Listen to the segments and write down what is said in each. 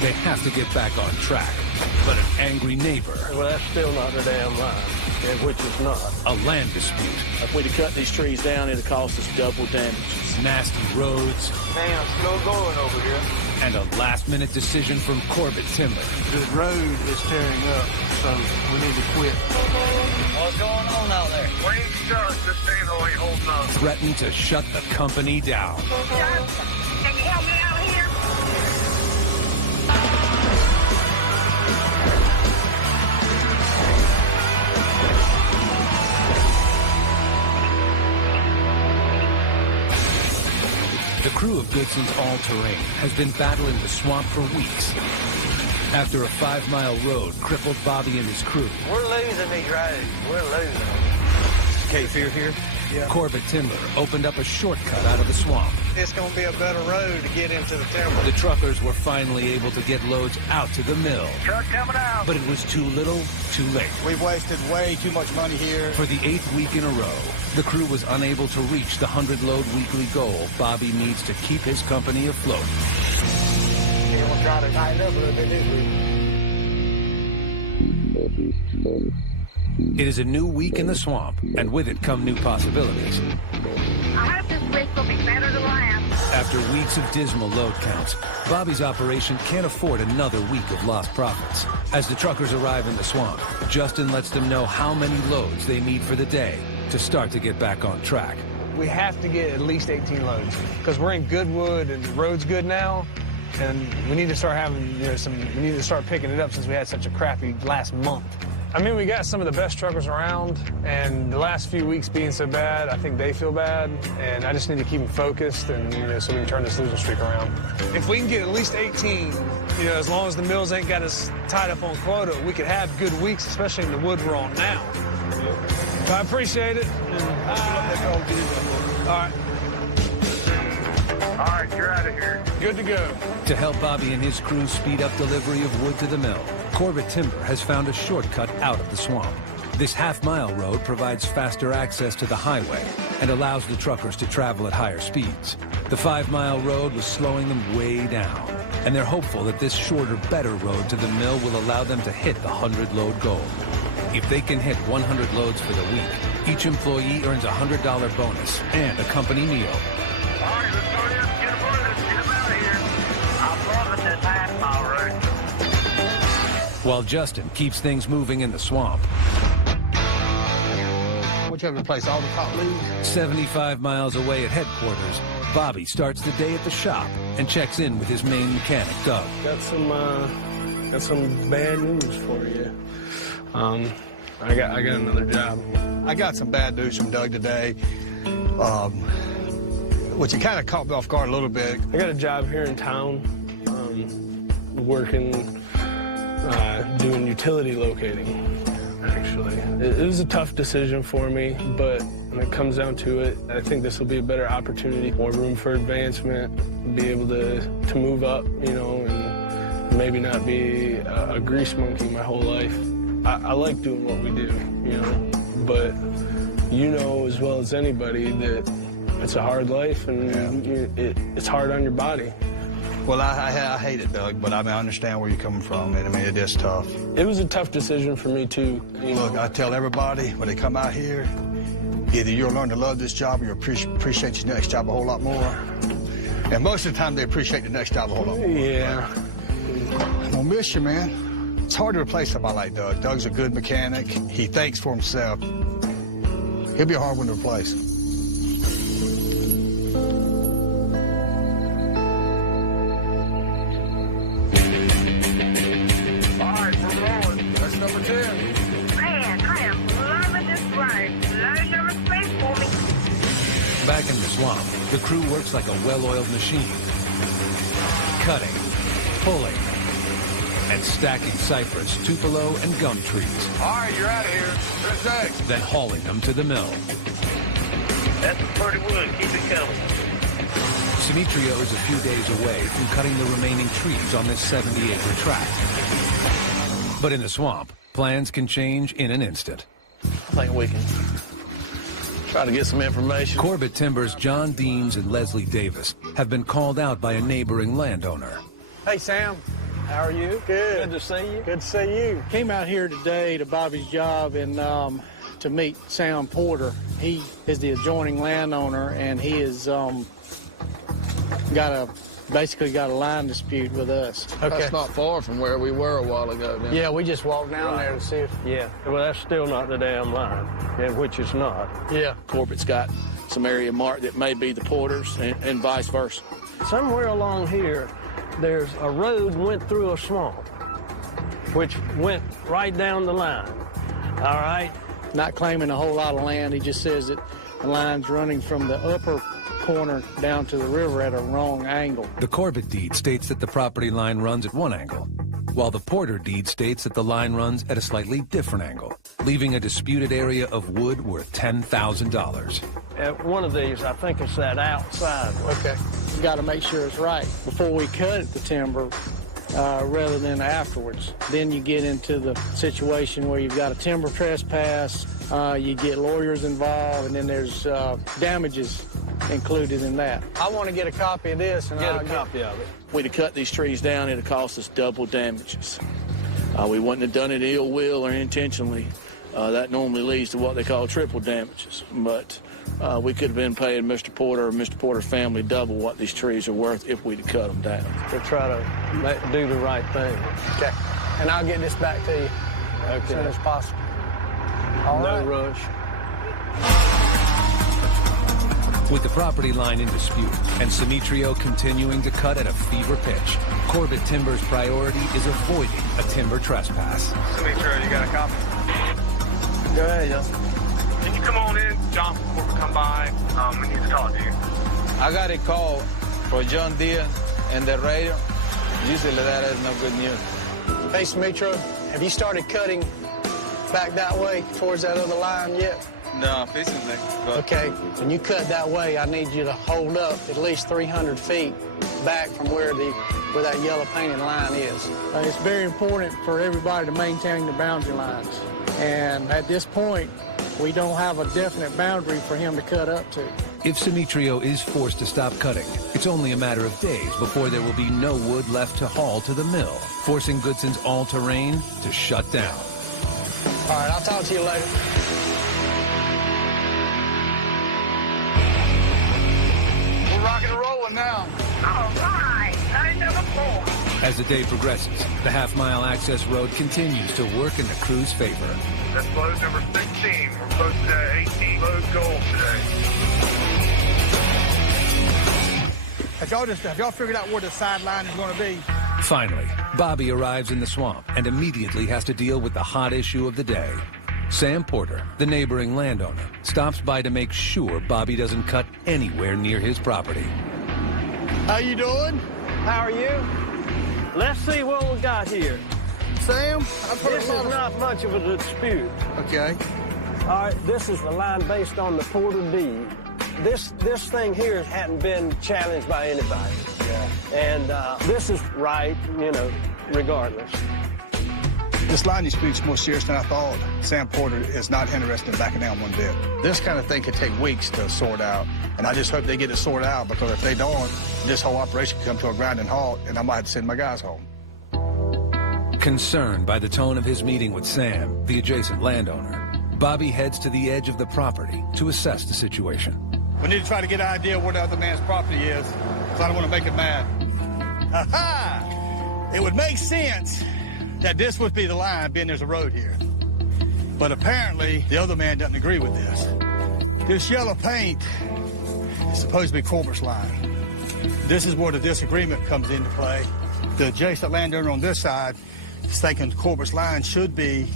They have to get back on track. But an angry neighbor... Well, that's still not their damn line, which is not. A land dispute. If we'd have cut these trees down, it'd cost us double damages. Nasty roads. Damn, slow going over here. And a last-minute decision from Corbett Timber. The road is tearing up, so we need to quit. What's going on out there? We ain't stuck. This ain't holding up. Threatened to shut the company down. Guys, can you help me out here? The crew of Goodson's All-Terrain has been battling the swamp for weeks. After a 5-mile road crippled Bobby and his crew. We're losing these roads. We're losing. Cape Fear here? Yeah. Corbett Timber opened up a shortcut out of the swamp. It's going to be a better road to get into the timber. The truckers were finally able to get loads out to the mill. Truck coming out. But it was too little, too late. We've wasted way too much money here. For the 8th week in a row, the crew was unable to reach the 100-load weekly goal Bobby needs to keep his company afloat. We're going to try to tighten up a little bit this week. It is a new week in the swamp, and with it come new possibilities. I hope this week will be better than last. After weeks of dismal load counts, Bobby's operation can't afford another week of lost profits. As the truckers arrive in the swamp, Justin lets them know how many loads they need for the day to start to get back on track. We have to get at least 18 loads because we're in good wood and the road's good now, and we need to start having, we need to start picking it up since we had such a crappy last month. I mean, we got some of the best truckers around, and the last few weeks being so bad, I think they feel bad, and I just need to keep them focused and, so we can turn this losing streak around. If we can get at least 18, as long as the mills ain't got us tied up on quota, we could have good weeks, especially in the wood we're on now. I appreciate it. All right. All right, you're out of here. Good to go. To help Bobby and his crew speed up delivery of wood to the mill, Corbett Timber has found a shortcut out of the swamp. This half-mile road provides faster access to the highway and allows the truckers to travel at higher speeds. The 5-mile road was slowing them way down, and they're hopeful that this shorter, better road to the mill will allow them to hit the 100-load goal. If they can hit 100 loads for the week, each employee earns a $100 bonus and a company meal. All right, let's go ahead and get aboard. Let's get them out of here. I'll promise this half-mile road. While Justin keeps things moving in the swamp. What you have to replace all the top leaves? 75 miles away at headquarters, Bobby starts the day at the shop and checks in with his main mechanic, Doug. Got some bad news for you. I got another job. I got some bad news from Doug today, which he kind of caught me off guard a little bit. I got a job here in town, working, doing utility locating, actually. It was a tough decision for me, but when it comes down to it, I think this will be a better opportunity, more room for advancement, be able to move up, and maybe not be a grease monkey my whole life. I like doing what we do, but as well as anybody that it's a hard life and it's hard on your body. Well, I hate it, Doug, but I understand where you're coming from, and it is tough. It was a tough decision for me, too. Look, I tell everybody when they come out here, either you'll learn to love this job or you'll appreciate your next job a whole lot more. And most of the time, they appreciate the next job a whole lot more. Yeah. I'm gonna miss you, man. It's hard to replace somebody like Doug. Doug's a good mechanic. He thinks for himself. He'll be a hard one to replace. All right, we're rolling. That's number 10. Man, I am loving this ride. Load number 3 for me. Back in the swamp, the crew works like a well-oiled machine. Cutting, pulling, and stacking cypress, tupelo, and gum trees. All right, you're out of here. What's next? Then hauling them to the mill. That's some pretty wood. Keep it coming. Simitrio is a few days away from cutting the remaining trees on this 70-acre tract. But in the swamp, plans can change in an instant. I think we can try to get some information. Corbett Timber's John Deans and Leslie Davis have been called out by a neighboring landowner. Hey, Sam, How are you? Good. Good to see you. Good to see you. Came out here today to Bobby's job and to meet Sam Porter. He is the adjoining landowner, and he is basically got a line dispute with us. Okay. That's not far from where we were a while ago. Then. Yeah, we just walked down there to see if... Yeah. Well, that's still not the damn line, which it's not. Yeah. Corbett's got some area marked that may be the Porters and vice versa. Somewhere along here, there's a road went through a swamp, which went right down the line. All right? Not claiming a whole lot of land. He just says that the line's running from the upper corner down to the river at a wrong angle. The Corbett deed states that the property line runs at one angle, while the Porter deed states that the line runs at a slightly different angle, leaving a disputed area of wood worth $10,000. At one of these, I think it's that outside one. Okay. You got to make sure it's right before we cut the timber rather than afterwards. Then you get into the situation where you've got a timber trespass, you get lawyers involved, and then there's damages included in that. I want to get a copy of this, and Get I'll a copy of it. If we'd have cut these trees down, it'd have cost us double damages. We wouldn't have done it ill will or intentionally. That normally leads to what they call triple damages. But we could have been paying Mr. Porter or Mr. Porter's family double what these trees are worth if we'd have cut them down. To try to do the right thing. Okay. And I'll get this back to you as soon as possible. All No right. rush. With the property line in dispute and Simitrio continuing to cut at a fever pitch, Corbett Timber's priority is avoiding a timber trespass. Simitrio, you got a copy? Go ahead, Justin. Can you come on in, John, before we come by? We need to talk to you. I got a call for John Deere and the radio. Usually that is no good news. Hey, Simitrio, have you started cutting back that way towards that other line yet? No, recently. But Okay, when you cut that way, I need you to hold up at least 300 feet back from where that yellow painted line is. It's very important for everybody to maintain the boundary lines. And at this point, we don't have a definite boundary for him to cut up to. If Simitrio is forced to stop cutting, it's only a matter of days before there will be no wood left to haul to the mill, forcing Goodson's all-terrain to shut down. All right, I'll talk to you later. We're rocking and rolling now. All right, turn number 4. As the day progresses, the half-mile access road continues to work in the crew's favor. That's load number 16. We're posted at 18 load goals today. Have y'all figured out where the sideline is going to be? Finally, Bobby arrives in the swamp and immediately has to deal with the hot issue of the day. Sam Porter, the neighboring landowner, stops by to make sure Bobby doesn't cut anywhere near his property. How you doing? How are you? Let's see what we got here. Sam? I've heard This is not much of a dispute. Okay. All right, this is the line based on the Porter deed. This thing here hadn't been challenged by anybody. Yeah. And this is right, regardless. This line dispute's more serious than I thought. Sam Porter is not interested in backing down one bit. This kind of thing could take weeks to sort out, and I just hope they get it sorted out, because if they don't, this whole operation could come to a grinding halt, and I might have to send my guys home. Concerned by the tone of his meeting with Sam, the adjacent landowner, Bobby heads to the edge of the property to assess the situation. We need to try to get an idea where the other man's property is, because I don't want to make him mad. Ha-ha! It would make sense that this would be the line, being there's a road here. But apparently, the other man doesn't agree with this. This yellow paint is supposed to be Corbett's line. This is where the disagreement comes into play. The adjacent landowner on this side is thinking Corbett's line should be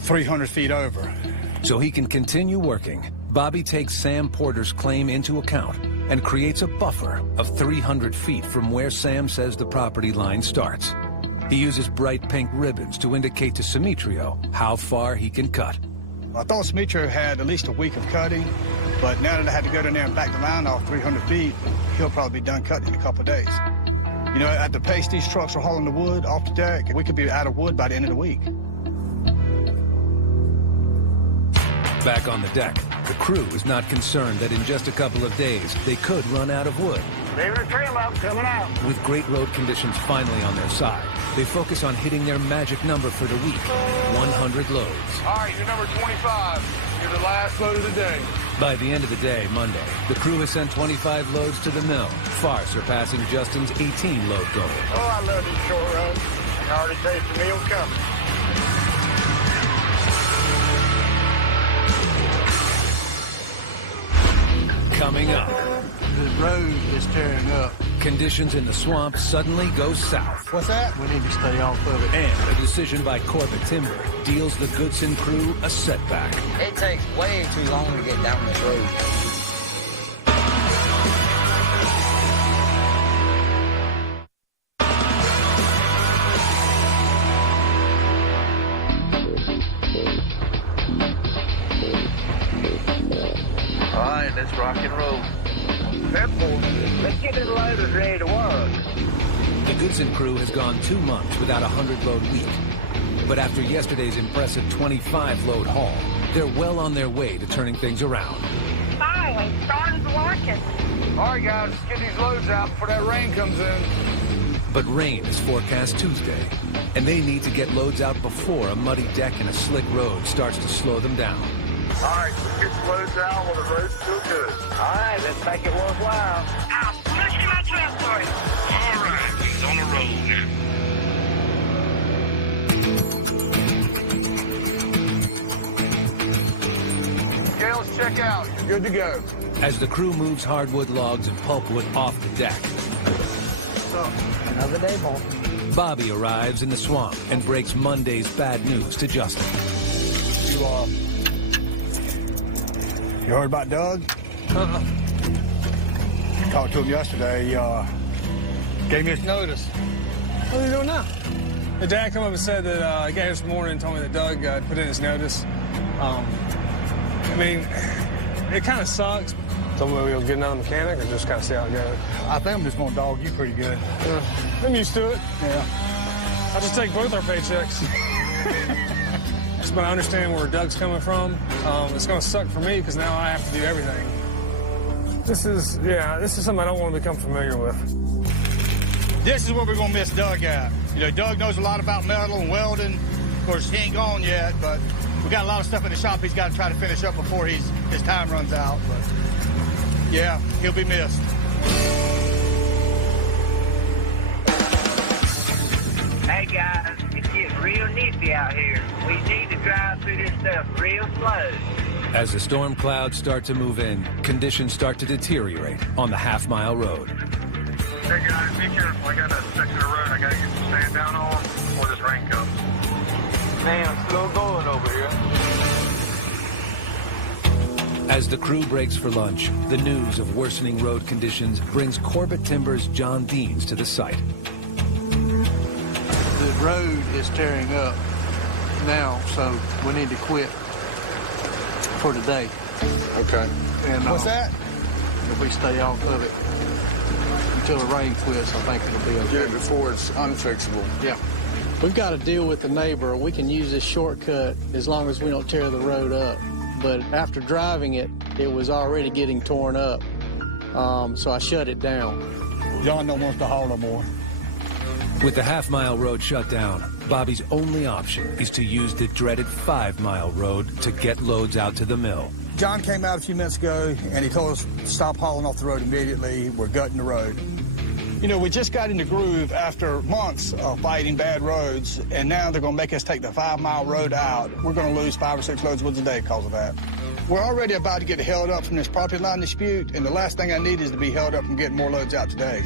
300 feet over. So he can continue working, Bobby takes Sam Porter's claim into account and creates a buffer of 300 feet from where Sam says the property line starts. He uses bright pink ribbons to indicate to Simitrio how far he can cut. I thought Simitrio had at least a week of cutting, but now that I had to go down there and back the line off 300 feet, he'll probably be done cutting in a couple of days. You know, at the pace these trucks are hauling the wood off the deck, we could be out of wood by the end of the week. Back on the deck, the crew is not concerned that in just a couple of days, they could run out of wood. Leaving a trail up, coming out. With great road conditions finally on their side, they focus on hitting their magic number for the week, 100 loads. All right, you're number 25. You're the last load of the day. By the end of the day, Monday, the crew has sent 25 loads to the mill, far surpassing Justin's 18-load goal. Oh, I love these short runs. I can already taste the meal coming. Coming up, The road is tearing up. conditions in the swamp suddenly go south. What's that? We need to stay off of it. And a decision by Corbett Timber deals the Goodson crew a setback. It takes way too long to get down this road. All right, let's rock and roll. Let's get this loaders ready to work. The Goodson crew has gone 2 months without a 100-load week. But after yesterday's impressive 25-load haul, they're well on their way to turning things around. Finally, starting to working. All right, guys, let's get these loads out before that rain comes in. But rain is forecast Tuesday, and they need to get loads out before a muddy deck and a slick road starts to slow them down. All right, let's get the loads out while the road's still good. All right, let's make it worthwhile. I'll push my truck for you. All right, he's on the road now. Okay, let's check out. You're good to go. As the crew moves hardwood logs and pulpwood off the deck, Another day, boy. Bobby arrives in the swamp and breaks Monday's bad news to Justin. You heard about Doug? Talked to him yesterday. He gave me his notice. What are you doing now? The dad come up and said that he got here this morning and told me that Doug put in his notice. I mean, it kind of sucks. Told me we'll get another mechanic or just kind of see how it goes. I think I'm just going to dog you pretty good. I'm used to it. Yeah. I'll just take both our paychecks. But I understand where Doug's coming from. It's going to suck for me because now I have to do everything. This is something I don't want to become familiar with. This is where we're going to miss Doug at. You know, Doug knows a lot about metal and welding. Of course, he ain't gone yet, but we got a lot of stuff in the shop he's got to try to finish up before his time runs out. But yeah, he'll be missed. Hey, guys, it's getting real nippy out here. We need to drive through this stuff real slow. As the storm clouds start to move in, conditions start to deteriorate on the half-mile road. Hey, guys, be careful. I got a section of road I got to get some sand down on before this rain comes. Man, slow going over here. As the crew breaks for lunch, the news of worsening road conditions brings Corbett Timber's John Deans to the site. The road is tearing up now, so we need to quit for today. Okay. And What's that? if we stay off of it until the rain quits, I think it'll be okay. Get it before it's unfixable. Yeah. We've got to deal with the neighbor. We can use this shortcut as long as we don't tear the road up. But after driving it, it was already getting torn up. So I shut it down. John don't want to haul no more. With the half-mile road shut down, Bobby's only option is to use the dreaded 5-mile road to get loads out to the mill. John came out a few minutes ago, and he told us to stop hauling off the road immediately. We're gutting the road. You know, we just got in the groove after months of fighting bad roads, and now they're going to make us take the 5-mile road out. We're going to lose 5 or 6 loads a day because of that. We're already about to get held up from this property line dispute, and the last thing I need is to be held up from getting more loads out today.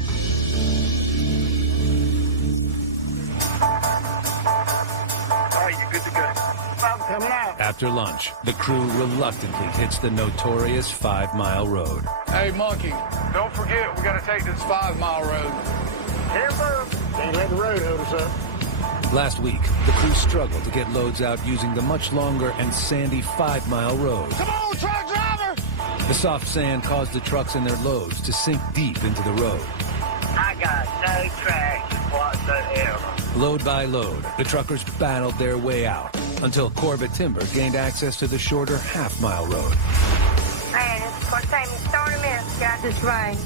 All right, you're good to go. I'm coming out. After lunch, the crew reluctantly hits the notorious 5-mile road. Hey, Monkey, don't forget we got to take this 5-mile road. Timber, can't let the road hold us up. Last week, the crew struggled to get loads out using the much longer and sandy 5-mile road. Come on, truck driver! The soft sand caused the trucks and their loads to sink deep into the road. I got no traction whatsoever. Load by load, the truckers battled their way out until Corbett Timber gained access to the shorter half-mile road. Man, it's going to take me 30 minutes to get this rain.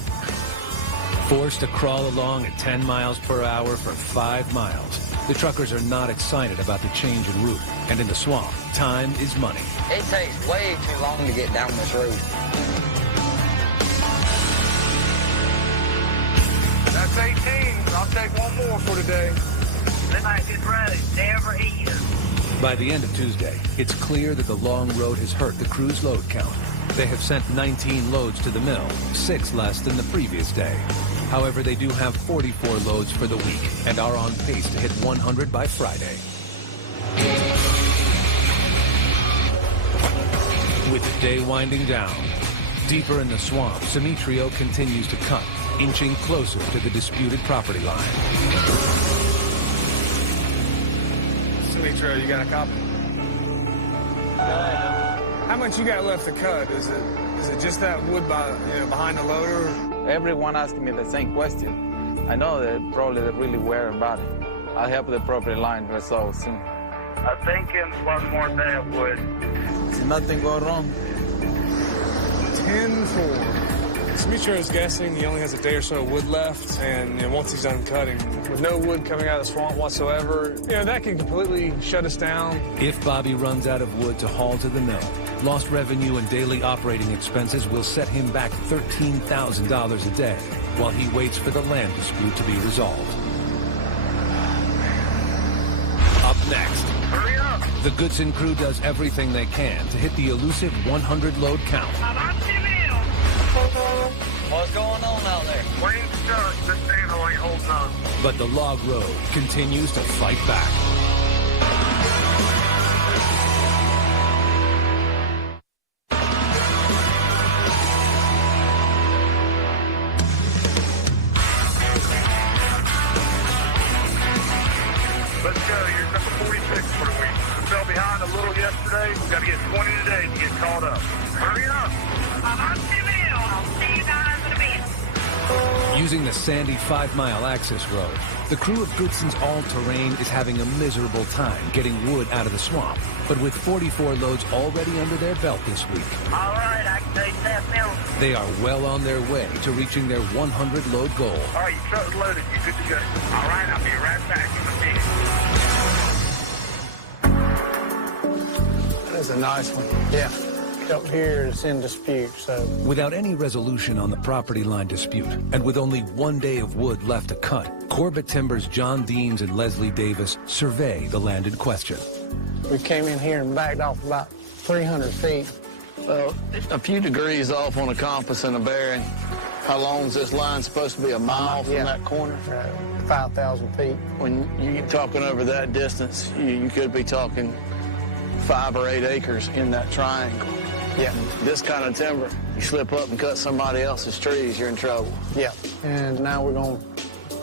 Forced to crawl along at 10 miles per hour for 5 miles, The truckers are not excited about the change in route, and in the swamp, time is money. It takes way too long to get down this road. That's 18. I'll take one more for today. This ain't good road. Never easier. By the end of Tuesday, it's clear that the long road has hurt the crew's load count. They have sent 19 loads to the mill, 6 less than the previous day. However, they do have 44 loads for the week and are on pace to hit 100 by Friday. With the day winding down, deeper in the swamp, Demetrio continues to cut, inching closer to the disputed property line. Demetrio, you got a copy? How much you got left to cut? Is it just that wood behind the loader? Everyone asking me the same question. I know that probably they're really worried about it. I'll help the property line resolve soon. I think in one more day of wood. Did nothing go wrong? 10-4. Demetrio's guessing he only has a day or so of wood left, and once he's done cutting, with no wood coming out of the swamp whatsoever, that can completely shut us down. If Bobby runs out of wood to haul to the mill, lost revenue and daily operating expenses will set him back $13,000 a day while he waits for the land dispute to be resolved. Up next, Hurry up! the Goodson crew does everything they can to hit the elusive 100-load count. What's going on out there? Wayne's stuck. This panel ain't holding up. But the log road continues to fight back. Let's go. You're number 46 for the week. We fell behind a little yesterday. We've got to get 20 today to get caught up. Hurry up. I'm on the mill. I'll see you guys in a bit. Using the sandy 5-mile access road, the crew of Goodson's all-terrain is having a miserable time getting wood out of the swamp. But with 44 loads already under their belt this week, All right, I can take that mill. they are well on their way to reaching their 100-load goal. All right, your truck's loaded. You good to go. All right, I'll be right back in a minute. That's a nice one. Yeah. Up here it's in dispute, so. Without any resolution on the property line dispute, and with only 1 day of wood left to cut, Corbett Timber's John Deans and Leslie Davis survey the land in question. We came in here and backed off about 300 feet. Well, a few degrees off on a compass and a bearing. How long is this line supposed to be? A mile from that corner? 5,000 feet. When you're talking over that distance, you could be talking 5 or 8 acres in that triangle. Yeah. This kind of timber, you slip up and cut somebody else's trees, you're in trouble. Yeah. And now we're going to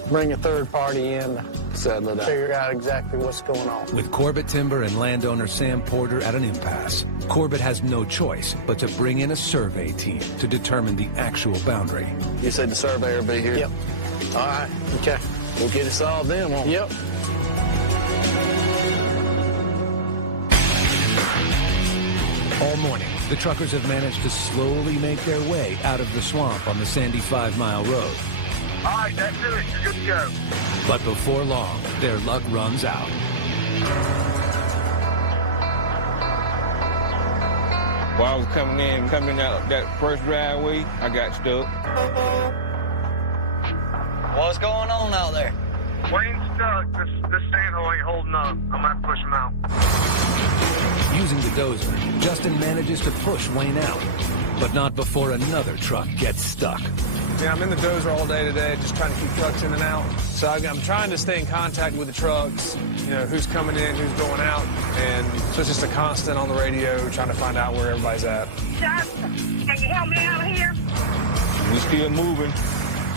bring a third party in to Settle it out. figure out exactly what's going on. With Corbett Timber and landowner Sam Porter at an impasse, Corbett has no choice but to bring in a survey team to determine the actual boundary. You said the surveyor will be here? Yep. All right. Okay. We'll get it solved then, won't we? Yep. All morning, the truckers have managed to slowly make their way out of the swamp on the sandy 5-mile road. All right, that's it. You're good to go. But before long, their luck runs out. While I was coming out that first driveway, I got stuck. What's going on out there? Wayne's stuck. This handle ain't holding up. I'm going to have to push him out. Using the dozer, Justin manages to push Wayne out, but not before another truck gets stuck. Yeah, I'm in the dozer all day today, just trying to keep trucks in and out. So I'm trying to stay in contact with the trucks, who's coming in, who's going out. And so it's just a constant on the radio, trying to find out where everybody's at. Justin, can you help me out here? We still moving,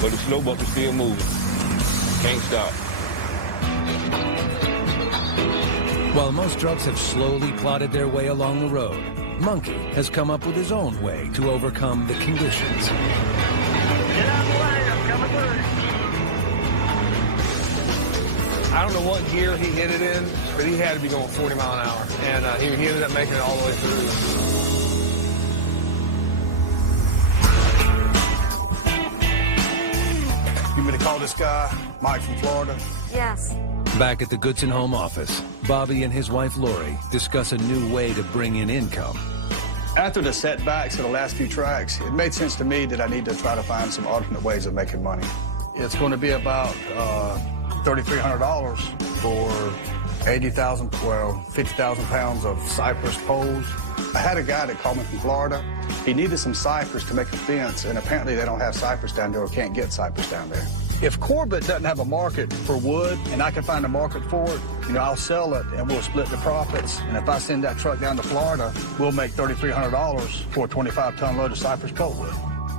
but the slow buck is still moving. Can't stop. While most trucks have slowly plodded their way along the road, Monkey has come up with his own way to overcome the conditions. Get out of the way. I'm coming through. I don't know what gear he hit it in, but he had to be going 40 miles an hour. And he ended up making it all the way through. You want me to call this guy, Mike from Florida? Yes. Back at the Goodson home office, Bobby and his wife Lori discuss a new way to bring in income. After the setbacks of the last few tracks, it made sense to me that I need to try to find some alternate ways of making money. It's going to be about $3,300 for 50,000 pounds of cypress poles. I had a guy that called me from Florida. He needed some cypress to make a fence, and apparently they don't have cypress down there or can't get cypress down there. If Corbett doesn't have a market for wood and I can find a market for it, I'll sell it and we'll split the profits. And if I send that truck down to Florida, we'll make $3,300 for a 25-ton load of cypress pulpwood.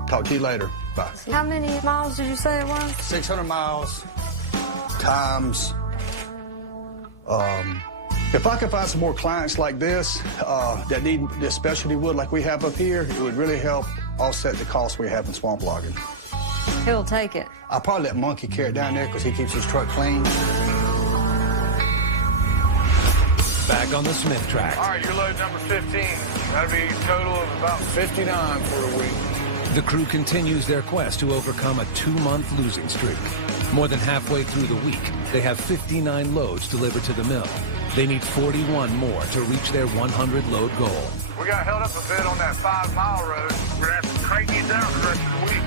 Talk to you later. Bye. How many miles did you say it was? 600 miles times. If I could find some more clients like this that need this specialty wood like we have up here, it would really help offset the cost we have in swamp logging. He'll take it. I'll probably let Monkey carry it down there because he keeps his truck clean. Back on the Smith track. All right, your load number 15. That'll be a total of about 59 for a week. The crew continues their quest to overcome a 2-month losing streak. More than halfway through the week, they have 59 loads delivered to the mill. They need 41 more to reach their 100-load goal. We got held up a bit on that 5-mile road. We're going to have to crank these out the rest of the week.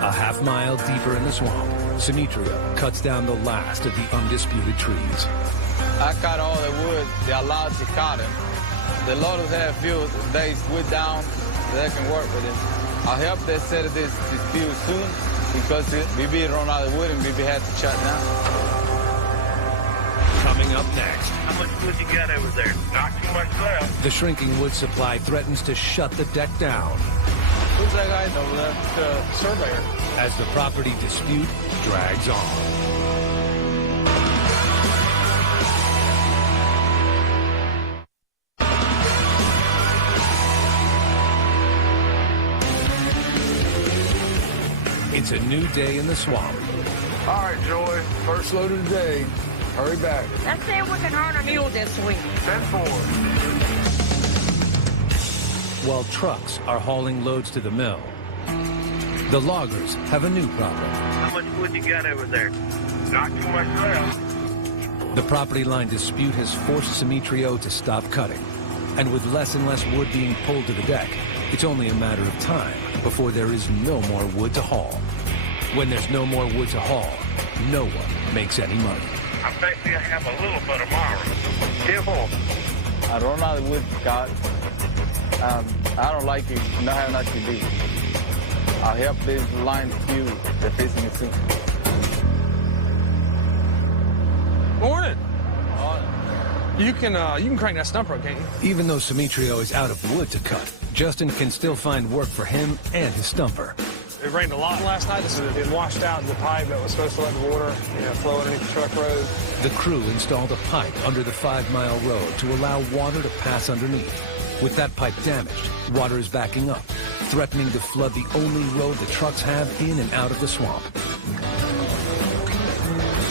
A half-mile deeper in the swamp, Demetrio cuts down the last of the undisputed trees. I cut all the wood they allowed to cut it. The loaders have few days wood down, they can work with it. I hope they settle this dispute soon because we be run out of wood and we had to shut down. Coming up next. How much wood you got over there? Not too much left. The shrinking wood supply threatens to shut the deck down. Who's that guy over there? The surveyor. As the property dispute drags on. It's a new day in the swamp. All right, Joy. First load of the day. Hurry back. Let's see if we can earn a mule this week. 10-4. While trucks are hauling loads to the mill, the loggers have a new problem. How much wood you got over there? Not too much left. The property line dispute has forced Demetrio to stop cutting. And with less and less wood being pulled to the deck, it's only a matter of time before there is no more wood to haul. When there's no more wood to haul, no one makes any money. I bet you have a little bit of tomorrow. Careful. I run out of wood to cut. I don't like it. Not have nothing to do. I'll help this line few they're facing it soon. Morning. You can crank that stump rope, can't you? Even though Demetrio is out of wood to cut, Justin can still find work for him and his stumper. It rained a lot last night, so it washed out the pipe that was supposed to let the water flow underneath the truck road. The crew installed a pipe under the 5-mile road to allow water to pass underneath. With that pipe damaged, water is backing up, threatening to flood the only road the trucks have in and out of the swamp.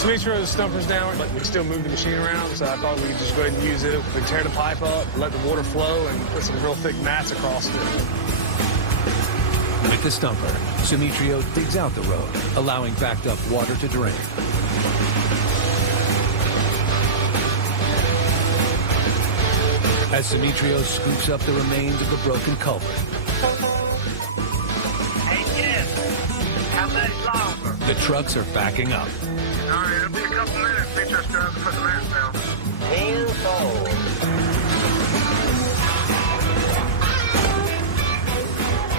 Demetrio's stumper's down, but we can still move the machine around, so I thought we could just go ahead and use it. We tear the pipe up, let the water flow, and put some real thick mats across it. With the stumper, Demetrio digs out the road, allowing backed up water to drain. As Demetrio scoops up the remains of the broken culvert. Hey, Jim. How much longer? The trucks are backing up. All right, it'll be a couple minutes. They just got to put the mats down.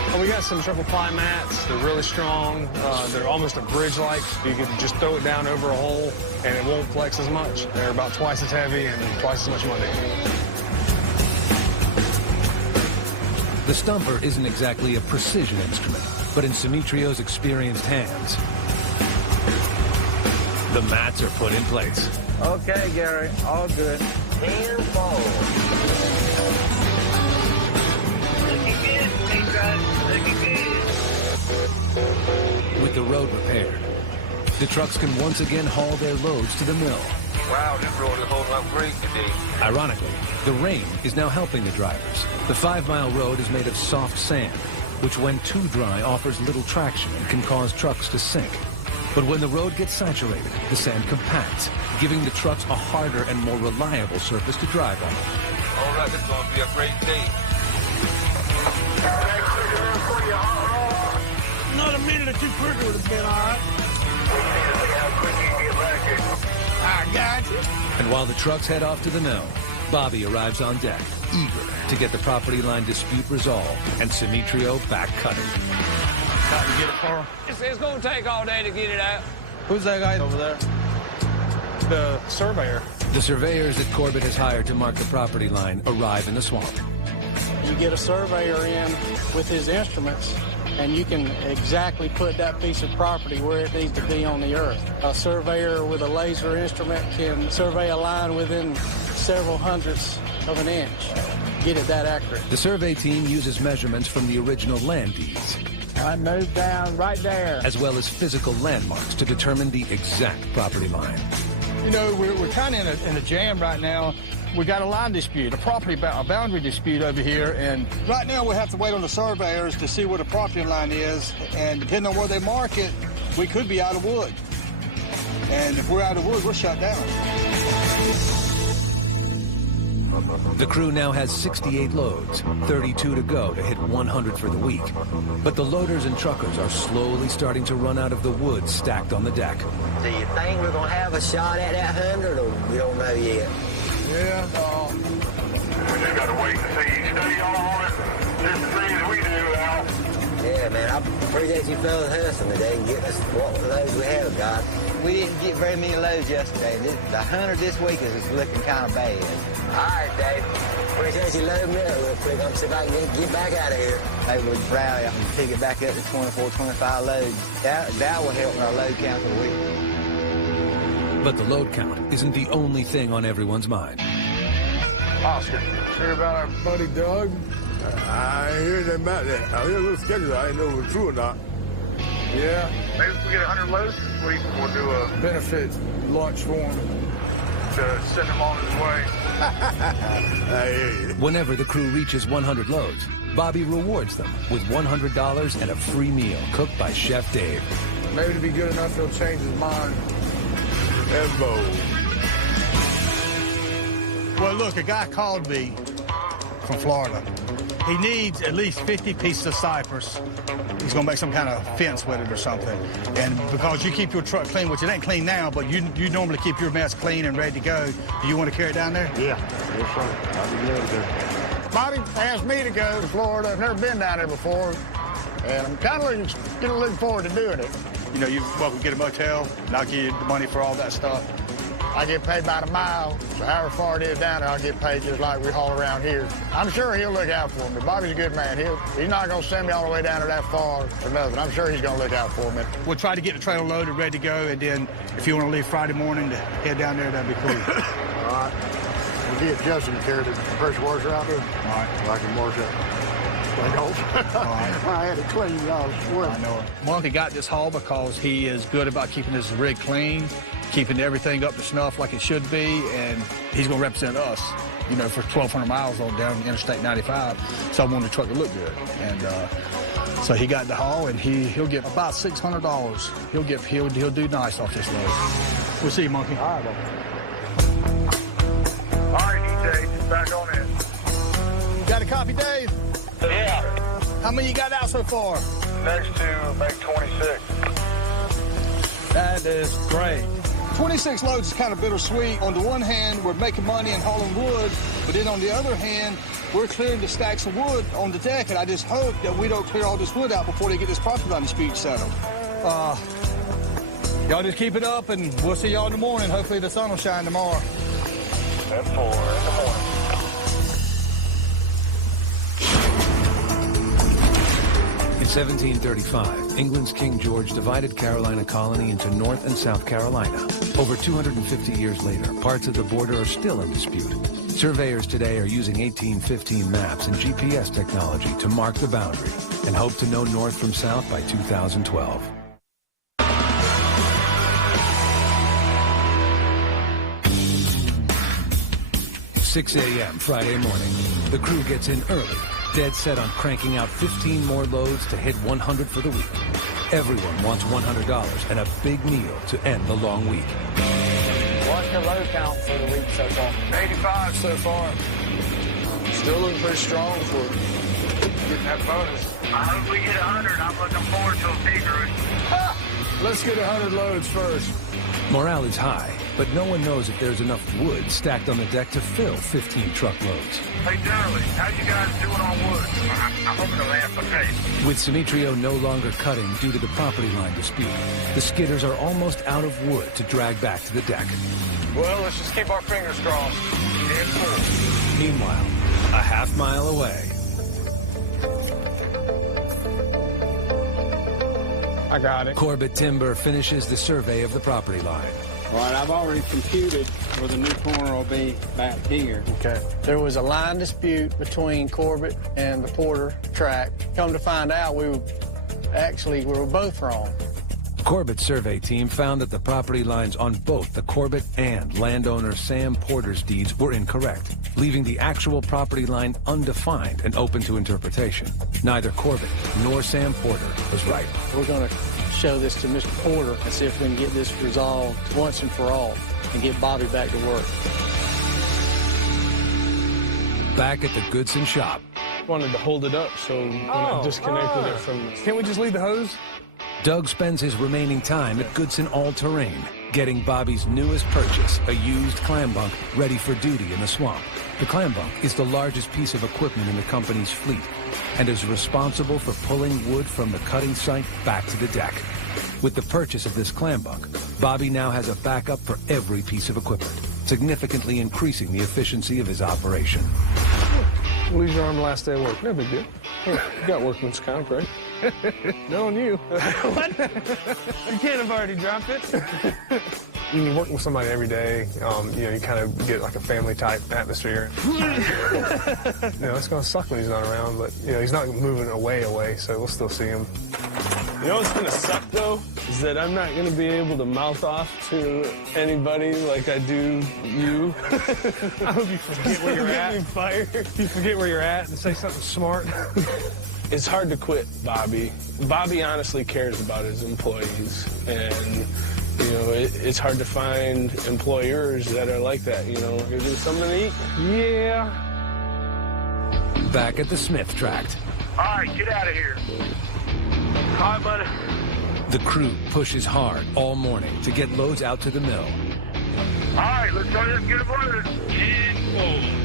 Well, we got some triple ply mats. They're really strong. They're almost a bridge-like. You can just throw it down over a hole, and it won't flex as much. They're about twice as heavy and twice as much money. The stumper isn't exactly a precision instrument, but in Demetrio's experienced hands, the mats are put in place. Okay, Gary, all good. Careful. Looking good, Pedro. Looking good. With the road repaired, the trucks can once again haul their loads to the mill. Wow, this road is holding up great today. Ironically, the rain is now helping the drivers. The 5-mile road is made of soft sand, which when too dry offers little traction and can cause trucks to sink. But when the road gets saturated, the sand compacts, giving the trucks a harder and more reliable surface to drive on. All right, this is going to be a great day. Another minute or two quicker would have been all right. I got you. And while the trucks head off to the mill, Bobby arrives on deck, eager to get the property line dispute resolved and Simitrio back cutting. Got to get it for him. It's going to take all day to get it out. Who's that guy over there? The surveyor. The surveyors that Corbett has hired to mark the property line arrive in the swamp. You get a surveyor in with his instruments, and you can exactly put that piece of property where it needs to be on the earth. A surveyor with a laser instrument can survey a line within several hundredths of an inch. Get it that accurate. The survey team uses measurements from the original land deeds, I moved down right there. as well as physical landmarks to determine the exact property line. You know, we're kind of in a jam right now. We got a line dispute, a boundary dispute over here, and right now we have to wait on the surveyors to see where the property line is, and depending on where they mark it, we could be out of wood. And if we're out of wood, we're shut down. The crew now has 68 loads, 32 to go to hit 100 for the week. But the loaders and truckers are slowly starting to run out of the wood stacked on the deck. Do you think we're going to have a shot at that 100, or we don't know yet? Yeah, we just got to wait and see. Study on it just as soon as we do, Al. Yeah, man, I appreciate you fellas hustling today and getting us what loads we have got. We didn't get very many loads yesterday. The 100 this week is looking kind of bad. All right, Dave. Appreciate you loading me up real quick. I'm see if I can get back out of here. Maybe we can rally out and pick it back up to 24, 25 loads. That will help in our load count for the week. But the load count isn't the only thing on everyone's mind. Oscar, Heard about our buddy Doug? I ain't heard nothing about that. I heard a little schedule. I didn't know if it was true or not. Yeah, maybe if we get 100 loads this week, we'll do a benefit launch for him. to send him on his way. I hear you. Whenever the crew reaches 100 loads, Bobby rewards them with $100 and a free meal cooked by Chef Dave. Maybe to be good enough, he'll change his mind. That's bold. Well, look, a guy called me from Florida. He needs at least 50 pieces of cypress. He's going to make some kind of fence with it or something. And because you keep your truck clean, which it ain't clean now, but you normally keep your mess clean and ready to go. Do you want to carry it down there? Yeah. Yes, sir. I'll be glad to. Bobby asked me to go to Florida. I've never been down there before, and I'm kind of looking forward to doing it. You know, you're welcome to get a motel, and I'll give you the money for all that stuff. I get paid by the mile, so however far it is down there, I'll get paid just like we haul around here. I'm sure he'll look out for me. Bobby's a good man. He's not going to send me all the way down there that far for nothing. I'm sure he's going to look out for me. We'll try to get the trailer loaded, ready to go, and then if you want to leave Friday morning to head down there, that'd be cool. All right. We'll get Justin to carry the pressure washer out there. All right. So I can wash it. I had it clean, I was sweating. I know it. Monkey got this haul because he is good about keeping his rig clean, keeping everything up to snuff like it should be, and he's going to represent us, you know, for 1,200 miles on down Interstate 95. So I want the truck to look good. And so he got the haul, and he'll get about $600. He'll do nice off this load. We'll see you, Monkey. All right, all right, EJ, back on in. Got a copy, Dave? Yeah. How many you got out so far? Next to make 26. That is great. 26 loads is kind of bittersweet. On the one hand, we're making money and hauling wood, but then on the other hand, we're clearing the stacks of wood on the deck, and I just hope that we don't clear all this wood out before they get this property line dispute settled. Y'all just keep it up, and we'll see y'all in the morning. Hopefully the sun will shine tomorrow. At 4 in the morning. In 1735, England's King George divided Carolina colony into North and South Carolina. Over 250 years later, parts of the border are still in dispute. Surveyors today are using 1815 maps and GPS technology to mark the boundary and hope to know north from south by 2012. "6 a.m. Friday morning. The crew gets in early, dead set on cranking out 15 more loads to hit 100 for the week. Everyone wants $100 and a big meal to end the long week. What's the load count for the week so far? 85 so far. Still looking pretty strong for getting that bonus. I hope we get 100. I'm looking forward to a bigger. Let's get 100 loads first. Morale is high, but no one knows if there's enough wood stacked on the deck to fill 15 truckloads. Hey, Charlie, how you guys doing on wood? I'm hoping to laugh okay. With Simitrio no longer cutting due to the property line dispute, the skidders are almost out of wood to drag back to the deck. Well, let's just keep our fingers crossed. Meanwhile, a half-mile away. I got it. Corbett Timber finishes the survey of the property line. All right, I've already computed where the new corner will be back here. Okay. There was a line dispute between Corbett and the Porter track. Come to find out, we were both wrong. Corbett's survey team found that the property lines on both the Corbett and landowner Sam Porter's deeds were incorrect, leaving the actual property line undefined and open to interpretation. Neither Corbett nor Sam Porter was right. We're going to show this to Mr. Porter and see if we can get this resolved once and for all and get Bobby back to work. Back at the Goodson shop. Wanted to hold it up, so when I disconnected it from... Can't we just leave the hose? Doug spends his remaining time at Goodson All-Terrain, getting Bobby's newest purchase, a used clam bunk, ready for duty in the swamp. The clam bunk is the largest piece of equipment in the company's fleet and is responsible for pulling wood from the cutting site back to the deck. With the purchase of this clam bunk, Bobby now has a backup for every piece of equipment, significantly increasing the efficiency of his operation. Lose your arm the last day of work. No big deal. You got workman's comp, right? No on you. What? You can't have already dropped it. When you're working with somebody every day, you kind of get like a family-type atmosphere. It's going to suck when he's not around, but, he's not moving away, so we'll still see him. You know what's going to suck, though, is that I'm not going to be able to mouth off to anybody like I do you. I hope you forget where you're at. You forget where you're at and say something smart. It's hard to quit Bobby. Bobby honestly cares about his employees, and it's hard to find employers that are like that. Give them something to eat. Yeah. Back at the Smith tract. All right, get out of here. All right, buddy. The crew pushes hard all morning to get loads out to the mill. All right, let's go ahead and get them loaded.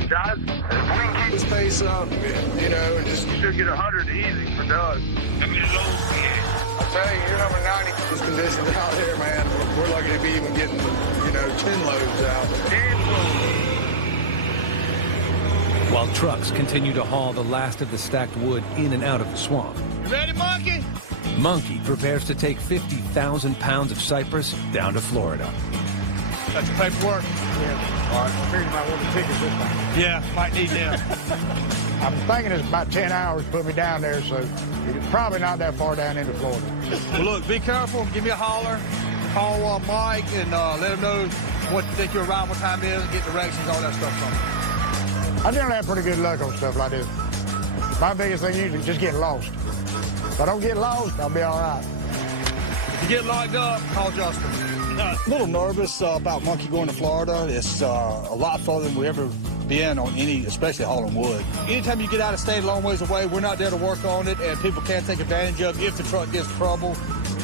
Guys, if we can keep this pace up, and just should get 100 easy for Doug. I'll tell you, you're number 90. These conditions out here, man, we're lucky to be even getting, 10 loads out. 10 loads. While trucks continue to haul the last of the stacked wood in and out of the swamp. You ready, Monkey? Monkey prepares to take 50,000 pounds of cypress down to Florida. Got your paperwork? Yeah. All right. I figured you might want the tickets this time. Yeah, might need them. I'm thinking it's about 10 hours to put me down there, so it's probably not that far down into Florida. Well, look, be careful. Give me a holler. Call Mike and let him know what you think your arrival time is, get directions, all that stuff from him. I generally have pretty good luck on stuff like this. My biggest thing usually is just getting lost. If I don't get lost, I'll be all right. If you get locked up, call Justin. A little nervous about Monkey going to Florida. It's a lot farther than we've ever been on any, especially hauling wood. Anytime you get out of state a long ways away, we're not there to work on it, and people can't take advantage of if the truck gets trouble.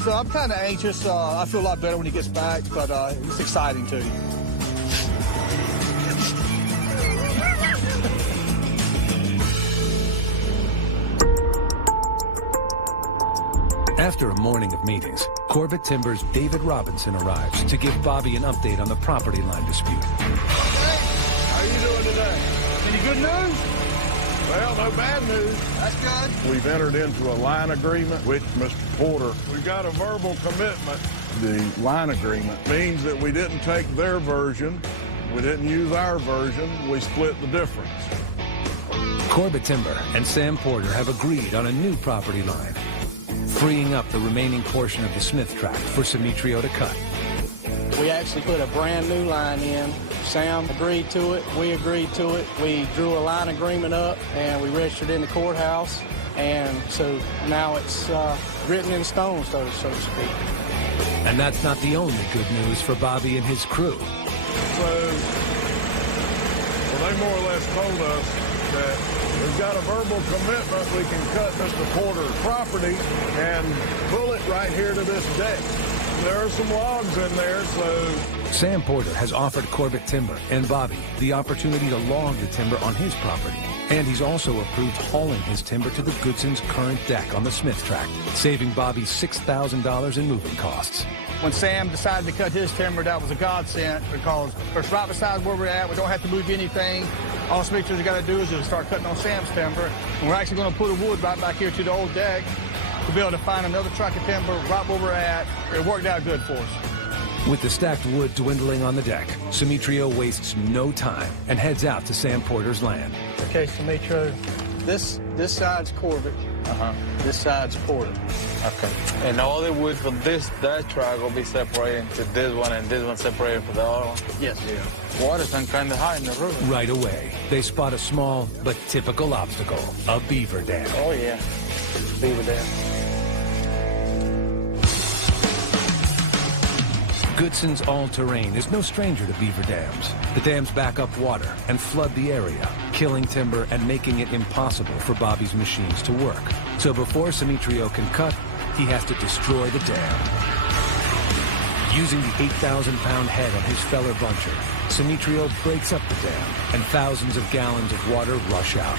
So I'm kind of anxious. I feel a lot better when he gets back, but it's exciting too. After a morning of meetings, Corbett Timber's David Robinson arrives to give Bobby an update on the property line dispute. Hey, how you doing today? Any good news? Well, no bad news. That's good. We've entered into a line agreement with Mr. Porter. We've got a verbal commitment. The line agreement means that we didn't take their version, we didn't use our version, we split the difference. Corbett Timber and Sam Porter have agreed on a new property line, freeing up the remaining portion of the Smith tract for Simitrio to cut. We actually put a brand new line in. Sam agreed to it. We agreed to it. We drew a line agreement up, and we registered in the courthouse. And so now it's written in stone, so to speak. And that's not the only good news for Bobby and his crew. So, well, they more or less told us that we've got a verbal commitment. We can cut Mr. Porter's property and pull it right here to this deck. There are some logs in there, so... Sam Porter has offered Corbett Timber and Bobby the opportunity to log the timber on his property. And he's also approved hauling his timber to the Goodson's current deck on the Smith tract, saving Bobby $6,000 in moving costs. When Sam decided to cut his timber, that was a godsend because it's right beside where we're at. We don't have to move anything. All Smithers got to do is just start cutting on Sam's timber. And we're actually going to put a wood right back here to the old deck to be able to find another truck of timber right where we're at. It worked out good for us. With the stacked wood dwindling on the deck, Simitrio wastes no time and heads out to Sam Porter's land. Okay, Simitrio, this side's Corbett. This side's Porter. Okay. And all the wood for that track will be separated to this one and this one separated for the other one? Yes. Yeah. Water's kind of high in the river. Right away, they spot a small but typical obstacle, a beaver dam. Oh, yeah. Beaver dam. Goodson's all-terrain is no stranger to beaver dams. The dams back up water and flood the area, killing timber and making it impossible for Bobby's machines to work. So before Simitrio can cut, he has to destroy the dam. Using the 8,000-pound head on his feller buncher, Simitrio breaks up the dam, and thousands of gallons of water rush out.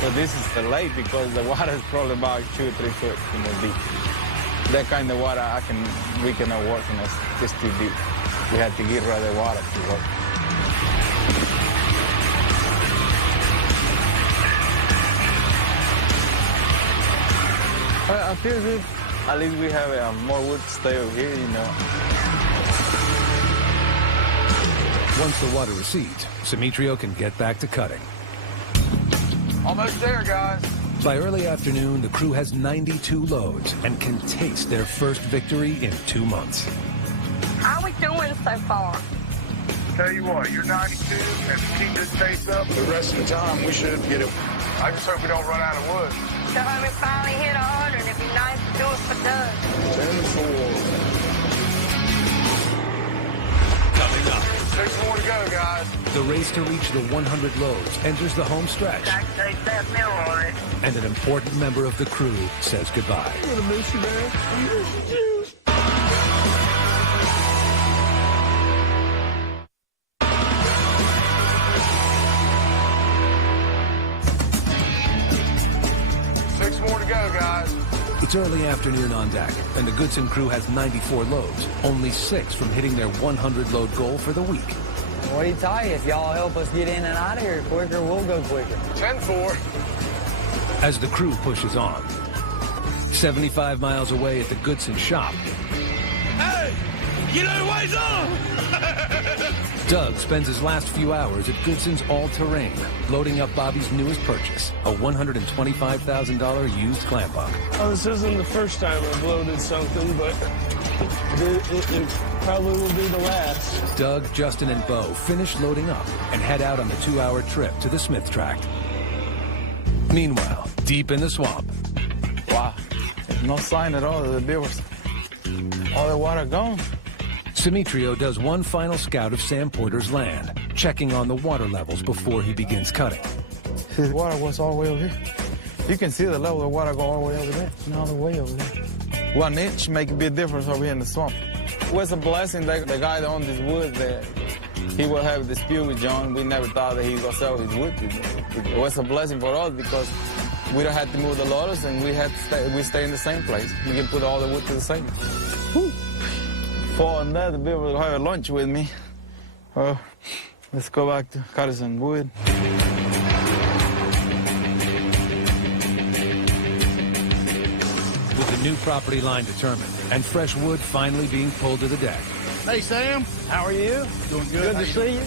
So this is the lake because the water is probably about 2 or 3 foot deep. That kind of water we cannot work in. It's just too deep. We had to get rid of the water to work. I feel good. At least we have more wood to stay over here, you know. Once the water recedes, Simitrio can get back to cutting. Almost there, guys. By early afternoon, the crew has 92 loads and can taste their first victory in 2 months. How are we doing so far? Tell you what, you're 92, and keep this pace up, the rest of the time we should get it. I just hope we don't run out of wood. So when we finally hit 100, it'd be nice to do it for Doug. 10-4. Coming up. 6 more to go, guys. The race to reach the 100 loads enters the home stretch. Take that mill on it. And an important member of the crew says goodbye. I'm gonna miss you, man. I miss you. It's early afternoon on deck, and the Goodson crew has 94 loads, only 6 from hitting their 100-load goal for the week. What do you tell you? If y'all help us get in and out of here quicker, we'll go quicker. 10-4. As the crew pushes on, 75 miles away at the Goodson shop, Hey, get out of the way, son! Doug spends his last few hours at Goodson's all-terrain, loading up Bobby's newest purchase, a $125,000 used clamp buck. Oh, this isn't the first time I've loaded something, but it probably will be the last. Doug, Justin, and Bo finish loading up and head out on the 2-hour trip to the Smith tract. Meanwhile, deep in the swamp. Wow, no sign at all of the beavers. All the water gone. Simitrio does one final scout of Sam Porter's land, checking on the water levels before he begins cutting. See, the water was all the way over here. You can see the level of water go all the way over there and all the way over there. 1 inch make a big difference over here in the swamp. It was a blessing that the guy that owned this wood, that he will have a dispute with John. We never thought that he was going to sell his wood to them. It was a blessing for us because we don't have to move the loaders and we stay in the same place. We can put all the wood to the same. Whew. For another bit, we'll have lunch with me. Let's go back to cut some wood. With the new property line determined and fresh wood finally being pulled to the deck. Hey, Sam. How are you? Doing good. Good to see you.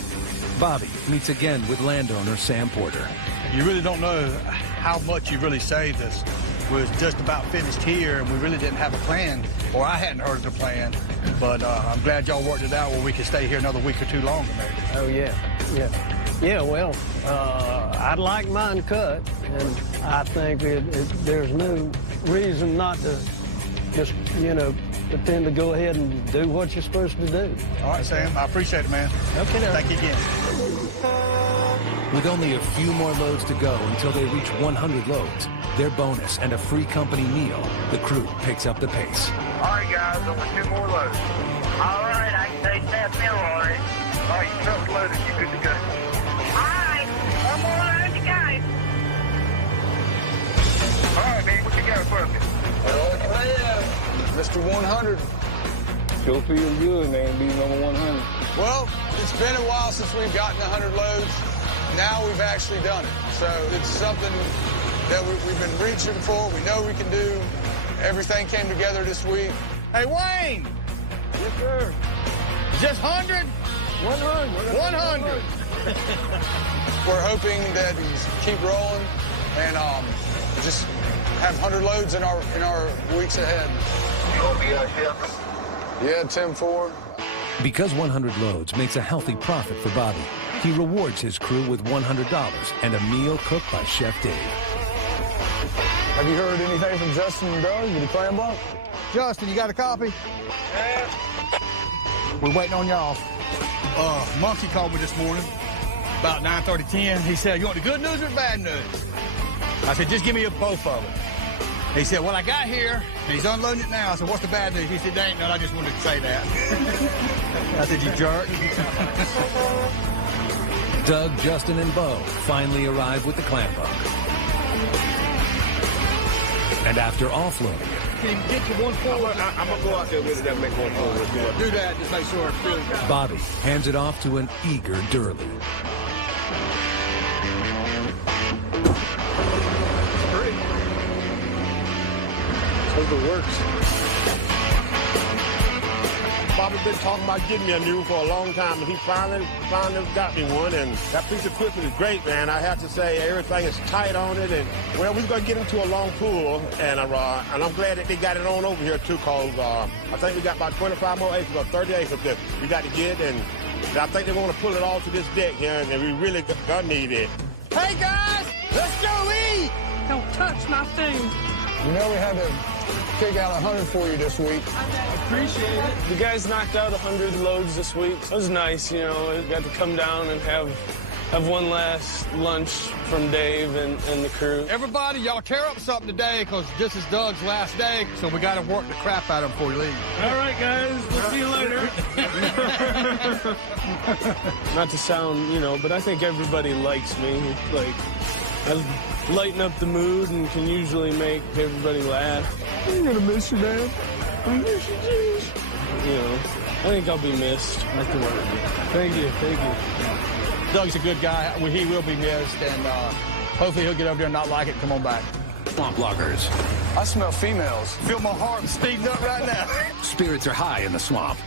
Bobby meets again with landowner Sam Porter. You really don't know how much you really saved us. We was just about finished here, and we really didn't have a plan, or I hadn't heard of the plan. But I'm glad y'all worked it out where we could stay here another week or two longer, maybe. Oh, yeah. Yeah, well, I'd like mine cut, and I think there's no reason not to just, pretend to go ahead and do what you're supposed to do. All right, Sam, I appreciate it, man. Okay, thank you again. With only a few more loads to go until they reach 100 loads, their bonus and a free company meal, the crew picks up the pace. All right, guys, only 2 more loads. All right, I can take that meal already. All right, your truck's loaded. You good to go. All right, 1 more load to go. All right, man, what you got for me? Mr. 100. Sure feels good, man, being number 100. Well, it's been a while since we've gotten 100 loads. Now we've actually done it. So it's something that we've been reaching for. We know we can do. Everything came together this week. Hey, Wayne! Yes, sir. Just 100? 100. 100. We're hoping that we keep rolling and just have 100 loads in our weeks ahead. You'll be out here. Yeah, 10-4. Because 100 loads makes a healthy profit for Bobby, he rewards his crew with $100 and a meal cooked by Chef Dave. Have you heard anything from Justin and Doug with the clam bunk? Justin, you got a copy? Yeah. We're waiting on y'all. Monkey called me this morning about 9:30, 10. He said, you want the good news or the bad news? I said, just give me both of them. He said, well, I got here, and he's unloading it now. I said, what's the bad news? He said, there ain't none. I just wanted to say that. I said, you jerk. Doug, Justin, and Bo finally arrive with the clam bunk. And after offloading it, Can you get you 1 forward? I'm going to go out there with it and make 1 forward. Do that, just make sure it's good. Bobby hands it off to an eager Durley. Hope it works. Bobby's been talking about getting me a new for a long time, and he finally got me one, and that piece of equipment is great, man. I have to say, everything is tight on it, and, well, we're going to get into a long pool, and I'm glad that they got it on over here, too, because I think we got about 25 more acres or 30 acres that we got to get, and I think they're going to pull it all to this deck here, and we really gonna need it. Hey, guys, let's go eat! Don't touch my food. You know we had to kick out 100 for you this week. Appreciate it. The guys knocked out 100 loads this week. It was nice, I got to come down and have one last lunch from Dave and the crew. Everybody, y'all tear up something today, because this is Doug's last day, so we got to work the crap out of him before we leave. All right, guys. We'll see you later. Not to sound, but I think everybody likes me. Like, I lighten up the mood and can usually make everybody laugh. I'm gonna miss you, man. I miss you, jeez. I think I'll be missed. Thank you. Doug's a good guy. He will be missed, and hopefully he'll get over there and not like it and come on back. Swamp loggers. I smell females. Feel my heart speeding up right now. Spirits are high in the swamp.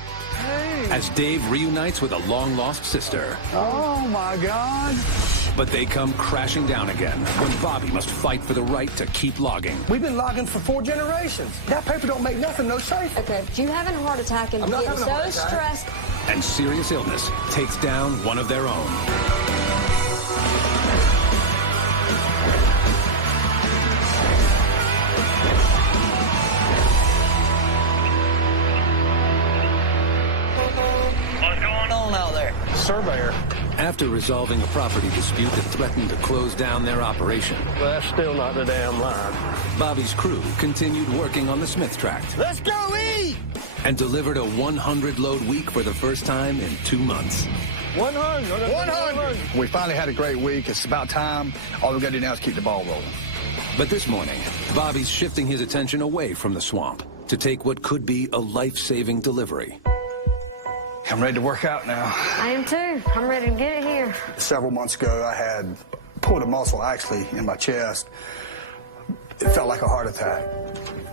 As Dave reunites with a long-lost sister. Oh, my God. But they come crashing down again when Bobby must fight for the right to keep logging. We've been logging for 4 generations. That paper don't make nothing no safe. Okay, if you having a heart attack and getting so stressed. And serious illness takes down one of their own. What's going on out there? Surveyor. After resolving a property dispute that threatened to close down their operation, Well, that's still not the damn line. Bobby's crew continued working on the Smith tract Let's go eat! and delivered a 100-load week for the first time in 2 months. 100! We finally had a great week. It's about time. All we got to do now is keep the ball rolling. But this morning, Bobby's shifting his attention away from the swamp to take what could be a life-saving delivery. I'm ready to work out now. I am too. I'm ready to get it here. Several months ago, I had pulled a muscle actually in my chest. It felt like a heart attack.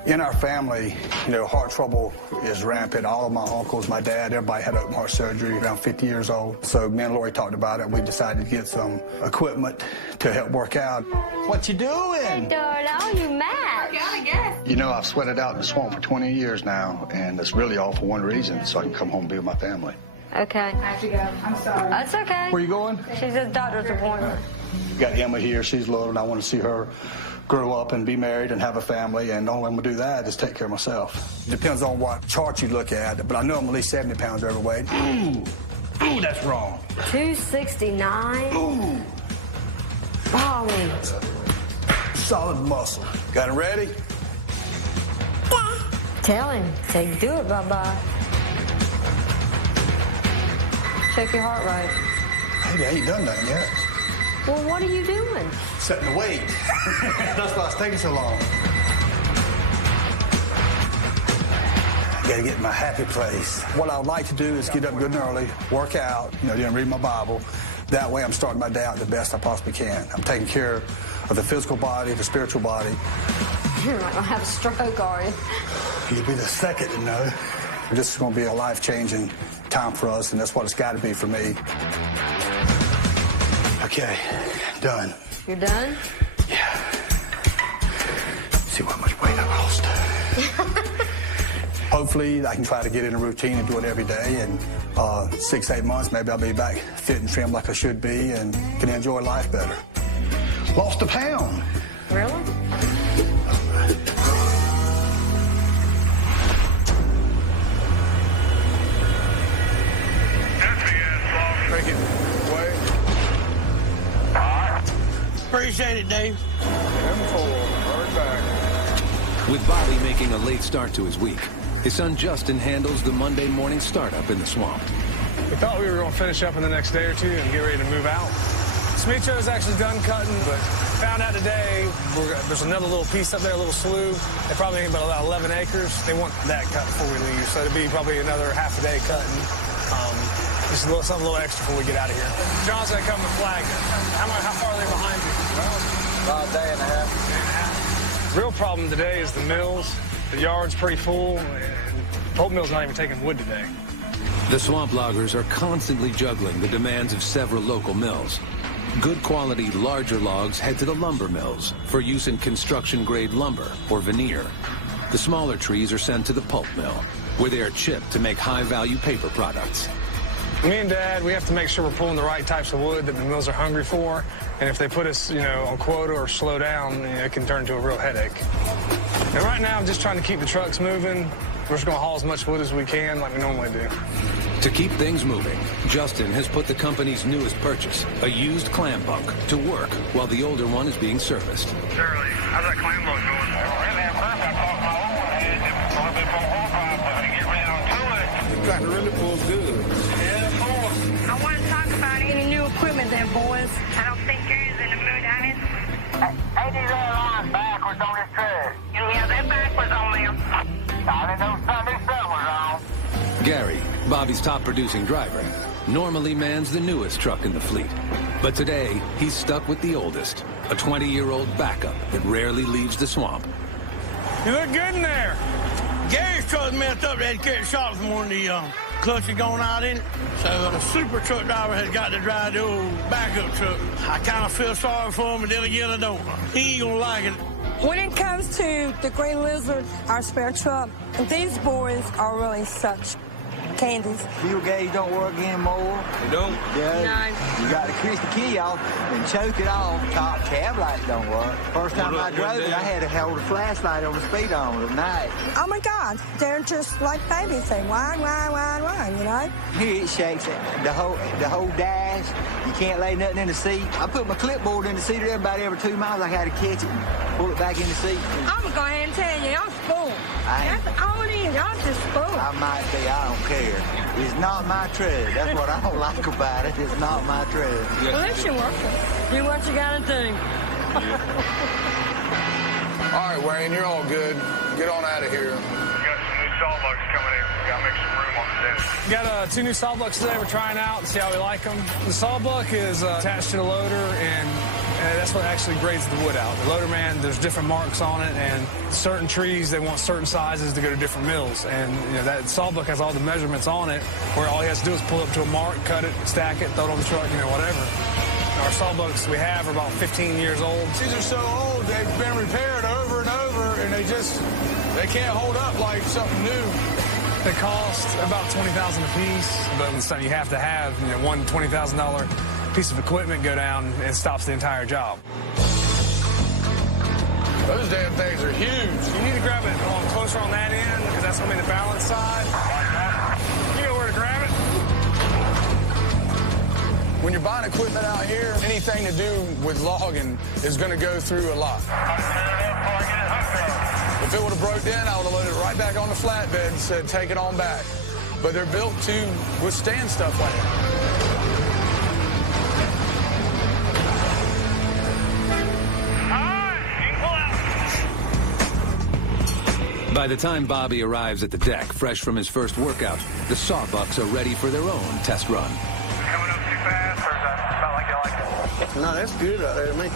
In our family, heart trouble is rampant. All of my uncles, my dad, everybody had open heart surgery around 50 years old. So me and Lori talked about it, and we decided to get some equipment to help work out. What you doing? Hey, darling, you mad? I guess. I've sweated out in the swamp for 20 years now, and it's really all for one reason, so I can come home and be with my family. Okay. I have to go. I'm sorry. That's okay. Where you going? She's at a doctor's appointment. Got Emma here. She's little, and I want to see her grow up and be married and have a family, and the only way I'm going to do that is take care of myself. Depends on what chart you look at, but I know I'm at least 70 pounds overweight. Ooh, that's wrong. 269? Ooh. Bobby. Solid muscle. Got it ready? Tell him. Say, do it, bye-bye. Check your heart rate. Hey, I ain't done nothing yet. Well, what are you doing? Setting the weight. That's why it's taking so long. I gotta get in my happy place. What I would like to do is get up good and early, work out, then read my Bible. That way I'm starting my day out the best I possibly can. I'm taking care of the physical body, the spiritual body. You're not gonna have a stroke, are you? You'll be the second to know. This is gonna be a life-changing time for us, and that's what it's gotta be for me. Okay, done. You're done? Yeah. See how much weight I lost. Hopefully, I can try to get in a routine and do it every day. And 6, 8 months, maybe I'll be back fit and trim like I should be and can enjoy life better. Lost a pound. Really? Make it way. Appreciate it, Dave. M4, right back. With Bobby making a late start to his week, his son Justin handles the Monday morning startup in the swamp. We thought we were going to finish up in the next day or two and get ready to move out. Smicho's actually done cutting, but found out today there's another little piece up there, a little slough. They probably ain't about 11 acres. They want that cut before we leave, so it'll be probably another half a day cutting. Just something a little extra before we get out of here. John's going to come and flag it. How far are they behind you? About a day and a half. Real problem today is the mills. The yard's pretty full, and pulp mill's not even taking wood today. The swamp loggers are constantly juggling the demands of several local mills. Good quality, larger logs head to the lumber mills for use in construction-grade lumber or veneer. The smaller trees are sent to the pulp mill, where they are chipped to make high-value paper products. Me and Dad, we have to make sure we're pulling the right types of wood that the mills are hungry for. And if they put us, on quota or slow down, it can turn into a real headache. And right now, I'm just trying to keep the trucks moving. We're just going to haul as much wood as we can like we normally do. To keep things moving, Justin has put the company's newest purchase, a used clam bunk, to work while the older one is being serviced. Shirley, how's that clam bunk going? Really impressed. I thought my old one had a little bit more horsepower, but I get rid of it. You got to really pull good. I want to talk about any new equipment there, boys. I don't think you're in the mood, honey. Ain't these lines backwards on this truck? Yeah, they're backwards on them. I didn't know Sunday sun was on. Gary, Bobby's top-producing driver, normally mans the newest truck in the fleet. But today, he's stuck with the oldest, a 20-year-old backup that rarely leaves the swamp. You look good in there. Gary's truck messed up. They had to carry the shot from one of the clutches going out in it. So the super truck driver has got to drive the old backup truck. I kind of feel sorry for him, and then again I don't. He ain't gonna like it. When it comes to the Green Lizard, our spare truck, these boys are really such candies. Fuel gauge don't work anymore. It don't? Yeah. No. You got to crease the key off and choke it off. Top cab lights don't work. First time I drove it, I had to hold a flashlight on the speedometer at night. Oh my God, they're just like babies. They whine, Here it shakes it. The whole dash. You can't lay nothing in the seat. I put my clipboard in the seat about every 2 miles. I had to catch it and pull it back in the seat. I'm going to go ahead and tell you, y'all spoiled. That's all it is. Y'all just spoiled. I might be. I don't care. It's not my trade. That's what I don't like about it. It's not my trade. Well, it should work. Do what you got to do. All right, Wayne, you're all good. Get on out of here. We got some new sawbucks coming in. We got to make some room on the desk. Got 2 new sawbucks today. We're trying out and see how we like them. The sawbuck is attached to the loader, and that's what actually grades the wood out. The loader man, there's different marks on it, and certain trees, they want certain sizes to go to different mills. And that sawbuck has all the measurements on it, where all he has to do is pull up to a mark, cut it, stack it, throw it on the truck, whatever. Our sawbucks we have are about 15 years old. These are so old, they've been repaired over and over, and they can't hold up like something new. They cost about $20,000 a piece, but so you have to have one $20,000 piece of equipment go down and stops the entire job. Those damn things are huge. You need to grab it closer on that end because that's going to be the balance side. You know where to grab it. When you're buying equipment out here, anything to do with logging is going to go through a lot. If it would have broke then, I would have loaded it right back on the flatbed and said, take it on back. But they're built to withstand stuff like that. By the time Bobby arrives at the deck, fresh from his first workout, the Sawbucks are ready for their own test run. Coming up too fast, or is that about like you like it? No, that's good out there to me.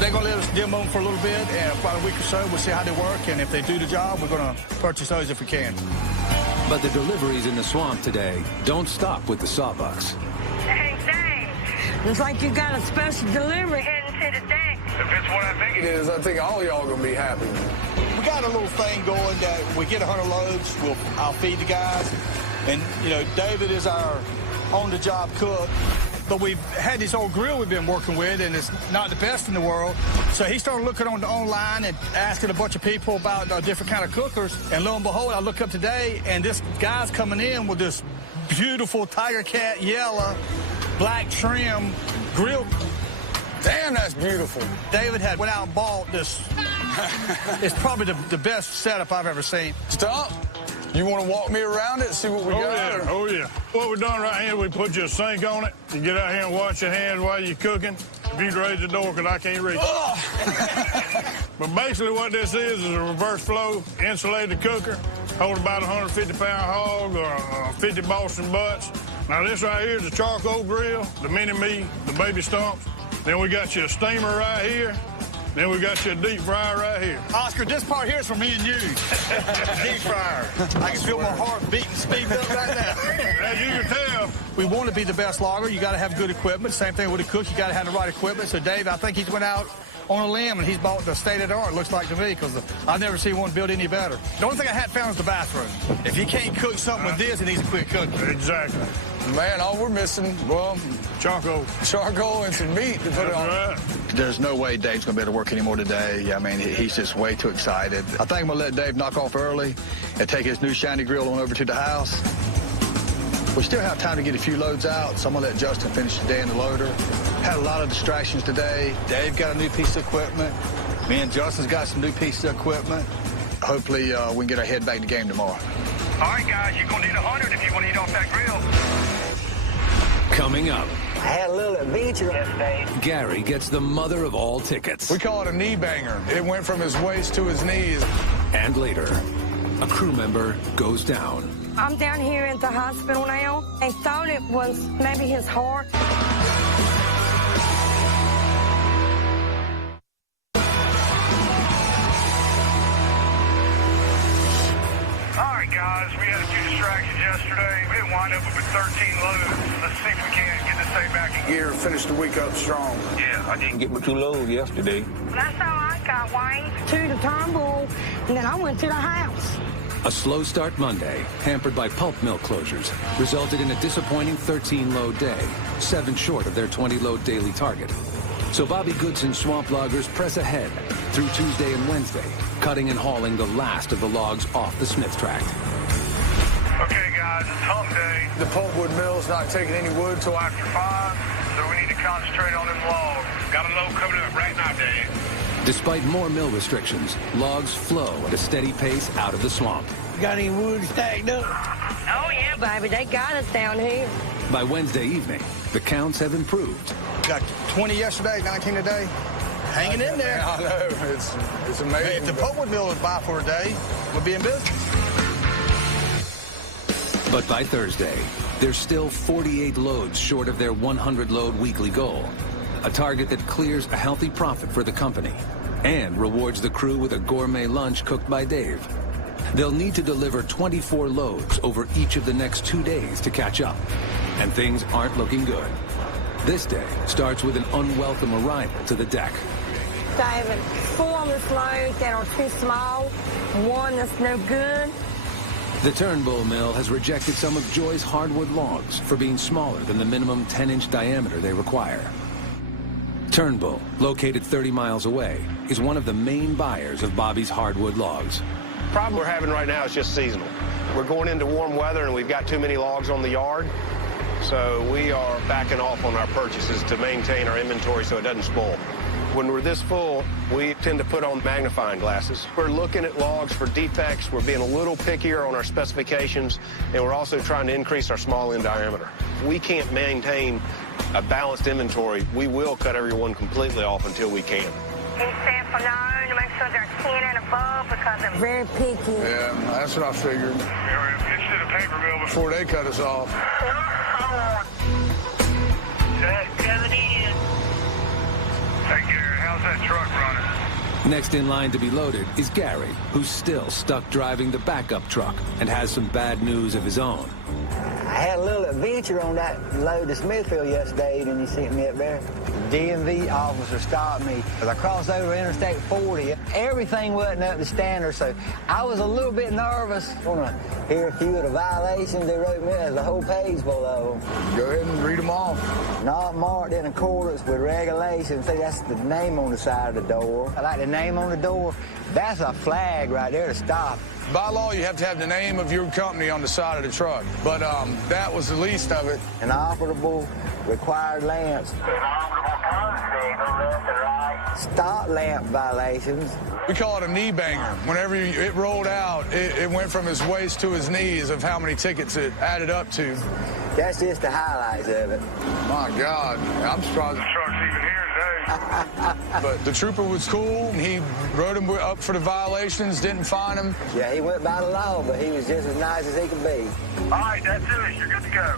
They're going to let us demo them for a little bit, and about a week or so, we'll see how they work, and if they do the job, we're going to purchase those if we can. But the deliveries in the swamp today don't stop with the Sawbucks. Hey, Dave. Looks like you got a special delivery. Heading to the deck. If it's what I think it is, I think all y'all going to be happy. We got a little thing going that we get 100 loads, I'll feed the guys, and, David is our on-the-job cook. But we've had this old grill we've been working with, and it's not the best in the world. So he started looking online and asking a bunch of people about different kind of cookers. And lo and behold, I look up today, and this guy's coming in with this beautiful Tiger Cat yellow, black trim grill. Damn, that's beautiful. David had went out and bought this. It's probably the best setup I've ever seen. Stump, you want to walk me around it, see what we got? Yeah. Oh, yeah. What we've done right here, we put you a sink on it. You get out here and wash your hands while you're cooking. If you'd raise the door, because I can't reach it. But basically what this is a reverse flow insulated cooker. Hold about a 150-pound hog or 50 Boston butts. Now this right here is a charcoal grill, the mini-me, the baby stumps. Then we got you a steamer right here. Then we got you a deep fryer right here. Oscar, this part here is for me and you. Deep fryer. I can feel my heart beating, speeding up right now. As you can tell. We want to be the best logger. You got to have good equipment. Same thing with a cook. You got to have the right equipment. So, Dave, I think he's went out on a limb and he's bought the state-of-the-art, looks like to me, because I've never seen one built any better. The only thing I had found is the bathroom. If you can't cook something with this, it needs a quick cooking. Exactly. Man, all we're missing, well, charcoal and some meat to put it on. Right. There's no way Dave's going to be able to work anymore today. I mean, he's just way too excited. I think I'm going to let Dave knock off early and take his new shiny grill on over to the house. We still have time to get a few loads out, so I'm going to let Justin finish the day in the loader. Had a lot of distractions today. Dave got a new piece of equipment. Me and Justin's got some new pieces of equipment. Hopefully, we can get our head back to the game tomorrow. All right, guys, you're going to need 100 if you want to eat off that grill. Coming up. I had a little adventure. Yes, Dave. Gary gets the mother of all tickets. We call it a knee banger. It went from his waist to his knees. And later, a crew member goes down. I'm down here at the hospital now. They thought it was maybe his heart. All right, guys, we had a few distractions yesterday. We didn't wind up with 13 loads. Let's see if we can get this thing back in gear, finish the week up strong. Yeah, I didn't get but 2 loads yesterday. That's all I got, Wayne. To the tumble, and then I went to the house. A slow start Monday, hampered by pulp mill closures, resulted in a disappointing 13-load day, 7 short of their 20-load daily target. So Bobby Goodson's swamp loggers press ahead through Tuesday and Wednesday, cutting and hauling the last of the logs off the Smith tract. Okay, guys, it's hump day. The pulpwood mill's not taking any wood till after 5, so we need to concentrate on them logs. Got a load coming up right now, Dave. Despite more mill restrictions, logs flow at a steady pace out of the swamp. Got any wood stacked up? Oh, yeah, baby, they got us down here. By Wednesday evening, the counts have improved. Got 20 yesterday, 19 today. Hanging in there. Yeah, I know. It's amazing. Hey, if the pulpwood mill was by for a day, we'll be in business. But by Thursday, they're still 48 loads short of their 100-load weekly goal, a target that clears a healthy profit for the company and rewards the crew with a gourmet lunch cooked by Dave. They'll need to deliver 24 loads over each of the next 2 days to catch up, and things aren't looking good. This day starts with an unwelcome arrival to the deck. David, 4 on this load that are too small, 1 that's no good, The Turnbull mill has rejected some of Joy's hardwood logs for being smaller than the minimum 10-inch diameter they require. Turnbull, located 30 miles away, is one of the main buyers of Bobby's hardwood logs. The problem we're having right now is just seasonal. We're going into warm weather and we've got too many logs on the yard, so we are backing off on our purchases to maintain our inventory so it doesn't spoil. When we're this full, we tend to put on magnifying glasses. We're looking at logs for defects. We're being a little pickier on our specifications, and we're also trying to increase our small end diameter. If we can't maintain a balanced inventory, we will cut everyone completely off until we can. He said for now to make sure they're 10 and above because they're very picky. Yeah, that's what I figured. Get to the paper mill before they cut us off. Hey, Gary, how's that truck running? Next in line to be loaded is Gary, who's still stuck driving the backup truck and has some bad news of his own. I had a little adventure on that load to Smithfield yesterday, and he sent me up there. DMV officer stopped me as I crossed over Interstate 40. Everything wasn't up to standard, so I was a little bit nervous. I want to hear a few of the violations they wrote me. There's a whole page full of them. Go ahead and read them off. Not marked in accordance with regulations. See, that's the name on the side of the door. I like the name on the door. That's a flag right there to stop. By law, you have to have the name of your company on the side of the truck, but that was the least of it. Inoperable required lamps. Stop lamp violations. We call it a knee banger. Whenever it rolled out, it went from his waist to his knees of how many tickets it added up to. That's just the highlights of it. My God, I'm surprised. The truck's even here today. But the trooper was cool. He wrote him up for the violations, didn't fine him. Yeah, he went by the law, but he was just as nice as he could be. All right, that's it. You're good to go.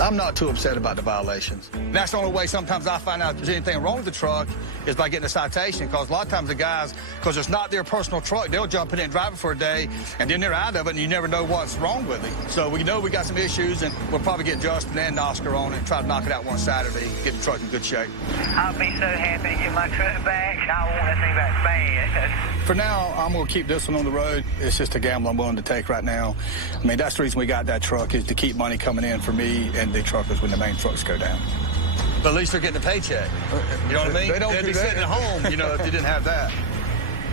I'm not too upset about the violations. That's the only way sometimes I find out if there's anything wrong with the truck is by getting a citation, because a lot of times the guys, because it's not their personal truck, they'll jump in and drive it for a day, and then they're out of it, and you never know what's wrong with it. So we know we got some issues, and we'll probably get Justin and Oscar on it and try to knock it out one Saturday, get the truck in good shape. I'll be so happy to get my truck back. I want that thing back bad. For now, I'm going to keep this one on the road. It's just a gamble I'm willing to take right now. I mean, that's the reason we got that truck, is to keep money coming in for me and the truckers when the main trucks go down. But at least they're getting a paycheck. You know what I mean? They'd be sitting at home, you know, if they didn't have that.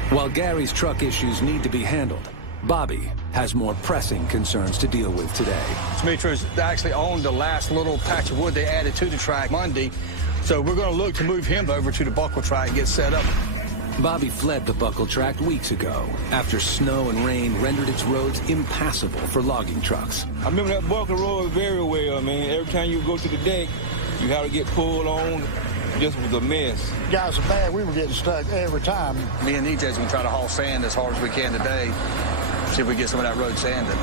While Gary's truck issues need to be handled, Bobby has more pressing concerns to deal with today. Demetrius actually owned the last little patch of wood they added to the track Monday, so we're going to look to move him over to the buckle track and get set up. Bobby fled the buckle track weeks ago after snow and rain rendered its roads impassable for logging trucks. I remember that buckle road very well, man. Every time you go to the deck, you had to get pulled on. It just was a mess. Guys are bad. We were getting stuck every time. Me and EJ's going to try to haul sand as hard as we can today. See if we get some of that road sanded.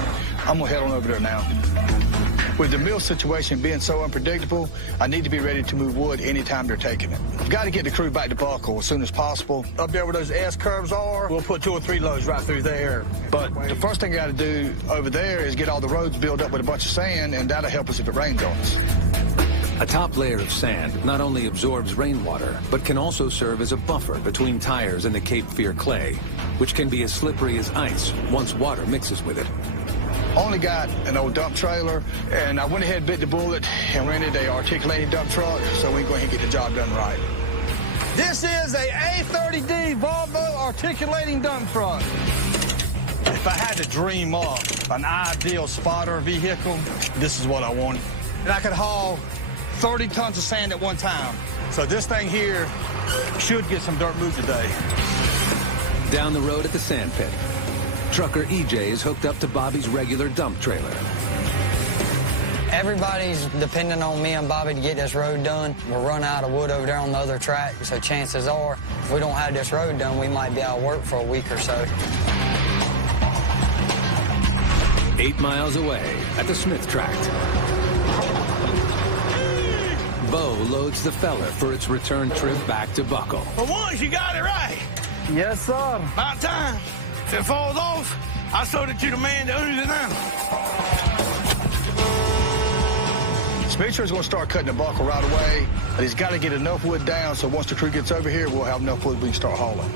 I'm going to head on over there now. With the mill situation being so unpredictable, I need to be ready to move wood anytime they're taking it. I've got to get the crew back to Buckle as soon as possible. Up there where those S-curves are, we'll put 2 or 3 loads right through there. But the first thing I got to do over there is get all the roads built up with a bunch of sand, and that'll help us if it rains on us. A top layer of sand not only absorbs rainwater, but can also serve as a buffer between tires and the Cape Fear clay, which can be as slippery as ice once water mixes with it. Only got an old dump trailer, and I went ahead and bit the bullet and rented an articulating dump truck, so we can go ahead and get the job done right. This is a A30D Volvo articulating dump truck. If I had to dream up an ideal spotter vehicle, this is what I wanted. And I could haul 30 tons of sand at one time. So this thing here should get some dirt moved today. Down the road at the sand pit, trucker EJ is hooked up to Bobby's regular dump trailer. Everybody's depending on me and Bobby to get this road done. We're running out of wood over there on the other track, so chances are, if we don't have this road done, we might be out of work for a week or so. 8 miles away at the Smith tract, Bo loads the feller for its return trip back to Buckle. For once, you got it right. Yes, sir. About time. If it falls off, I sold it to the man that owns it now. Demetrius is going to start cutting the buckle right away, but he's got to get enough wood down so once the crew gets over here, we'll have enough wood we can start hauling.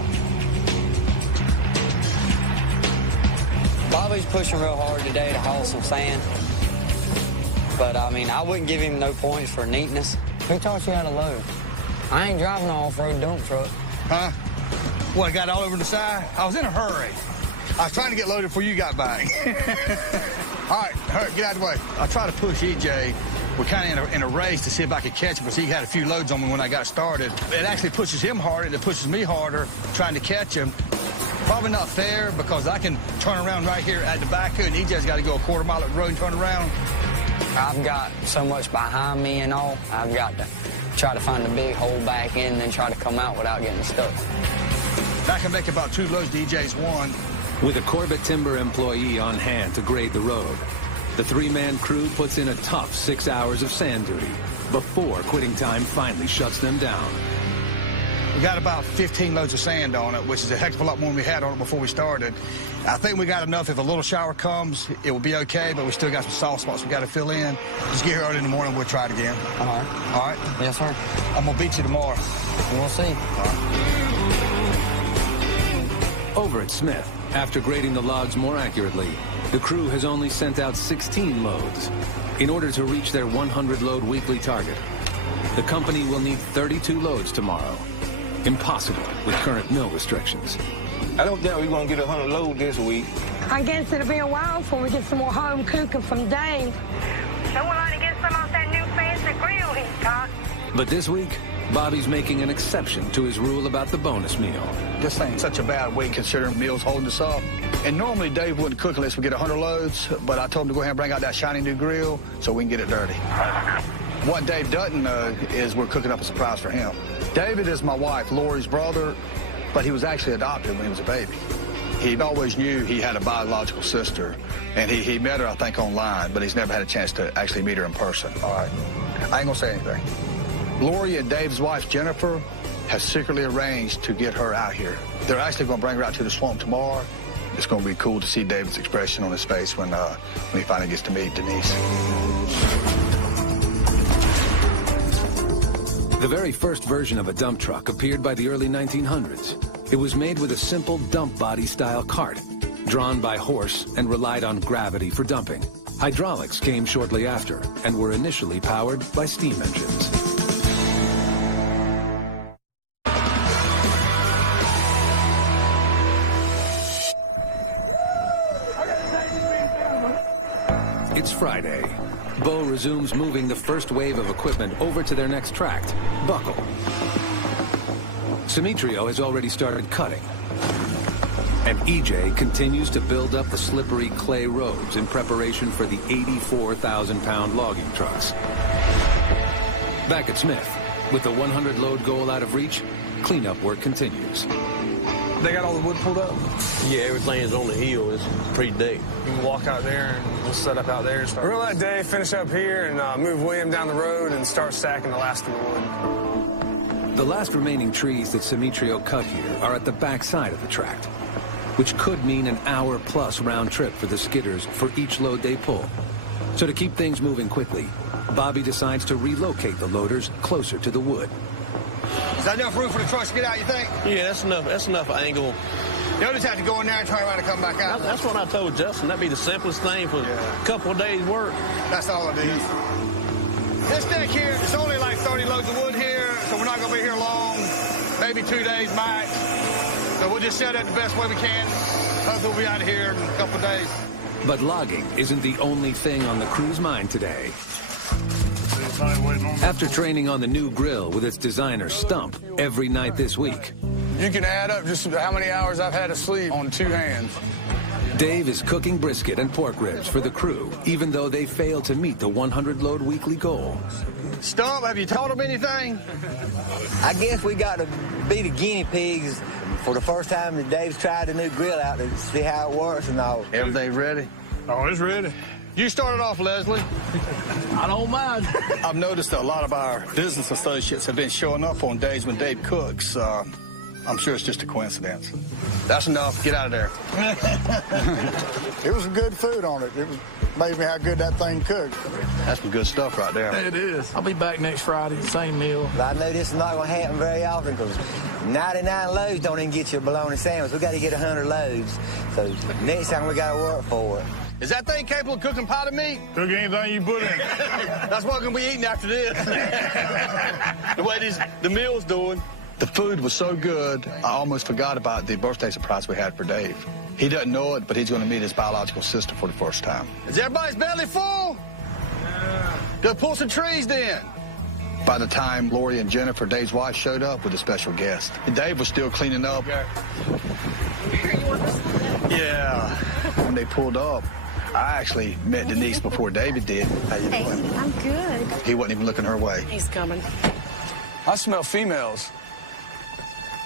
Bobby's pushing real hard today to haul some sand. But, I mean, I wouldn't give him no points for neatness. Who taught you how to load? I ain't driving an off-road dump truck. Huh? What, got all over the side? I was in a hurry. I was trying to get loaded before you got back. All right, hurry, get out of the way. I tried to push EJ. We're kind of in a race to see if I could catch him because he had a few loads on me when I got started. It actually pushes him harder. It pushes me harder trying to catch him. Probably not fair because I can turn around right here at the back here, and EJ's got to go a quarter mile up the road and turn around. I've got so much behind me and all, I've got to try to find a big hole back in and then try to come out without getting stuck. I can make about 2 loads to EJ's 1. With a Corbett Timber employee on hand to grade the road, the 3-man crew puts in a tough 6 hours of sand duty before quitting time finally shuts them down. We got about 15 loads of sand on it, which is a heck of a lot more than we had on it before we started. I think we got enough. If a little shower comes, it will be okay, but we still got some soft spots we got to fill in. Just get here early in the morning, we'll try it again. All right. All right? Yes, sir. I'm going to beat you tomorrow. We'll see. All right. Over at Smith, after grading the logs more accurately, the crew has only sent out 16 loads. In order to reach their 100-load weekly target, the company will need 32 loads tomorrow. Impossible with current mill restrictions. I don't think we're going to get 100 loads this week. I guess it'll be a while before we get some more home cooking from Dave. So we'll only get some off that new fancy grill he's got. But this week, Bobby's making an exception to his rule about the bonus meal. This ain't such a bad week considering Mill's holding us up. And normally Dave wouldn't cook unless we get 100 loads, but I told him to go ahead and bring out that shiny new grill so we can get it dirty. What Dave doesn't know is we're cooking up a surprise for him. David is my wife, Lori's brother, but he was actually adopted when he was a baby. He always knew he had a biological sister, and he met her, I think, online, but he's never had a chance to actually meet her in person. All right? I ain't gonna say anything. Lori and Dave's wife, Jennifer, has secretly arranged to get her out here. They're actually gonna bring her out to the swamp tomorrow. It's gonna be cool to see David's expression on his face when he finally gets to meet Denise. The very first version of a dump truck appeared by the early 1900s. It was made with a simple dump body-style cart, drawn by horse and relied on gravity for dumping. Hydraulics came shortly after and were initially powered by steam engines. It's Friday. Bo resumes moving the first wave of equipment over to their next tract, Buckle. Simitrio has already started cutting. And EJ continues to build up the slippery clay roads in preparation for the 84,000-pound logging trucks. Back at Smith, with the 100-load goal out of reach, cleanup work continues. They got all the wood pulled up? Yeah, everything is on the hill. It's pre-decked. You can walk out there and we'll set up out there and start. We're gonna let Dave finish up here and move William down the road and start stacking the last of the wood. The last remaining trees that Simitrio cut here are at the back side of the tract, which could mean an hour-plus round trip for the skidders for each load they pull. So to keep things moving quickly, Bobby decides to relocate the loaders closer to the wood. Is that enough room for the trucks to get out, you think? Yeah, that's enough. That's enough angle. They'll just have to go in there and turn around and come back out. That's what I told Justin. That'd be the simplest thing for a couple of days' work. That's all it is. This deck here, it's only like 30 loads of wood here, so we're not going to be here long. Maybe 2 days max. So we'll just set it the best way we can. Hopefully we'll be out of here in a couple of days. But logging isn't the only thing on the crew's mind today. After training on the new grill with its designer Stump every night this week, you can add up just how many hours I've had of sleep on 2 hands. Dave is cooking brisket and pork ribs for the crew, even though they failed to meet the 100-load weekly goal. Stump, have you taught them anything? I guess we got to be the guinea pigs for the first time that Dave's tried the new grill out to see how it works and all. Everything ready? Oh, it's ready. You started off, Leslie. I don't mind. I've noticed that a lot of our business associates have been showing up on days when Dave cooks. I'm sure it's just a coincidence. That's enough. Get out of there. It was some good food on it. It was amazing how good that thing cooked. That's some good stuff right there. It is. I'll be back next Friday, same meal. I know this is not going to happen very often because 99 loads don't even get you a bologna sandwich. We got to get 100 loads. So next time we got to work for it. Is that thing capable of cooking potted meat? Cook anything you put in. That's what we're going to be eating after this. The way the meal's doing. The food was so good, I almost forgot about the birthday surprise we had for Dave. He doesn't know it, but he's going to meet his biological sister for the first time. Is everybody's belly full? Yeah. Go pull some trees then. By the time Lori and Jennifer, Dave's wife, showed up with a special guest, Dave was still cleaning up. Yeah. When they pulled up, I actually met Denise before David did. How you doing? I'm good. He wasn't even looking her way. He's coming. I smell females.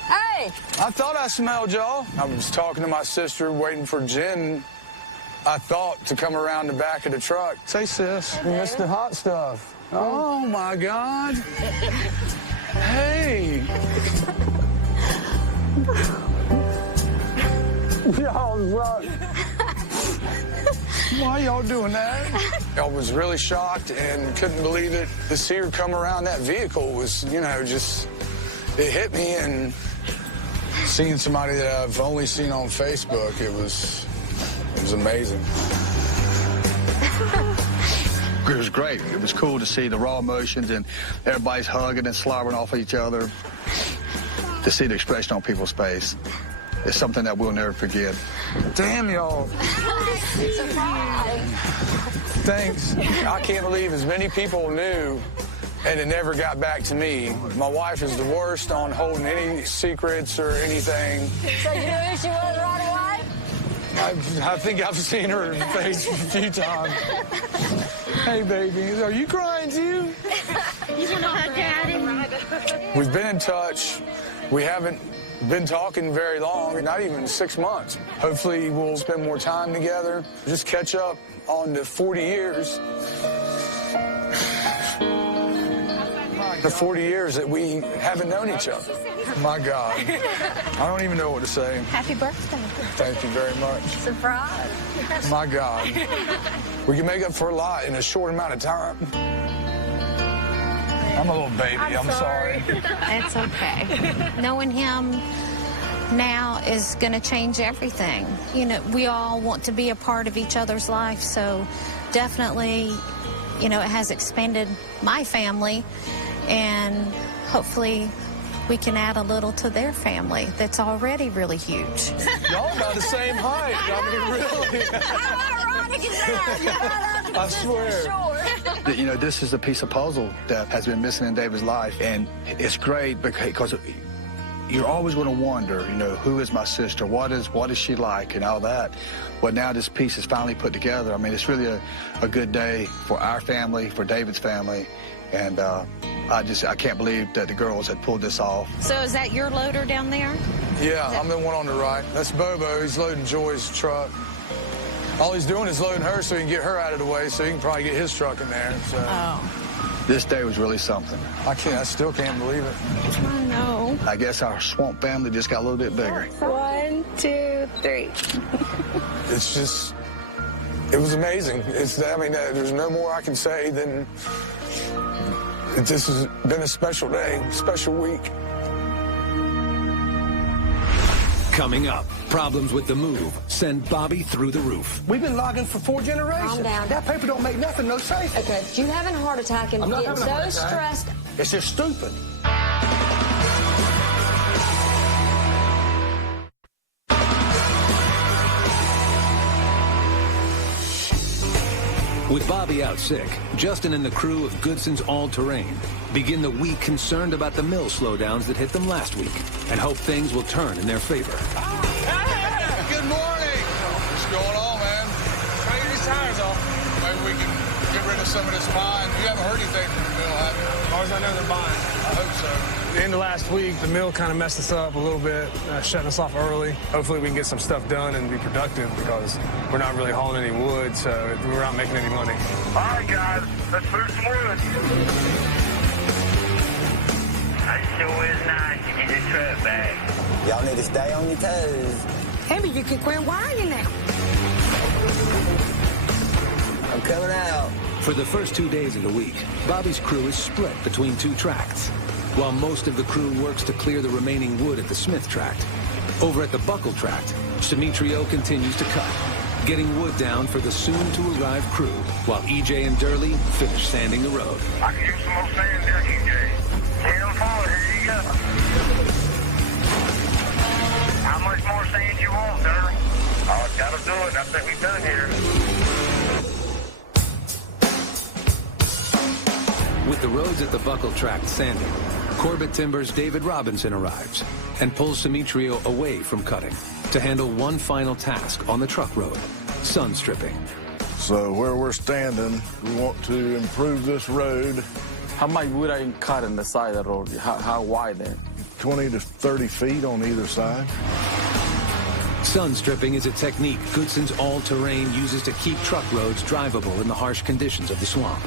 Hey! I thought I smelled y'all. I was talking to my sister, waiting for Jen, I thought, to come around the back of the truck. Say, sis, you missed the hot stuff. Oh, my God. Hey. Y'all rock. Why y'all doing that? I was really shocked and couldn't believe it. To see her come around that vehicle was, you know, just, it hit me. And seeing somebody that I've only seen on Facebook, it was amazing. It was great. It was cool to see the raw emotions and everybody's hugging and slobbering off each other. To see the expression on people's face is something that we'll never forget. Damn, y'all. Surprise. Thanks. I can't believe as many people knew and it never got back to me. My wife is the worst on holding any secrets or anything. So you knew who she was right away? I think I've seen her face a few times. Hey, baby, are you crying too? You're not Daddy. We've been in touch. We haven't been talking very long, not even 6 months. Hopefully we'll spend more time together, just catch up on the 40 years. The 40 years that we haven't known each other. My God. I don't even know what to say. Happy birthday. Thank you very much. Surprise. My God. We can make up for a lot in a short amount of time. I'm a little baby. I'm sorry. It's okay. Knowing him now is going to change everything. You know, we all want to be a part of each other's life, so definitely, you know, it has expanded my family, and hopefully we can add a little to their family that's already really huge. Y'all about the same height. I mean, really. How ironic is that? I swear. Sure. You know, this is a piece of puzzle that has been missing in David's life, and it's great because you're always going to wonder, you know, who is my sister? What is she like and all that? Well, now this piece is finally put together. I mean, it's really a good day for our family, for David's family, and I can't believe that the girls had pulled this off. So is that your loader down there? Yeah, I'm the one on the right. That's Bobo. He's loading Joy's truck. All he's doing is loading her so he can get her out of the way so he can probably get his truck in there. So. Oh. This day was really something. I still can't believe it. I know. I guess our swamp family just got a little bit bigger. 1, 2, 3. It's just, it was amazing. I mean, there's no more I can say than this has been a special day, special week. Coming up, problems with the move send Bobby through the roof. We've been logging for 4 generations. Calm down. That paper don't make nothing no safe. Okay, if you having a heart attack and I'm not getting having a heart so attack. stressed. It's just stupid. With Bobby out sick, Justin and the crew of Goodson's All-Terrain begin the week concerned about the mill slowdowns that hit them last week and hope things will turn in their favor. Good morning. What's going on, man? Trying to get these tires off. Maybe we can get rid of some of this pine. You haven't heard anything from the mill, have you? As far as I know, they're buying. I hope so. At the end of last week, the mill kind of messed us up a little bit, shutting us off early. Hopefully we can get some stuff done and be productive because we're not really hauling any wood, so we're not making any money. All right, guys, let's move some wood. Hey, sure is nice to get your truck back. Y'all need to stay on your toes. Maybe you could quit whining now. I'm coming out. For the first 2 days of the week, Bobby's crew is split between two tracts, while most of the crew works to clear the remaining wood at the Smith tract. Over at the Buckle tract, Demetrio continues to cut, getting wood down for the soon-to-arrive crew, while EJ and Durley finish sanding the road. I can use some more sand there, EJ. 10 forward, here you go. How much more sand you want, Durley? Oh, gotta do it. That's what we've done here. With the roads at the Buckle tract sanded, Corbett Timber's David Robinson arrives and pulls Demetrio away from cutting to handle one final task on the truck road, sun stripping. So where we're standing, we want to improve this road. How much wood are you cutting the side of the road? How wide then? 20 to 30 feet on either side. Sun stripping is a technique Goodson's all-terrain uses to keep truck roads drivable in the harsh conditions of the swamp.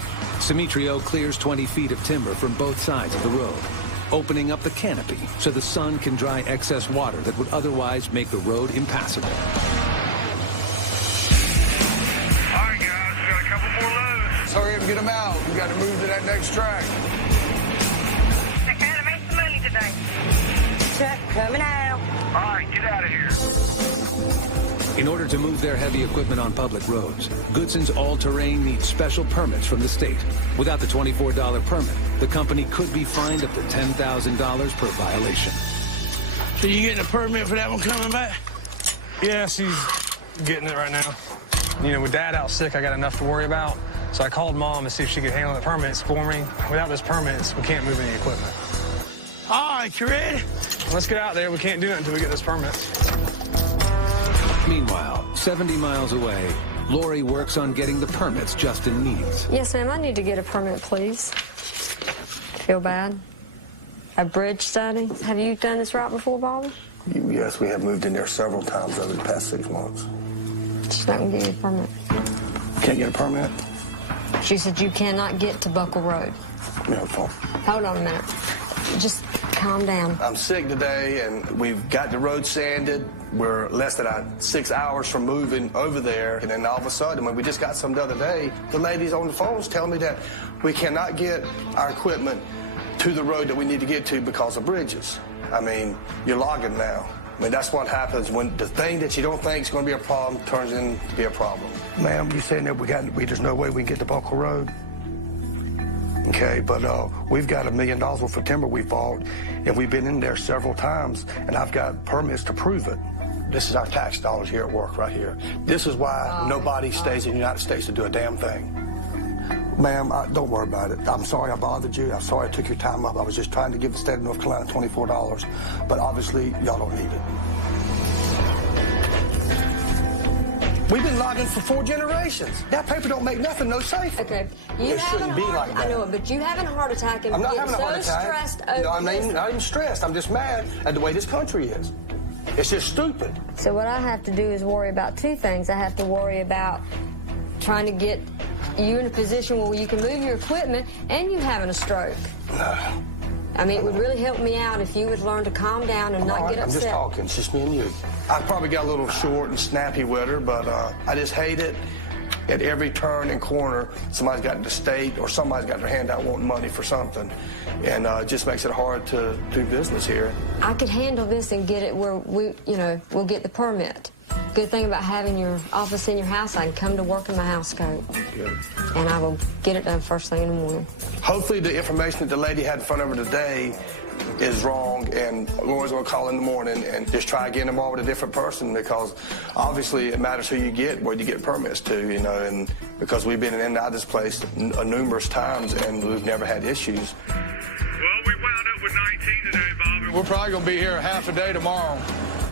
Demetrio clears 20 feet of timber from both sides of the road, opening up the canopy so the sun can dry excess water that would otherwise make the road impassable. All right, guys, we got a couple more loads. Hurry up and get them out. We got to move to that next track. I gotta make some money today. Truck coming out. All right, get out of here. In order to move their heavy equipment on public roads, Goodson's all-terrain needs special permits from the state. Without the $24 permit, the company could be fined up to $10,000 per violation. So you getting a permit for that one coming back? Yeah, she's getting it right now. You know, with Dad out sick, I got enough to worry about. So I called Mom to see if she could handle the permits for me. Without those permits, we can't move any equipment. All right, you ready? Let's get out there. We can't do it until we get those permits. Meanwhile, 70 miles away, Lori works on getting the permits Justin needs. Yes, ma'am, I need to get a permit, please. Feel bad? A bridge study? Have you done this route before, Bobby? Yes, we have moved in there several times over the past 6 months. She's not going to give you a permit. Can't get a permit? She said you cannot get to Buckle Road. No, Hold on a minute. Just calm down. I'm sick today, and we've got the road sanded. We're less than 6 hours from moving over there, and then all of a sudden, when we just got some the other day, the ladies on the phones tell me that we cannot get our equipment to the road that we need to get to because of bridges. I mean, you're logging now. I mean, that's what happens when the thing that you don't think is going to be a problem turns into be a problem. Ma'am, you saying that there's no way we can get to Buckle Road? Okay, but we've got $1 million worth of timber we bought, and we've been in there several times, and I've got permits to prove it. This is our tax dollars here at work right here. This is why nobody stays in the United States to do a damn thing. Ma'am, don't worry about it. I'm sorry I bothered you. I'm sorry I took your time up. I was just trying to give the state of North Carolina $24, but obviously y'all don't need it. We've been logging for 4 generations. That paper don't make nothing no safer. Okay, It shouldn't be like that. I know it, but you having a heart attack and I'm not getting having a heart so attack. stressed over No, I'm this. not even stressed. I'm just mad at the way this country is. It's just stupid. So what I have to do is worry about 2 things. I have to worry about trying to get you in a position where you can move your equipment and you having a stroke. I mean, it would really help me out if you would learn to calm down and not get upset. I'm just talking. It's just me and you. I probably got a little short and snappy with her, but I just hate it. At every turn and corner, somebody's got the state or somebody's got their hand out wanting money for something. And it just makes it hard to do business here. I could handle this and get it where we'll get the permit. Good thing about having your office in your house, I can come to work in my house coat. Good. And I will get it done first thing in the morning. Hopefully the information that the lady had in front of her today is wrong, and Laura's going to call in the morning and just try again tomorrow with a different person, because obviously it matters who you get, where you get permits to, and because we've been in and out of this place numerous times and we've never had issues. Well, we wound up with 19 today, Bobby. We're probably going to be here half a day tomorrow.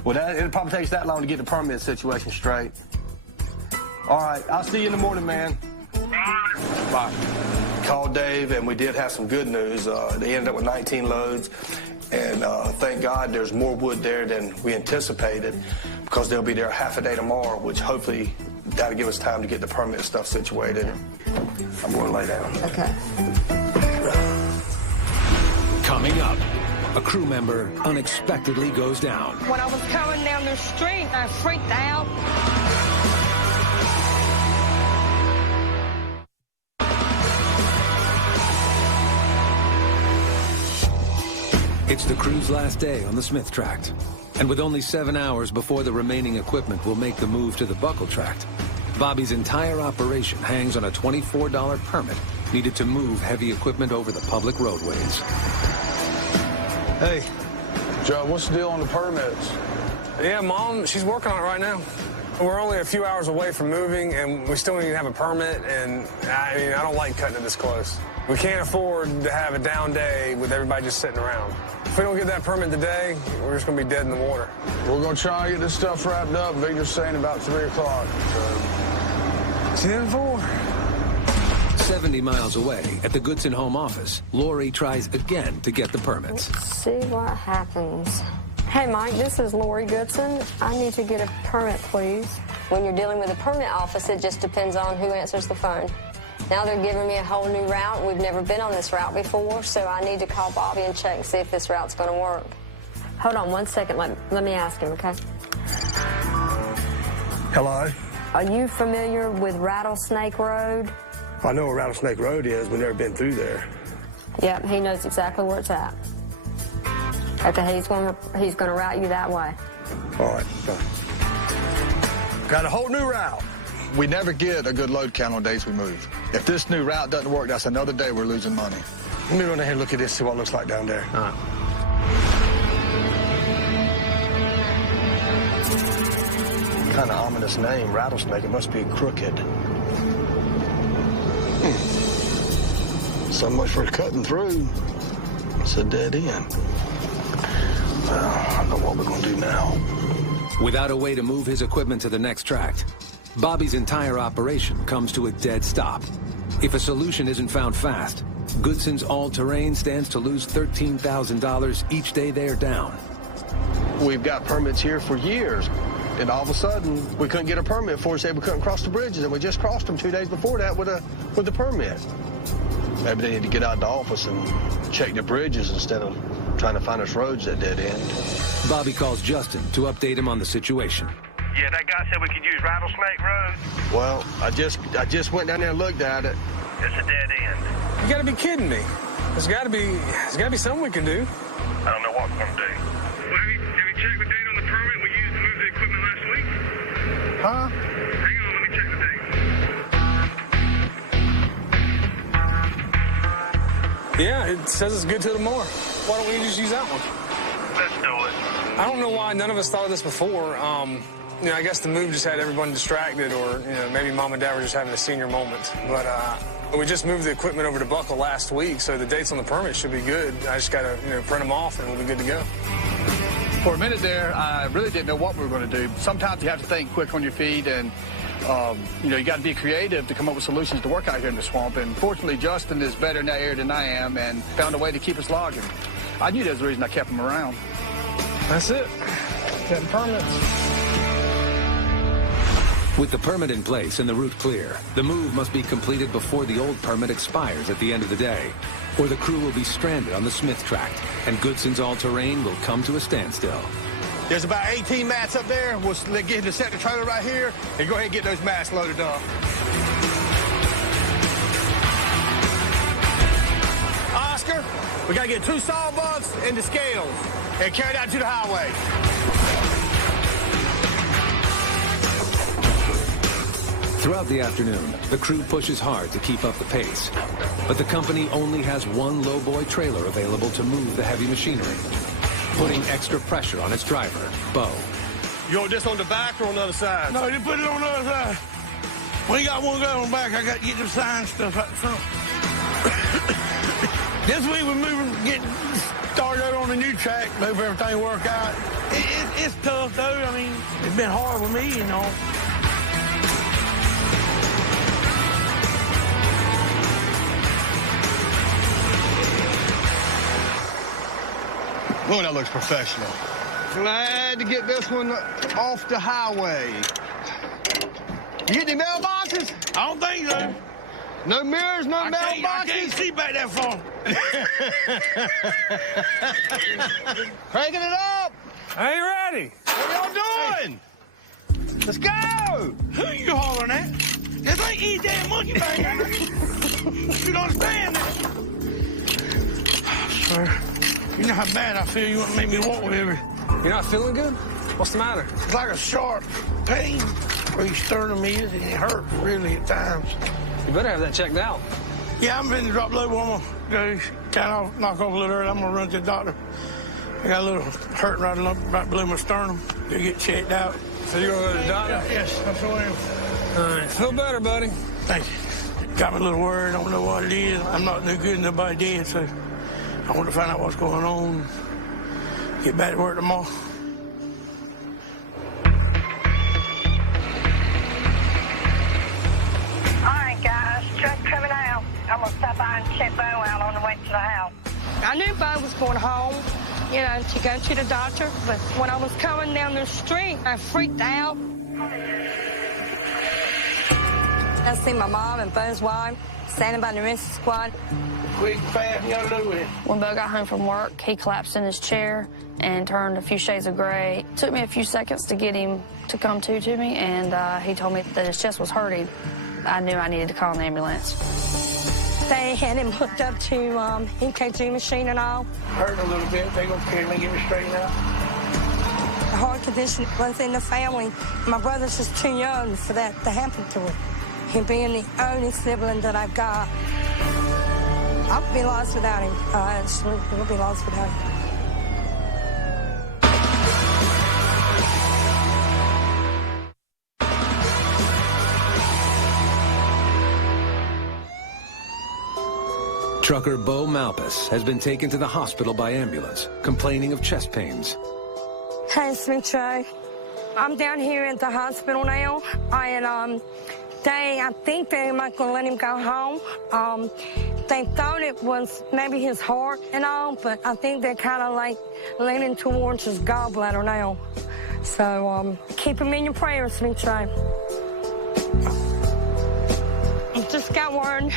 Well, it'll probably take that long to get the permit situation straight. All right, I'll see you in the morning, man. Bye. Called Dave, and we did have some good news. They ended up with 19 loads, and thank God there's more wood there than we anticipated, because they'll be there half a day tomorrow, which hopefully that'll give us time to get the permit stuff situated. I'm going to lay down. Okay. Coming up, A crew member unexpectedly goes down. When I was coming down the street, I freaked out. It's the crew's last day on the Smith Tract. And with only 7 hours before the remaining equipment will make the move to the Buckle Tract, Bobby's entire operation hangs on a $24 permit needed to move heavy equipment over the public roadways. Hey, Joe, what's the deal on the permits? Yeah, Mom, she's working on it right now. We're only a few hours away from moving, and we still need to have a permit, and I don't like cutting it this close. We can't afford to have a down day with everybody just sitting around. If we don't get that permit today, we're just going to be dead in the water. We're going to try and get this stuff wrapped up. Victor's saying about 3 o'clock. 10-4. 70 miles away at the Goodson home office, Lori tries again to get the permits. Let's see what happens. Hey, Mike, this is Lori Goodson. I need to get a permit, please. When you're dealing with a permit office, it just depends on who answers the phone. Now they're giving me a whole new route. We've never been on this route before, so I need to call Bobby and check and see if this route's going to work. Hold on 1 second. Let me ask him, okay? Hello? Are you familiar with Rattlesnake Road? I know where Rattlesnake Road is. We've never been through there. Yep, he knows exactly where it's at. Okay, he's going to route you that way. All right, fine. Got a whole new route. We never get a good load count on days we move. If this new route doesn't work, that's another day we're losing money. Let me run ahead and look at this, see what it looks like down there. All right. Kind of ominous name, Rattlesnake. It must be crooked. So much for cutting through. It's a dead end. Well, I don't know what we're going to do now. Without a way to move his equipment to the next tract, Bobby's entire operation comes to a dead stop. If a solution isn't found fast, Goodson's all-terrain stands to lose $13,000 each day they're down. We've got permits here for years, and all of a sudden, we couldn't get a permit for us. They we couldn't cross the bridges, and we just crossed them 2 days before that with a permit. Maybe they need to get out of the office and check the bridges instead of trying to find us roads that dead end. Bobby calls Justin to update him on the situation. Yeah, that guy said we could use Rattlesnake Road. Well, I just went down there and looked at it. It's a dead end. You got to be kidding me. There's got to be something we can do. I don't know what we're going to do. Well, have you checked the date on the permit we used to move the equipment last week? Huh? Hang on, let me check the date. Yeah, it says it's good till tomorrow. Why don't we just use that one? Let's do it. I don't know why none of us thought of this before. I guess the move just had everyone distracted, or maybe Mom and Dad were just having a senior moment. But we just moved the equipment over to Buckle last week, so the dates on the permit should be good. I just got to print them off, and we'll be good to go. For a minute there, I really didn't know what we were going to do. Sometimes you have to think quick on your feet, and you got to be creative to come up with solutions to work out here in the swamp. And fortunately, Justin is better in that area than I am, and found a way to keep us logging. I knew that was the reason I kept him around. That's it. Getting permits. With the permit in place and the route clear, the move must be completed before the old permit expires at the end of the day, or the crew will be stranded on the Smith Tract, and Goodson's all-terrain will come to a standstill. There's about 18 mats up there. We'll get him to set the trailer right here and go ahead and get those mats loaded up. Oscar, we got to get 2 sawbucks and the scales and carry that to the highway. Throughout the afternoon, the crew pushes hard to keep up the pace. But the company only has one lowboy trailer available to move the heavy machinery, putting extra pressure on its driver, Bo. You want this on the back or on the other side? No, you put it on the other side. We ain't got one guy on the back. I got to get them sign stuff out front. This week we're getting started on the new track, move everything work out. It's tough, though. I mean, it's been hard with me, Oh, that looks professional. Glad to get this one off the highway. You get any mailboxes? I don't think so. No mirrors, no mailboxes. I can't see back that far. Cranking it up. I ain't ready. What y'all doing? Let's go. Who you hollering at? This ain't eat that monkey bang. You don't understand that? Sir, you know how bad I feel. You want to make me walk with every... You're not feeling good? What's the matter? It's like a sharp pain where your sternum is, and it hurts really at times. You better have that checked out. Yeah, I'm finna drop low. I'm gonna go kind of knock off a little early. I'm gonna run to the doctor. I got a little hurt right below my sternum. Go get checked out. So you're gonna go to the doctor? Yes, that's what I am. All right, feel better, buddy. Thank you. Got me a little worried. Don't know what it is. I'm not no good. Nobody did, so I want to find out what's going on. Get back to work tomorrow. Truck coming out. I'm going to stop by and check Bo out on the way to the house. I knew Bo was going home, you know, to go to the doctor, but when I was coming down the street, I freaked out. I see my mom and Bo's wife standing by the rescue squad. Quick, fast, you gotta do it. When Bo got home from work, he collapsed in his chair and turned a few shades of gray. It took me a few seconds to get him to come to me, and he told me that his chest was hurting. I knew I needed to call an ambulance. They had him hooked up to EKG machine and all. Hurting a little bit. They gonna carry me, get me straightened out. The heart condition was in the family. My brother's just too young for that to happen to him. Him being the only sibling that I've got. I'll be lost without him. We'll be lost without him. Trucker Bo Malpas has been taken to the hospital by ambulance, complaining of chest pains. Hey, Smith-Trey. I'm down here at the hospital now, and I think they're not going to let him go home. They thought it was maybe his heart and all, but I think they're kind of like leaning towards his gallbladder now. So keep him in your prayers, Smith-Trey. Just got word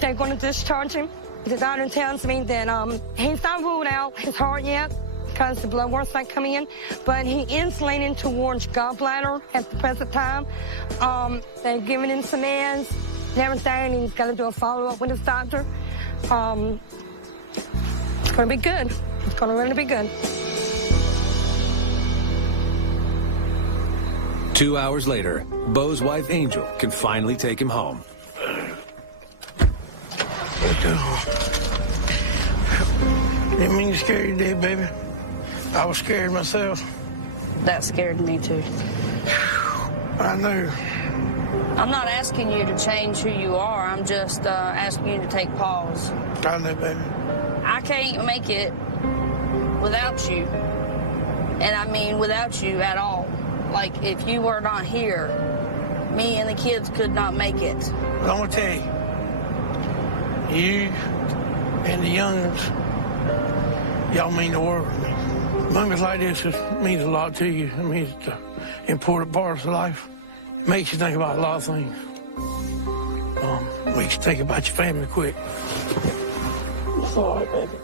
they're going to discharge him. The doctor tells me that he's not ruled out his heart yet because the blood work's not coming in, but he is leaning towards gallbladder at the present time. They're giving him some meds and everything, and he's got to do a follow-up with his doctor. It's going to be good. It's going to really be good. 2 hours later, Bo's wife, Angel, can finally take him home. Didn't mean to scare you today, baby. I was scared myself. That scared me, too. I know. I'm not asking you to change who you are. I'm just asking you to take pause. I know, baby. I can't make it without you. And I mean without you at all. Like, if you were not here, me and the kids could not make it. But I'm going to tell you, you and the youngins, y'all mean the world to me. Moments like this just means a lot to you. It means it's an important part of life. It makes you think about a lot of things. Makes you think about your family quick. It's all right, baby.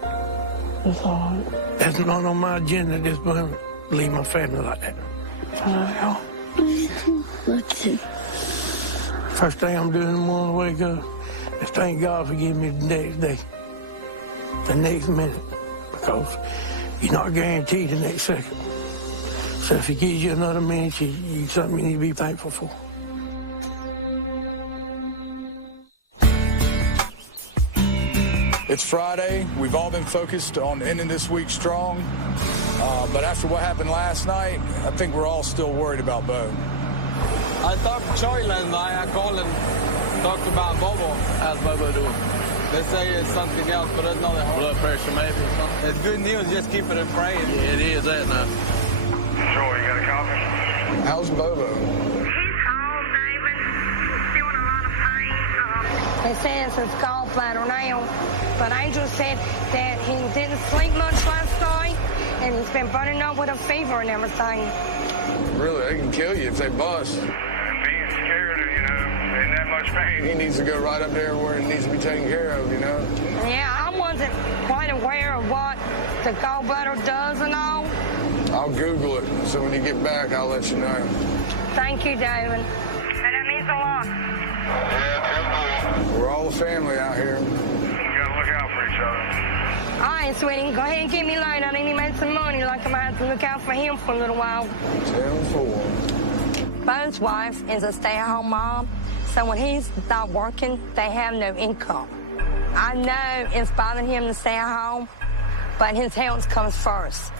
It's all right. That's not on my agenda at this moment, leave my family like that. I love y'all. First thing I'm doing in the morning when I wake up is thank God for giving me the next day, the next minute, because you're not guaranteed the next second. So if he gives you another minute, you something you need to be thankful for. It's Friday. We've all been focused on ending this week strong. But after what happened last night, I think we're all still worried about Bo. I talked to Charlie last night. I called and talked about Bobo. How's Bobo doing? They say it's something else, but it's not that blood pressure maybe. It's good news. Just keep it in praying. Yeah, it is that now. Sure, you got a copy? How's Bobo? They say it's his gallbladder now, but Angel said that he didn't sleep much last night, and he's been burning up with a fever and everything. Really, they can kill you if they bust. Being scared, ain't that much much pain. He needs to go right up there where it needs to be taken care of, you know? Yeah, I wasn't quite aware of what the gallbladder does and all. I'll Google it, so when you get back, I'll let you know. Thank you, David. And it means a lot. We're all a family out here. You gotta look out for each other. All right, sweetie, go ahead and keep me light. I need to make some money, like I'm gonna have to look out for him for a little while. 10-4. Bo's wife is a stay-at-home mom, so when he's not working, they have no income. I know it's bothering him to stay at home, but his health comes first.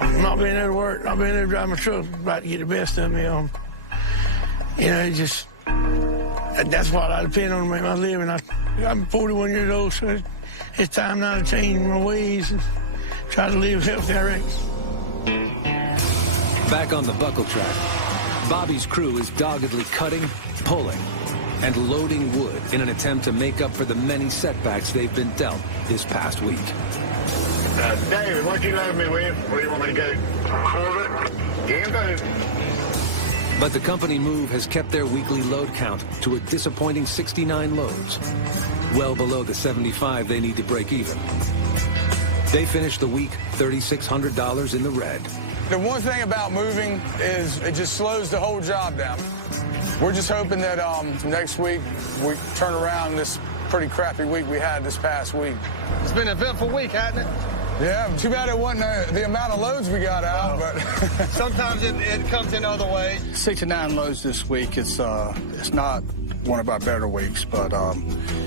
Not being able to work, not being able to drive my truck, about to get the best of me. You know, it just, that's what I depend on to make my living. I'm 41 years old, so it's time now to change my ways and try to live healthy, I reckon. Back on the buckle track, Bobby's crew is doggedly cutting, pulling, and loading wood in an attempt to make up for the many setbacks they've been dealt this past week. David, what you load me with? Where do you want me to go? Corbett? Yeah, boat. But the company move has kept their weekly load count to a disappointing 69 loads, well below the 75 they need to break even. They finished the week $3,600 in the red. The one thing about moving is it just slows the whole job down. We're just hoping that next week we turn around this pretty crappy week we had this past week. It's been an eventful week, hasn't it? Yeah, too bad it wasn't the amount of loads we got out, but sometimes it comes in other ways. 69 loads this week. It's not one of our better weeks, but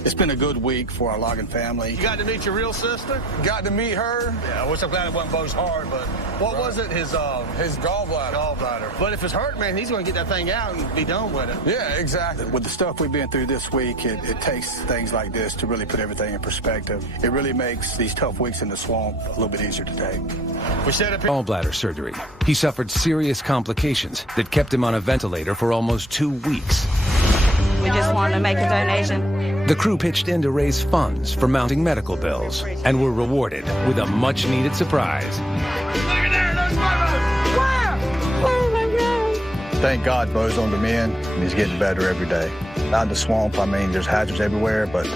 it's been a good week for our logging family. You got to meet your real sister? Got to meet her. Yeah, I wish I'm glad it wasn't Bo's hard, but what was it? His gallbladder. Gallbladder. But if it's hurt, man, he's going to get that thing out and be done with it. Yeah, exactly. With the stuff we've been through this week, it takes things like this to really put everything in perspective. It really makes these tough weeks in the swamp a little bit easier to take. We set up gallbladder surgery. He suffered serious complications that kept him on a ventilator for almost 2 weeks. We just wanted to make a donation. The crew pitched in to raise funds for mounting medical bills and were rewarded with a much-needed surprise. Thank God Bo's on the mend, and he's getting better every day. Out in the swamp, I mean, there's hazards everywhere, but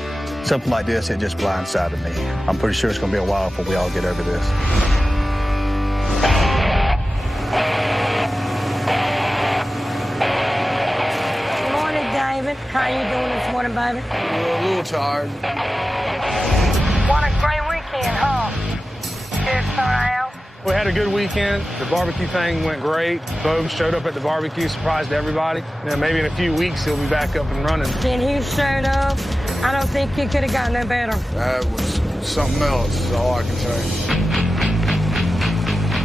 something like this, it just blindsided me. I'm pretty sure it's going to be a while before we all get over this. How you doing this morning, baby? A little tired. What a great weekend, huh? Good turnout. We had a good weekend. The barbecue thing went great. Bo showed up at the barbecue, surprised everybody. Maybe in a few weeks he'll be back up and running. When he showed up, I don't think he could have gotten no better. That was something else, is all I can say.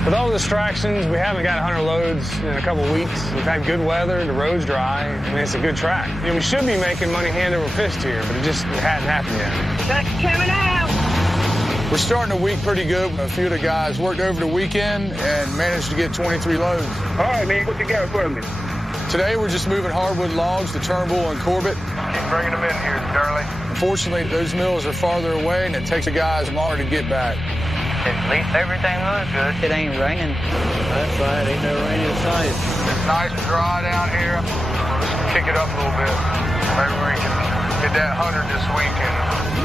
With all the distractions, we haven't got 100 loads in a couple weeks. We've had good weather, the road's dry. I mean, it's a good track. You know, we should be making money hand over fist here, but it hadn't happened yet. That's coming out. We're starting the week pretty good. A few of the guys worked over the weekend and managed to get 23 loads. All right, man, what you got for me? Today, we're just moving hardwood logs to Turnbull and Corbett. Keep bringing them in here, Darley. Unfortunately, those mills are farther away, and it takes the guys longer to get back. At least everything looks good. It ain't raining. That's right, ain't no rain in sight. It's nice and dry down here. Let's kick it up a little bit. Maybe we can hit that 100 this weekend.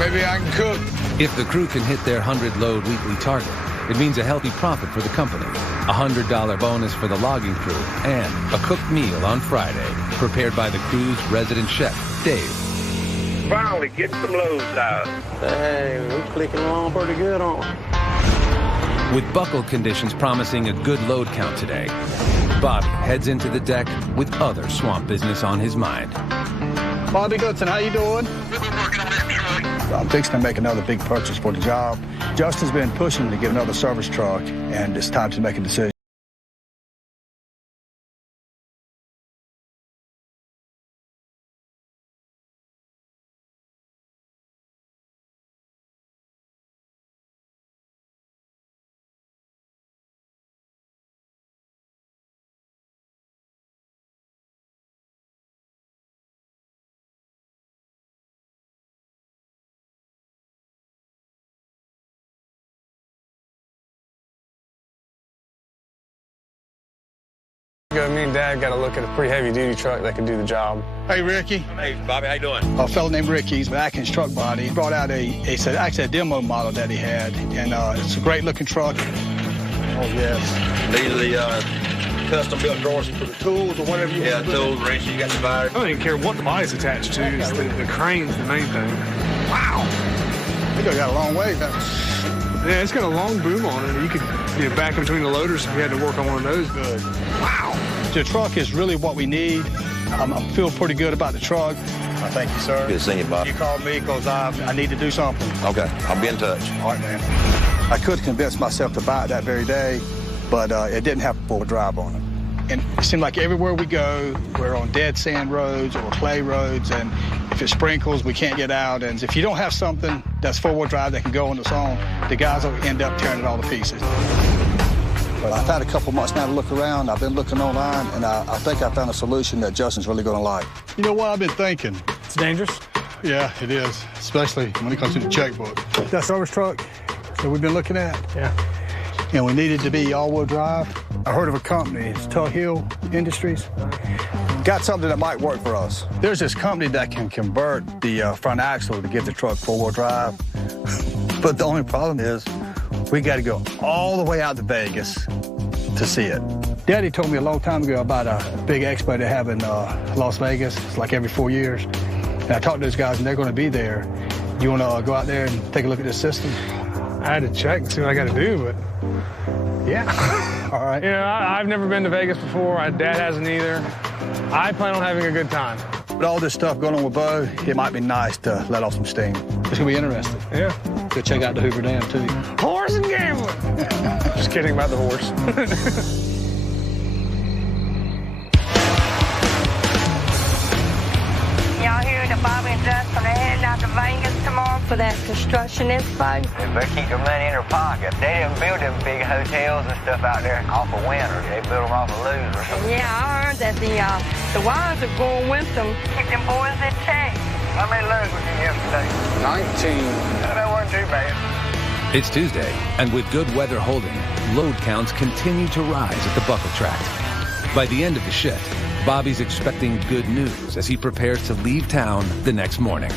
Maybe I can cook. If the crew can hit their 100-load weekly target, it means a healthy profit for the company, a $100 bonus for the logging crew, and a cooked meal on Friday, prepared by the crew's resident chef, Dave. Finally, getting some loads out. Hey, we're clicking along pretty good, aren't we? With buckle conditions promising a good load count today, Bobby heads into the deck with other swamp business on his mind. Bobby Goodson, how you doing? I'm fixing to make another big purchase for the job. Justin's been pushing to get another service truck, and it's time to make a decision. me and Dad got to look at a pretty heavy-duty truck that could do the job. Hey, Ricky. Hey, Bobby, how you doing? A fellow named Ricky, he's back in his truck body. He brought out actually a demo model that he had, and it's a great-looking truck. Oh, yes. These are the custom-built drawers for the tools or whatever you want. Yeah, tools, wrenches, you got the fire. I don't even care what the body's attached to. It's the crane's the main thing. Wow. You got a long way, though. Yeah, it's got a long boom on it. You could back in between the loaders if you had to work on one of those. Good. Wow. The truck is really what we need. I feel pretty good about the truck. Thank you, sir. Good seeing you, Bob. You called me because I need to do something. Okay, I'll be in touch. All right, man. I could convince myself to buy it that very day, but it didn't have four-wheel drive on it. And it seemed like everywhere we go, we're on dead sand roads or clay roads, and if it sprinkles, we can't get out. And if you don't have something that's four-wheel drive that can go on its own, the guys will end up tearing it all to pieces. But I've had a couple months now to look around. I've been looking online, and I think I found a solution that Justin's really going to like. You know what I've been thinking? It's dangerous? Yeah, it is, especially when it comes to the checkbook. That service truck that we've been looking at? Yeah. And we needed to be all-wheel drive. I heard of a company, it's Tug Hill Industries. Got something that might work for us. There's this company that can convert the front axle to give the truck four-wheel drive. But the only problem is we got to go all the way out to Vegas to see it. Daddy told me a long time ago about a big expo they have in Las Vegas. It's like every 4 years. And I talked to those guys, and they're going to be there. You want to go out there and take a look at this system? I had to check and see what I got to do, but yeah. All right. You know, I've never been to Vegas before. Dad hasn't either. I plan on having a good time. With all this stuff going on with Bo, it might be nice to let off some steam. It's going to be interesting. Yeah. Go check out the Hoover Dam, too. Horse and gambling. Just kidding about the horse. Y'all hear that Bobby and Justin are heading out to Vegas tomorrow for that construction expo? They better keep their money in their pocket. They didn't build them big hotels and stuff out there off of winners. They built them off of losers. Yeah, I heard that the wives are going with them. Keep them boys in check. How many loads was in yesterday? 19. That wasn't too bad. It's Tuesday, and with good weather holding, load counts continue to rise at the buckle tract. By the end of the shift, Bobby's expecting good news as he prepares to leave town the next morning.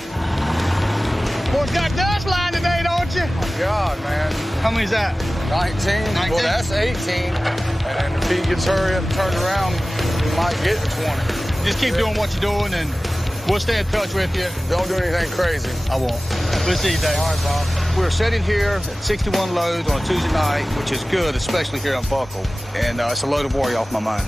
Boy, got dust line today, don't you? Oh, God, man. How many's that? 19. Well, that's 18. And if he gets hurry up and turned around, he might get to 20. Just keep doing what you're doing, and we'll stay in touch with you. Don't do anything crazy. I won't. We'll see you, Dave. All right, Bob. We're sitting here at 61 loads on a Tuesday night, which is good, especially here on Buckle. And it's a load of worry off my mind.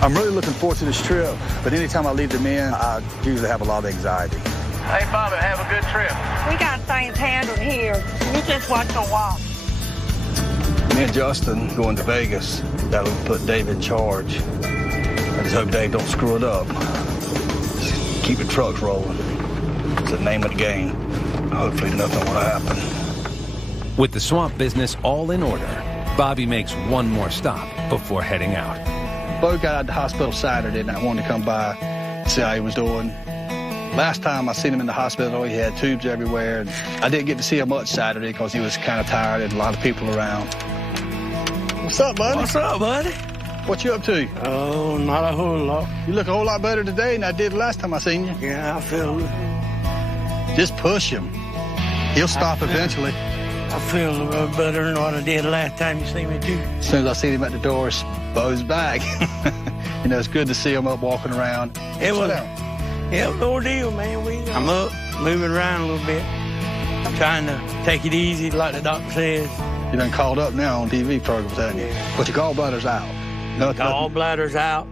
I'm really looking forward to this trip, but anytime I leave the men, I usually have a lot of anxiety. Hey, Bobby, have a good trip. We got things handled here. You just watch them walk. Me and Justin going to Vegas. That'll put Dave in charge. I just hope Dave don't screw it up. Just keep the trucks rolling. It's the name of the game. Hopefully nothing will happen. With the swamp business all in order, Bobby makes one more stop before heading out. Bo got out of the hospital Saturday, and I wanted to come by, see how he was doing. Last time I seen him in the hospital, he had tubes everywhere. And I didn't get to see him much Saturday because he was kind of tired and a lot of people around. What's up, buddy? What's up, buddy? What you up to? Oh, not a whole lot. You look a whole lot better today than I did last time I seen you. Yeah, I feel it. Just push him. He'll stop eventually. I feel a little better than what I did last time you see me, too. As soon as I seen him at the door, Bo's back. You know, it's good to see him up walking around. It was an ordeal, man. I'm up, moving around a little bit. I'm trying to take it easy, like the doctor says. You done called up now on TV programs, haven't you? But your gallbladder's out. Gallbladder's out.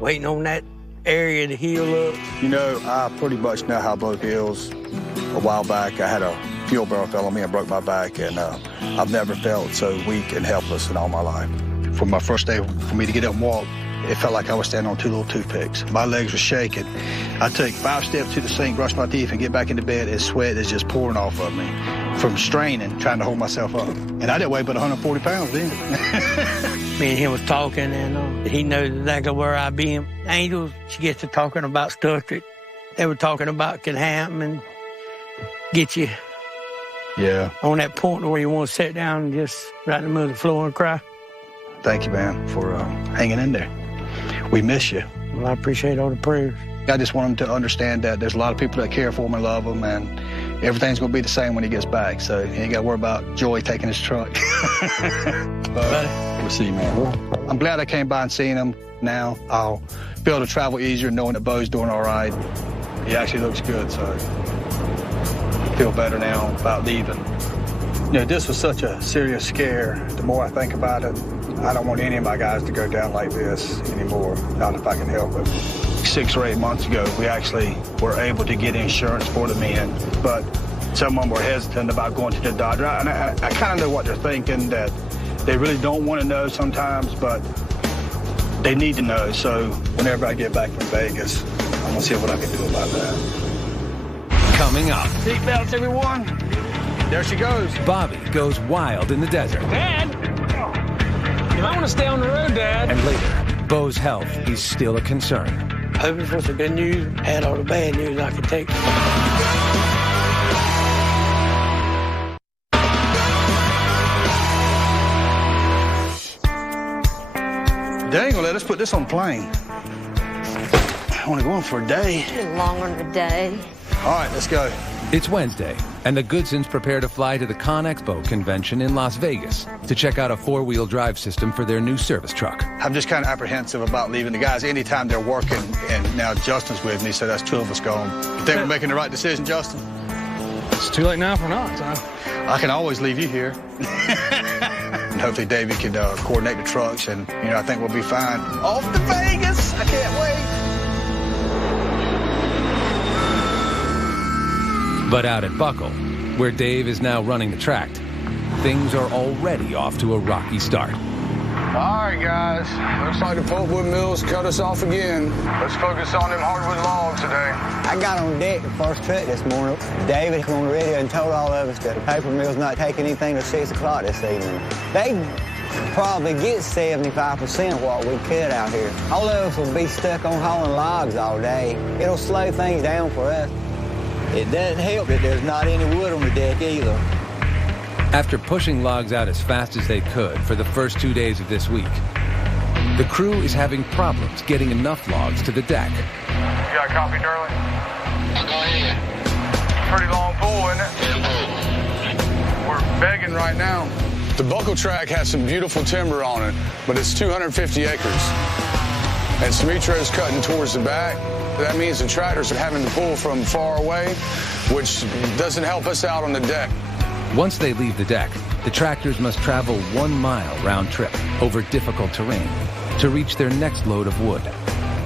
Waiting on that area to heal up. You know, I pretty much know how Bo feels. A while back, I had a fuel barrel fell on me and broke my back, and I've never felt so weak and helpless in all my life. From my first day for me to get up and walk, it felt like I was standing on two little toothpicks. My legs were shaking. I took 5 steps to the sink, brushed my teeth, and get back into bed, and sweat is just pouring off of me from straining, trying to hold myself up. And I didn't weigh but 140 pounds then. Me and him was talking, and he knows exactly where I been. Angel, she gets to talking about stuff that they were talking about can happen and get you on that point where you want to sit down and just right in the middle of the floor and cry. Thank you, man, for hanging in there. We miss you. Well, I appreciate all the prayers. I just want him to understand that there's a lot of people that care for him and love him, and everything's going to be the same when he gets back. So he ain't got to worry about Joey taking his truck. We'll see you, man. I'm glad I came by and seen him now. I'll be able to travel easier knowing that Bo's doing all right. He actually looks good, so I feel better now about leaving. You know, this was such a serious scare. The more I think about it, I don't want any of my guys to go down like this anymore, not if I can help it. 6 or 8 months ago, we actually were able to get insurance for the men, but some of them were hesitant about going to the Dodger. And I kind of know what they're thinking, that they really don't want to know sometimes, but they need to know. So whenever I get back from Vegas, I'm going to see what I can do about that. Coming up. Seatbelts, everyone. There she goes. Bobby goes wild in the desert. Dad! You might want to stay on the road, Dad. And later, Bo's health is still a concern. Hoping for some good news. Had all the bad news I could take. They ain't gonna let us put this on the plane. I want to go on for a day. It's been longer than a day. All right, let's go. It's Wednesday, and the Goodsons prepare to fly to the ConExpo convention in Las Vegas to check out a 4-wheel drive system for their new service truck. I'm just kind of apprehensive about leaving the guys anytime they're working, and now Justin's with me, so that's 2 of us gone. You think we're making the right decision, Justin? It's too late now for not, so. I can always leave you here. And hopefully Davey can coordinate the trucks, and, you know, I think we'll be fine. Off to Vegas! I can't wait! But out at Buckle, where Dave is now running the track, things are already off to a rocky start. All right, guys. Looks like the pulpwood mills cut us off again. Let's focus on them hardwood logs today. I got on deck the first truck this morning. David on the radio and told all of us that the paper mill's not taking anything till 6 o'clock this evening. They probably get 75% of what we cut out here. All of us will be stuck on hauling logs all day. It'll slow things down for us. It doesn't help that there's not any wood on the deck either. After pushing logs out as fast as they could for the first 2 days of this week, the crew is having problems getting enough logs to the deck. You got a copy, Darling? Go ahead. Pretty long pool, isn't it? We're begging right now. The Buckle track has some beautiful timber on it, but it's 250 acres. And Smitro's cutting towards the back. That means the tractors are having to pull from far away, which doesn't help us out on the deck. Once they leave the deck, the tractors must travel 1 mile round trip over difficult terrain to reach their next load of wood.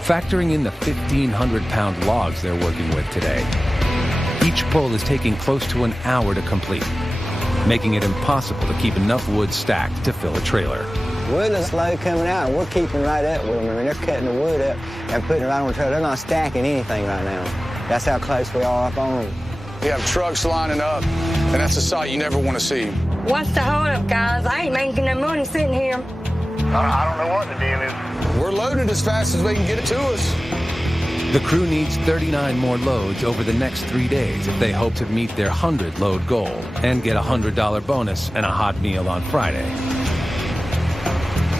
Factoring in the 1,500-pound logs they're working with today, each pull is taking close to an hour to complete, making it impossible to keep enough wood stacked to fill a trailer. Wood is slow coming out, and we're keeping right up with them. I mean, they're cutting the wood up and putting it right on the trailer. They're not stacking anything right now. That's how close we are up on them. We have trucks lining up, and that's a sight you never want to see. What's the holdup, guys? I ain't making no money sitting here. I don't know what the deal is. We're loaded as fast as we can get it to us. The crew needs 39 more loads over the next 3 days if they hope to meet their 100-load goal and get a $100 bonus and a hot meal on Friday.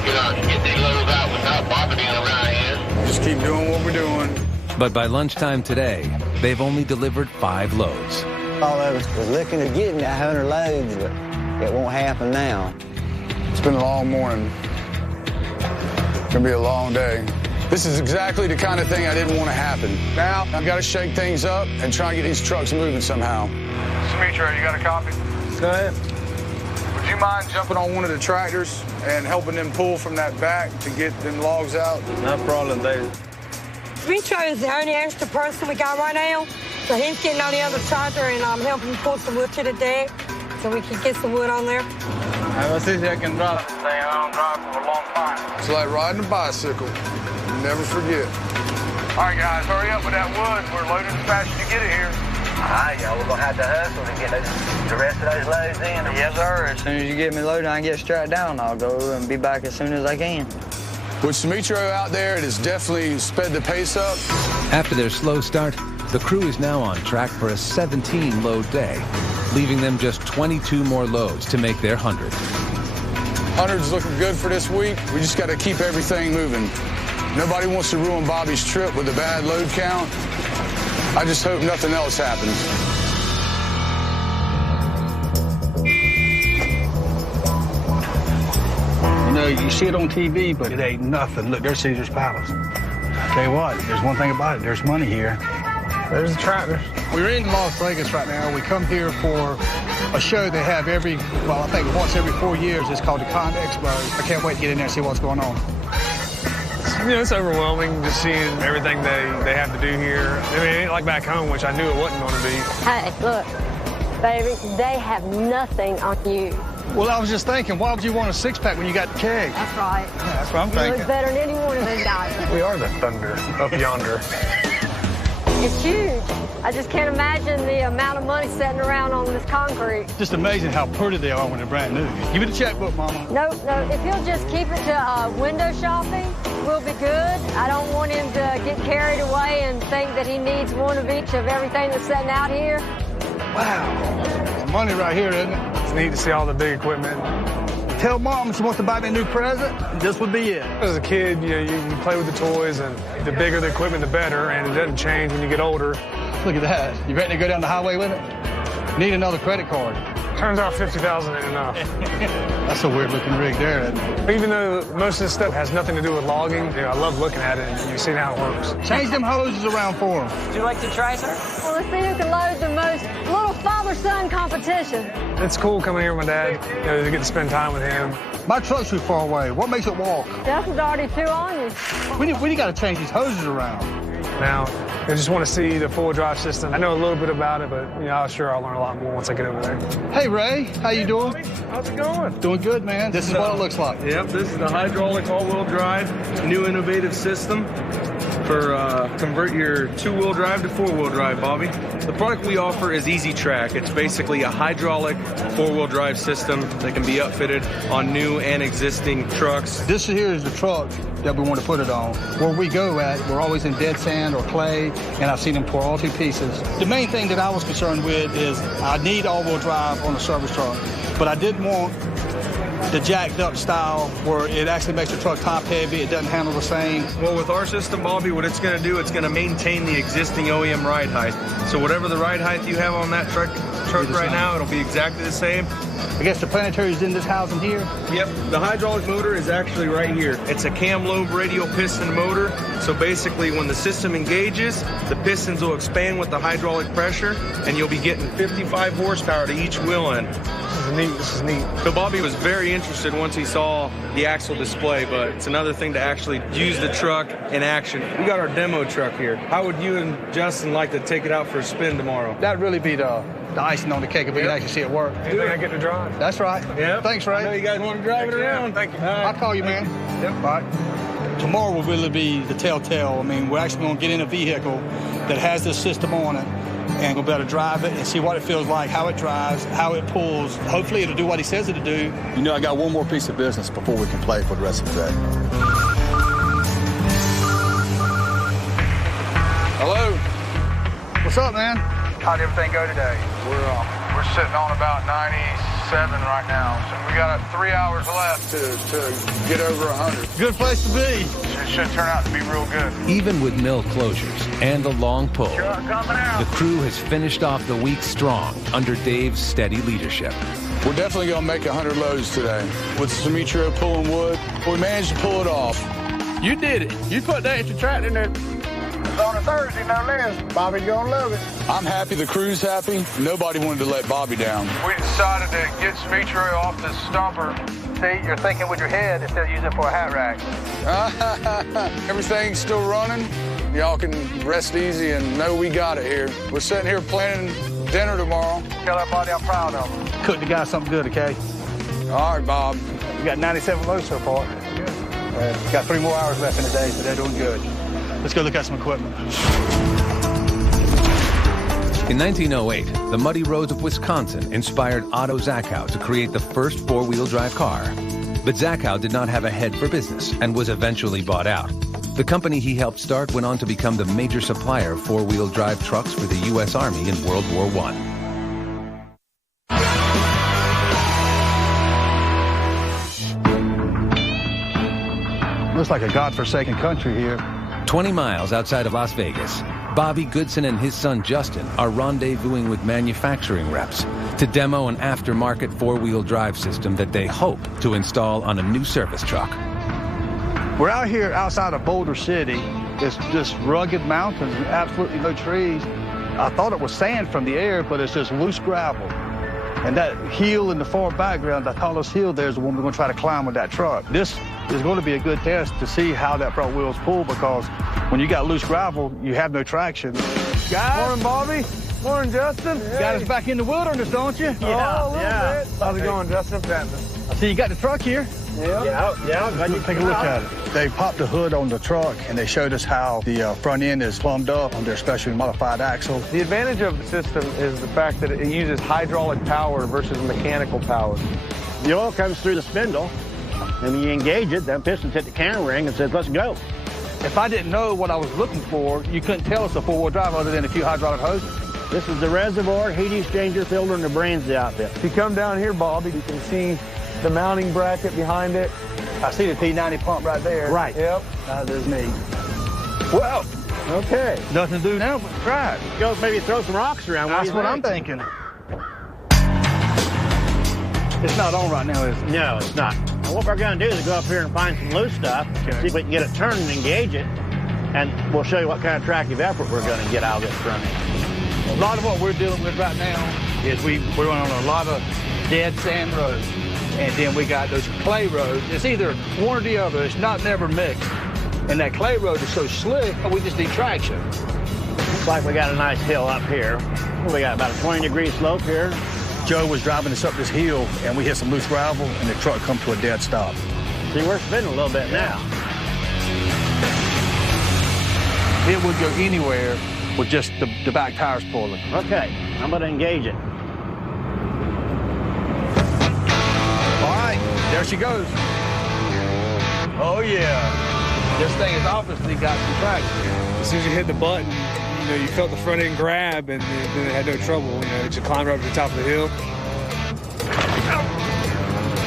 Get these loads out without Bobby being around here. Just keep doing what we're doing. But by lunchtime today, they've only delivered 5 loads. All of us was looking at getting that 100 loads, but it won't happen now. It's been a long morning. It's gonna be a long day. This is exactly the kind of thing I didn't want to happen. Now, I've got to shake things up and try and get these trucks moving somehow. Smitro, you got a copy? Go ahead. Would you mind jumping on one of the tractors and helping them pull from that back to get them logs out? No problem, David. Smitro is the only extra person we got right now, so he's getting on the other tractor and helping pull some wood to the deck so we can get some wood on there. I will see if I can drop. I don't drive for a long time. It's like riding a bicycle. You never forget. All right, guys, hurry up with that wood. We're loading as fast as you get it here. All right, y'all, we're going to have to hustle to get the rest of those loads in. Yes, sir. As soon as you get me loaded, I can get strapped down. I'll go and be back as soon as I can. With Smitro out there, it has definitely sped the pace up. After their slow start, the crew is now on track for a 17-load day, leaving them just 22 more loads to make their 100. 100's looking good for this week. We just got to keep everything moving. Nobody wants to ruin Bobby's trip with a bad load count. I just hope nothing else happens. You know, you see it on TV, but it ain't nothing. Look, there's Caesar's Palace. Tell you what, there's one thing about it. There's money here. There's the tractor. We're in Las Vegas right now. We come here for a show they have I think once every 4 years. It's called the Con Expo. I can't wait to get in there and see what's going on. It's overwhelming just seeing everything they have to do here. I mean, it ain't like back home, which I knew it wasn't going to be. Hey, look, baby, they have nothing on you. Well, I was just thinking, why would you want a six-pack when you got the keg? That's right. Yeah, that's what I'm You thinking. look better than any one of those guys. We are the thunder up yonder. It's huge. I just can't imagine the amount of money sitting around on this concrete. Just amazing how pretty they are when they're brand new. Give me the checkbook, Mama. No, if you'll just keep it to window shopping, we'll be good. I don't want him to get carried away and think that he needs one of each of everything that's sitting out here. Wow. Some money right here, isn't it? It's neat to see all the big equipment. Tell Mom she wants to buy me a new present, this would be it. As a kid, you play with the toys, and the bigger the equipment, the better, and it doesn't change when you get older. Look at that. You ready to go down the highway with it? Need another credit card. Turns out 50,000 ain't enough. That's a weird-looking rig there, isn't it? Even though most of this stuff has nothing to do with logging, I love looking at it, and you've seen how it works. Change them hoses around for them. Would you like to try, sir? Well, let's see who can load the most little father-son competition. It's cool coming here with my dad, to get to spend time with him. My truck's too far away. What makes it walk? Justin's already two on you. We got to change these hoses around. Now, I just want to see the full drive system. I know a little bit about it, but I'm sure I'll learn a lot more once I get over there. Hey, Ray, how you doing? How's it going? Doing good, man. This is what it looks like. Yep, this is the hydraulic all-wheel drive, new innovative system for convert your two-wheel drive to four-wheel drive, Bobby. The product we offer is Easy Track. It's basically a hydraulic four-wheel drive system that can be upfitted on new and existing trucks. This here is the truck that we want to put it on. Where we go at, we're always in dead sand or clay, and I've seen them pour all to pieces. The main thing that I was concerned with is I need all-wheel drive on a service truck, but I didn't want the jacked up style where it actually makes the truck top heavy, it doesn't handle the same. Well, with our system, Bobby, what it's going to do, it's going to maintain the existing OEM ride height. So whatever the ride height you have on that truck right now, it'll be exactly the same. I guess the planetary is in this housing here? Yep, the hydraulic motor is actually right here. It's a cam lobe radial piston motor. So basically when the system engages, the pistons will expand with the hydraulic pressure, and you'll be getting 55 horsepower to each wheel end. This is neat. So Bobby was very interested once he saw the axle display, but it's another thing to actually use the truck in action. We got our demo truck here. How would you and Justin like to take it out for a spin tomorrow? That'd really be the icing on the cake if we can actually see it work. Anything I get to drive. That's right. Yeah. Thanks, Ray. I know you guys want to drive it around. Thank you. I'll call you, man. Yep. All right. Tomorrow will really be the telltale. I mean, we're actually going to get in a vehicle that has this system on it, and we'll be able to drive it and see what it feels like, how it drives, how it pulls. Hopefully it'll do what he says it'll do. You know, I got one more piece of business before we can play for the rest of the day. Hello? What's up, man? How'd everything go today? We're sitting on about 97 right now, so we got 3 hours left to get over 100. Good place to be. It should turn out to be real good. Even with mill closures and the long pull, the crew has finished off the week strong under Dave's steady leadership. We're definitely going to make 100 loads today. With Demetrio pulling wood, we managed to pull it off. You did it. You put that extra tractor in there. It's on a Thursday, no less. Bobby, you're going to love it. I'm happy. The crew's happy. Nobody wanted to let Bobby down. We decided to get Demetrio off this stumper. See, you're thinking with your head instead of using it for a hat rack. Everything's still running. Y'all can rest easy and know we got it here. We're sitting here planning dinner tomorrow. Tell everybody I'm proud of them. Cook the guy something good, okay? All right, Bob. We got 97 loads so far. Got 3 more hours left in the day, so they're doing good. Let's go look at some equipment. In 1908, the muddy roads of Wisconsin inspired Otto Zachow to create the first four-wheel drive car. But Zachow did not have a head for business and was eventually bought out. The company he helped start went on to become the major supplier of four-wheel drive trucks for the U.S. Army in World War I. Looks like a godforsaken country here. 20 miles outside of Las Vegas, Bobby Goodson and his son Justin are rendezvousing with manufacturing reps to demo an aftermarket four-wheel drive system that they hope to install on a new service truck. We're out here outside of Boulder City. It's just rugged mountains and absolutely no trees. I thought it was sand from the air, but it's just loose gravel. And that hill in the far background, that tallest hill there, is the one we're going to try to climb with that truck. This is going to be a good test to see how that front wheels pull, because when you got loose gravel, you have no traction. Guys. Morning, Bobby. Morning, Justin. You got us back in the wilderness, don't you? Yeah, a little bit. How's it going, Justin? I see you got the truck here. Yeah. Glad you take a look at it. They popped the hood on the truck, and they showed us how the front end is plumbed up on their specially modified axle. The advantage of the system is the fact that it uses hydraulic power versus mechanical power. The oil comes through the spindle, and when you engage it, that pistons hit the cam ring and says, let's go. If I didn't know what I was looking for, you couldn't tell it's a four-wheel drive other than a few hydraulic hoses. This is the reservoir, heat exchanger, filter, and the brains of the outfit. If you come down here, Bobby, you can see the mounting bracket behind it. I see the T90 pump right there. Right. Yep. There's me. Well, okay. Nothing to do now but try it. Go maybe throw some rocks around. That's what I'm thinking. It's not on right now, is it? No, it's not. Now, what we're going to do is go up here and find some loose stuff, see if we can get it turned and engage it, and we'll show you what kind of tractive effort we're going to get out of this front end. A lot of what we're dealing with right now is we're on a lot of dead sand roads. And then we got those clay roads. It's either one or the other. It's not never mixed. And that clay road is so slick, we just need traction. Looks like we got a nice hill up here. We got about a 20-degree slope here. Joe was driving us up this hill, and we hit some loose gravel, and the truck come to a dead stop. See, we're spinning a little bit now. It would go anywhere with just the back tires pulling. Okay, I'm going to engage it. There she goes. Oh, yeah. This thing has obviously got some traction. As soon as you hit the button, you felt the front end grab, and then it had no trouble. It just climbed right up to the top of the hill.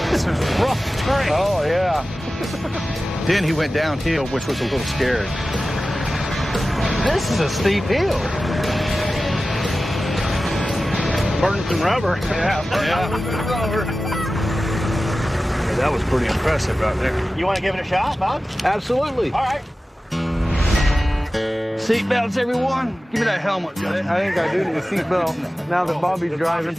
This is rough terrain. Oh, yeah. Then he went downhill, which was a little scary. This is a steep hill. Burning some rubber. Yeah. Rubber. That was pretty impressive right there. You want to give it a shot, Bob? Absolutely. All right. Seatbelts, everyone. Give me that helmet, Joe. I think I do need a seatbelt now that Bobby's driving.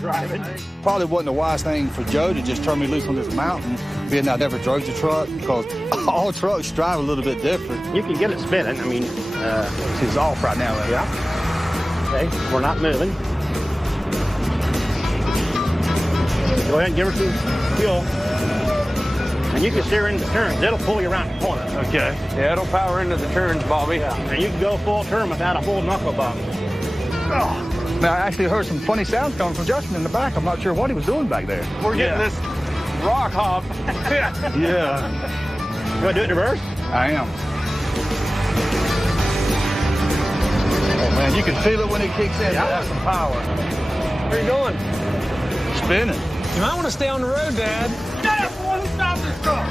Probably wasn't a wise thing for Joe to just turn me loose on this mountain, being I never drove the truck, because all trucks drive a little bit different. You can get it spinning. I mean, it's off right now. Right? Yeah. Okay, we're not moving. Go ahead and give her some fuel. And you can steer into the turns. It'll pull you around the corner. Okay. Yeah, it'll power into the turns, Bobby. Yeah. And you can go full turn without a full knuckle bump. Oh. Now, I actually heard some funny sounds coming from Justin in the back. I'm not sure what he was doing back there. We're getting this rock hop. Yeah. You want to do it in reverse? I am. Oh, man, you can feel it when it kicks in. Yeah. It has some power. Where are you going? Spinning. You might want to stay on the road, Dad. Stop this truck.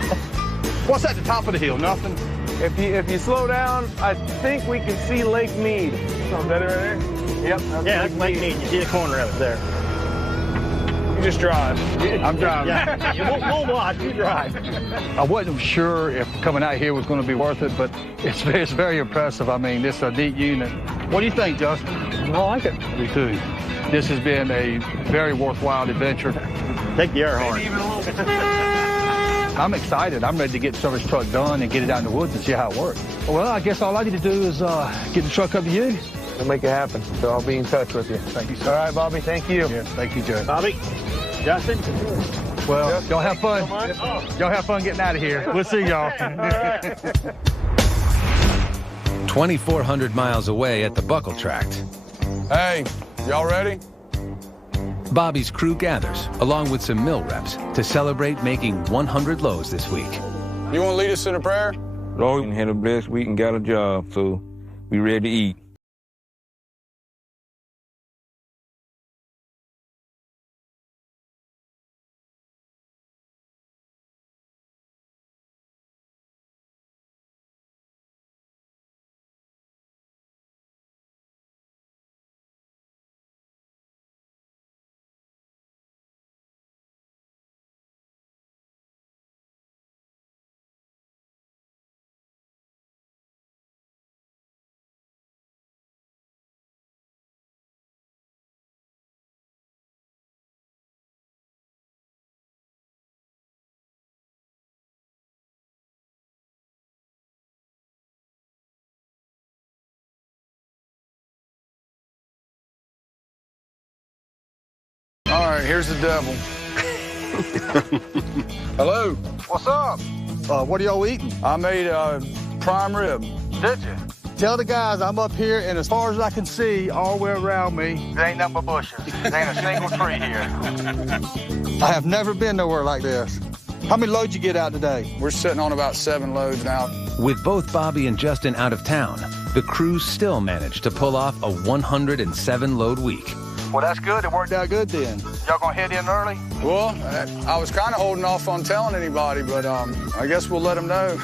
What's at the top of the hill? Nothing? If you slow down, I think we can see Lake Mead. Oh, is that it right there? Yep. That's Lake Mead. You see the corner of it there. You just drive. I'm driving. Yeah. You won't watch. You drive. I wasn't sure if coming out here was going to be worth it, but it's very impressive. I mean, this is a neat unit. What do you think, Justin? I like it. Me too. This has been a very worthwhile adventure. Take the air horn. I'm excited. I'm ready to get the service truck done and get it out in the woods and see how it works. Well, I guess all I need to do is get the truck up to you. We'll make it happen. So I'll be in touch with you. Thank you, sir. All right, Bobby. Thank you. Yes, thank you, Joe. Bobby, Justin. Well, y'all have fun. Y'all have fun getting out of here. We'll see y'all. 2,400 miles away at the Buckle Tract. Hey, y'all ready? Bobby's crew gathers, along with some mill reps, to celebrate making 100 loads this week. You want to lead us in a prayer? Lord, we had a blessed week and got a job, so we ready to eat. here's the devil. Hello. What's up? What are y'all eating? I made prime rib. Did you? Tell the guys I'm up here, and as far as I can see, all the way around me, there ain't nothing but bushes. There ain't a single tree here. I have never been nowhere like this. How many loads you get out today? We're sitting on about 7 loads now. With both Bobby and Justin out of town, the crew still managed to pull off a 107-load week. Well, that's good. It worked out good then. Y'all gonna head in early? Well, I was kind of holding off on telling anybody, but I guess we'll let them know.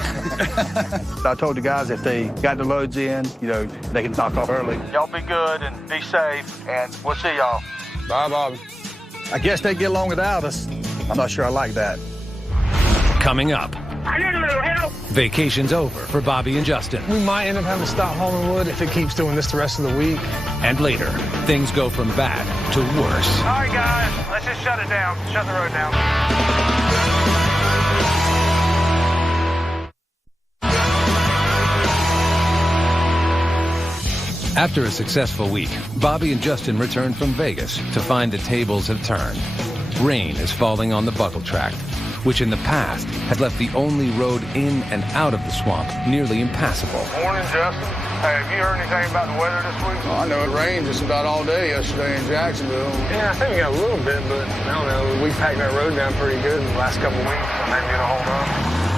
I told the guys if they got the loads in, you know, they can knock off early. Y'all be good and be safe, and we'll see y'all. Bye, Bobby. I guess they get along without us. I'm not sure I like that. Coming up, I need a little help. vacation's over for Bobby and Justin. We might end up having to stop hauling wood if it keeps doing this the rest of the week. And later, things go from bad to worse. All right, guys, let's just shut it down. Shut the road down. After a successful week, Bobby and Justin return from Vegas to find the tables have turned. Rain is falling on the buckle tract, which in the past had left the only road in and out of the swamp nearly impassable. Morning, Justin. Hey, have you heard anything about the weather this week? I know it rained just about all day yesterday in Jacksonville. Yeah, I think we got a little bit, but I don't know. We packed that road down pretty good in the last couple of weeks. Maybe it'll hold up.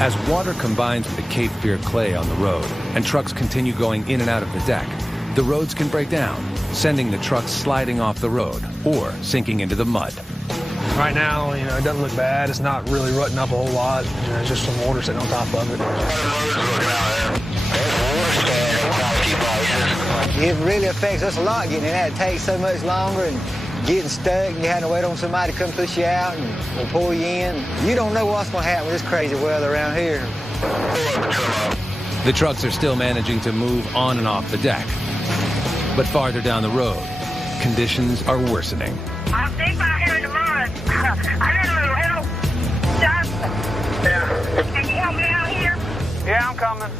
As water combines with the Cape Fear clay on the road and trucks continue going in and out of the deck, the roads can break down, sending the trucks sliding off the road or sinking into the mud. Right now, you know, it doesn't look bad. It's not really rutting up a whole lot. You know, it's just some water sitting on top of it. It really affects us a lot getting in that. It takes so much longer and getting stuck, and you having to wait on somebody to come push you out and pull you in. You don't know what's going to happen with this crazy weather around here. The trucks are still managing to move on and off the deck. But farther down the road, conditions are worsening. I'm deep out here in the mud. I need a little help. Justin. Yeah. Can you help me out here? Yeah, I'm coming.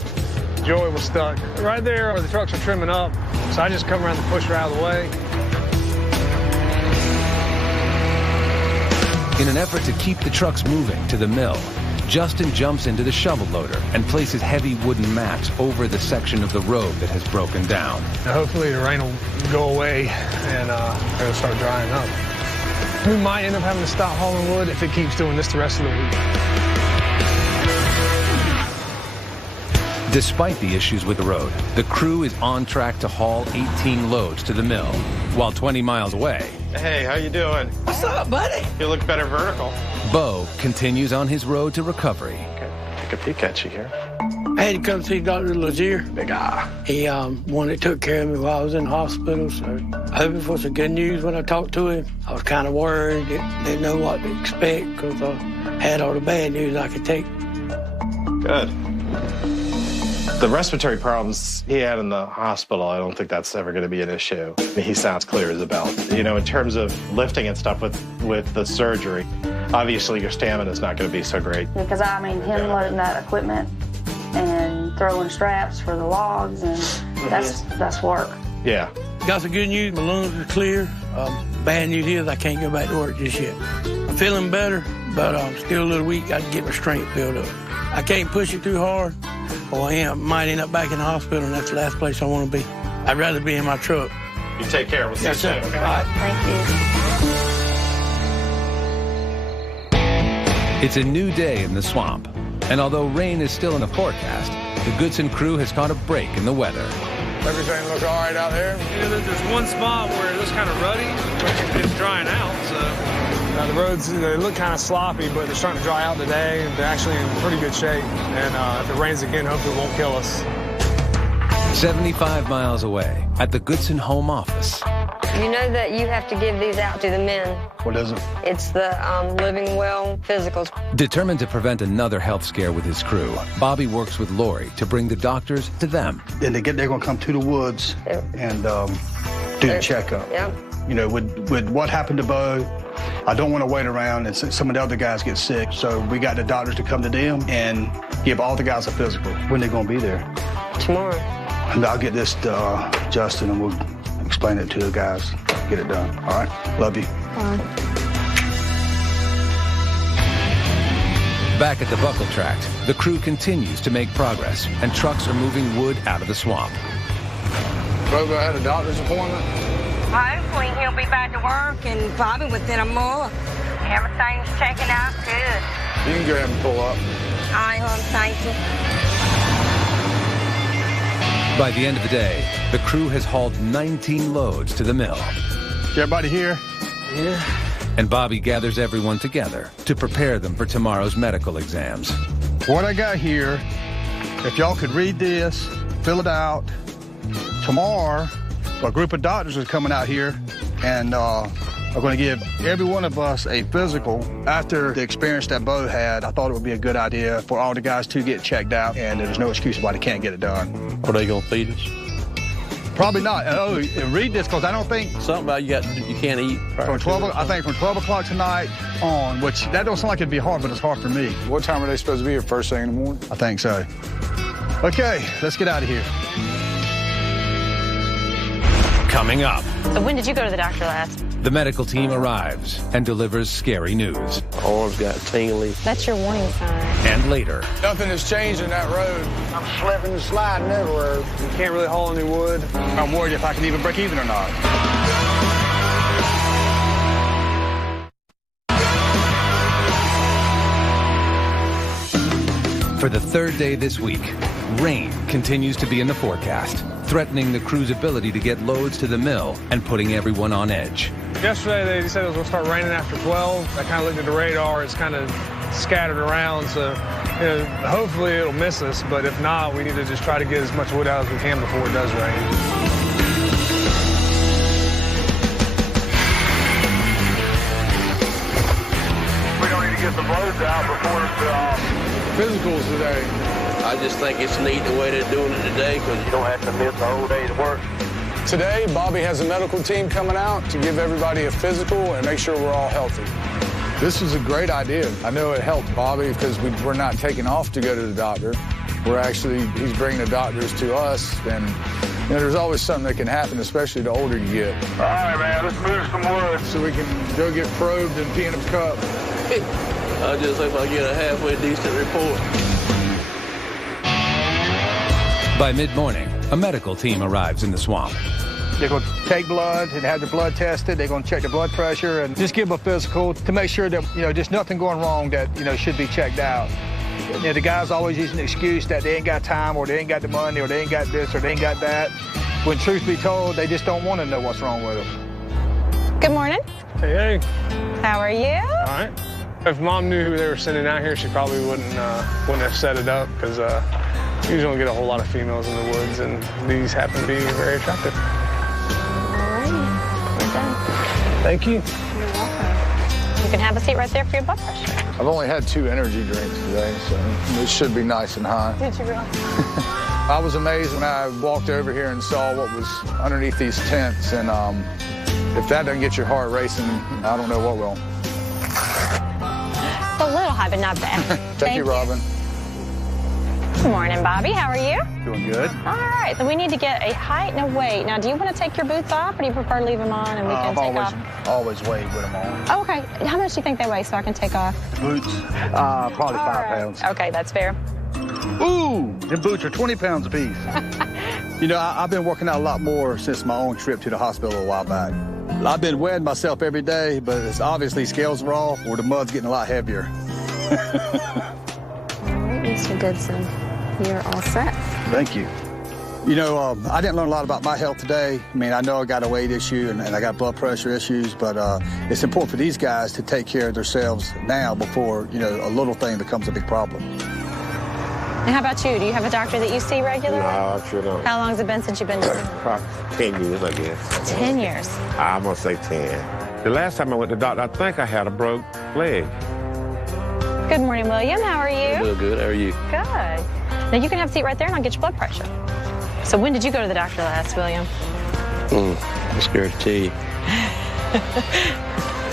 Joey was stuck right there where the trucks are trimming up, so I just come around and push her out of the way. In an effort to keep the trucks moving to the mill, Justin jumps into the shovel loader and places heavy wooden mats over the section of the road that has broken down. Hopefully the rain will go away and it'll start drying up. We might end up having to stop hauling wood if it keeps doing this the rest of the week. Despite the issues with the road, the crew is on track to haul 18 loads to the mill, while 20 miles away, Hey, how you doing? What's up, buddy? You look better vertical. Bo continues on his road to recovery. Take a peek at you here. I had to come see Dr. Lazier. Big eye. He one that took care of me while I was in the hospital, so I hope it was some good news when I talked to him. I was kind of worried, didn't know what to expect because I had all the bad news I could take. Good. The respiratory problems he had in the hospital, I don't think that's ever going to be an issue. I mean, he sounds clear as a bell. You know, in terms of lifting and stuff with the surgery, obviously your stamina is not going to be so great. Because, I mean, him loading that equipment and throwing straps for the logs, and that's work. Yeah. Got some good news. My lungs are clear. Bad news is I can't go back to work just yet. I'm feeling better, but I'm still a little weak. I can get my strength built up. I can't push it too hard, or I might end up back in the hospital, and that's the last place I want to be. I'd rather be in my truck. You take care. We'll see you soon. Okay? All right. Thank you. It's a new day in the swamp, and although rain is still in the forecast, the Goodson crew has caught a break in the weather. Everything look all right out there? Yeah, there's one spot where it looks kind of ruddy, but it's drying out, so. The roads, they look kind of sloppy, but they're starting to dry out today. They're actually in pretty good shape, and if it rains again, hopefully it won't kill us. 75 miles away, at the Goodson home office. You know that you have to give these out to the men. What is it? It's the Living Well physicals. Determined to prevent another health scare with his crew, Bobby works with Lori to bring the doctors to them. And they're going to come to the woods and do the checkup. Yeah. You know, with what happened to Bo, I don't want to wait around and some of the other guys get sick. So we got the doctors to come to them and give all the guys a physical. When they're going to be there? Tomorrow. And I'll get this to Justin and we'll explain it to the guys. Get it done. All right? Love you. Bye. Back at the buckle tract, the crew continues to make progress, and trucks are moving wood out of the swamp. Robo had a doctor's appointment. Hopefully he'll be back to work and Bobby within a month. Everything's checking out good. You can go ahead and pull up. All right, hon, thank you. By the end of the day, the crew has hauled 19 loads to the mill. Everybody here? Yeah. And Bobby gathers everyone together to prepare them for tomorrow's medical exams. What I got here, if y'all could read this, fill it out. Tomorrow, a group of doctors is coming out here and are going to give every one of us a physical. After the experience that Bo had, I thought it would be a good idea for all the guys to get checked out, and there's no excuse why they can't get it done. Are they going to feed us? Probably not. Oh, read this, because I don't think... Something about you can't eat. From 12, I think from 12 o'clock tonight on, which that don't sound like it'd be hard, but it's hard for me. What time are they supposed to be here, first thing in the morning? I think so. Okay, let's get out of here. Coming up. So when did you go to the doctor last? The medical team arrives and delivers scary news. Arms got tingly. That's your warning sign. And later. Nothing has changed in that road. I'm slipping and sliding everywhere. You can't really haul any wood. I'm worried if I can even break even or not. For the third day this week, rain continues to be in the forecast, threatening the crew's ability to get loads to the mill and putting everyone on edge. Yesterday they said it was going to start raining after 12. I kind of looked at the radar. It's kind of scattered around, so hopefully it'll miss us. But if not, we need to just try to get as much wood out as we can before it does rain. We don't need to get the loads out before the physicals today. I just think it's neat the way they're doing it today, because you don't have to miss the whole day's work. Today, Bobby has a medical team coming out to give everybody a physical and make sure we're all healthy. This is a great idea. I know it helped Bobby because we're not taking off to go to the doctor. He's bringing the doctors to us, and there's always something that can happen, especially the older you get. All right, man, let's move some wood. So we can go get probed and pee in a cup. I just hope I get a halfway decent report. By mid-morning, a medical team arrives in the swamp. They're going to take blood and have the blood tested. They're going to check the blood pressure and just give them a physical to make sure that, just nothing going wrong that, should be checked out. The guys always use an excuse that they ain't got time or they ain't got the money or they ain't got this or they ain't got that. When truth be told, they just don't want to know what's wrong with them. Good morning. Hey. How are you? All right. If Mom knew who they were sending out here, she probably wouldn't have set it up, because usually don't get a whole lot of females in the woods, and these happen to be very attractive. Alrighty, we're done. Thank you. You're welcome. You can have a seat right there for your blood pressure. I've only had 2 energy drinks today, so it should be nice and high. Did you really? I was amazed when I walked over here and saw what was underneath these tents, and if that doesn't get your heart racing, I don't know what will. It's a little high, but not bad. Thank you, Robin. Good morning, Bobby. How are you? Doing good. All right, so we need to get a height and a weight. Now, do you want to take your boots off, or do you prefer to leave them on and we can take off? Always weighed with them on. Oh, okay. How much do you think they weigh so I can take off? Boots? Probably 5 pounds. Okay, that's fair. Ooh, the boots are 20 pounds a piece. I've been working out a lot more since my own trip to the hospital a while back. I've been weighing myself every day, but it's obviously scales are off or the mud's getting a lot heavier. All right, Mr. Goodson, you're all set. Thank you. I didn't learn a lot about my health today. I know I got a weight issue and I got blood pressure issues, but it's important for these guys to take care of themselves now before, a little thing becomes a big problem. And how about you? Do you have a doctor that you see regularly? No, I sure don't. How long has it been since you've been doing it? Probably 10 years, I guess. 10 years? I'm going to say 10. The last time I went to the doctor, I think I had a broke leg. Good morning, William. How are you? Real good. How are you? Good. Now, you can have a seat right there and I'll get your blood pressure. So when did you go to the doctor last, William? I'm scared to tell you.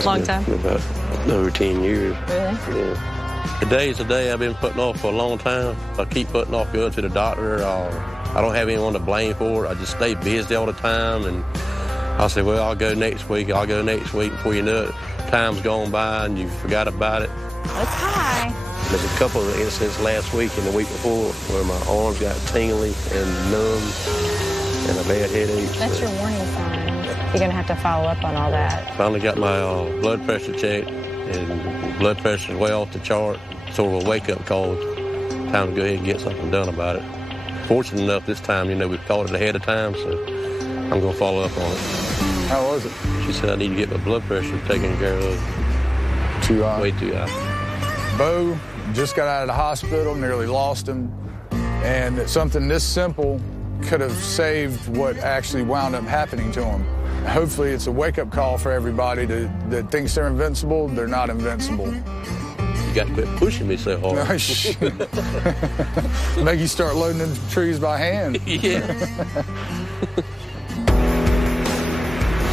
Long time? About over 10 years. Really? Yeah. Today's the day I've been putting off for a long time. I keep putting off going to the doctor. I don't have anyone to blame for it. I just stay busy all the time, and I say, well, I'll go next week. I'll go next week. Before you know it, time's gone by and you forgot about it. It's high. There's a couple of incidents last week and the week before where my arms got tingly and numb and a bad headache. That's your warning sign. You're going to have to follow up on all that. Finally got my blood pressure checked, and blood pressure is way off the chart. Sort of a wake-up call. Time to go ahead and get something done about it. Fortunate enough this time, we've caught it ahead of time, so I'm going to follow up on it. How was it? She said I need to get my blood pressure taken care of. Too high? Way too high. Bo just got out of the hospital, nearly lost him, and something this simple could have saved what actually wound up happening to him. Hopefully it's a wake-up call for everybody that thinks they're invincible. They're not invincible. You got to quit pushing me so hard. Make you start loading the trees by hand. Yeah.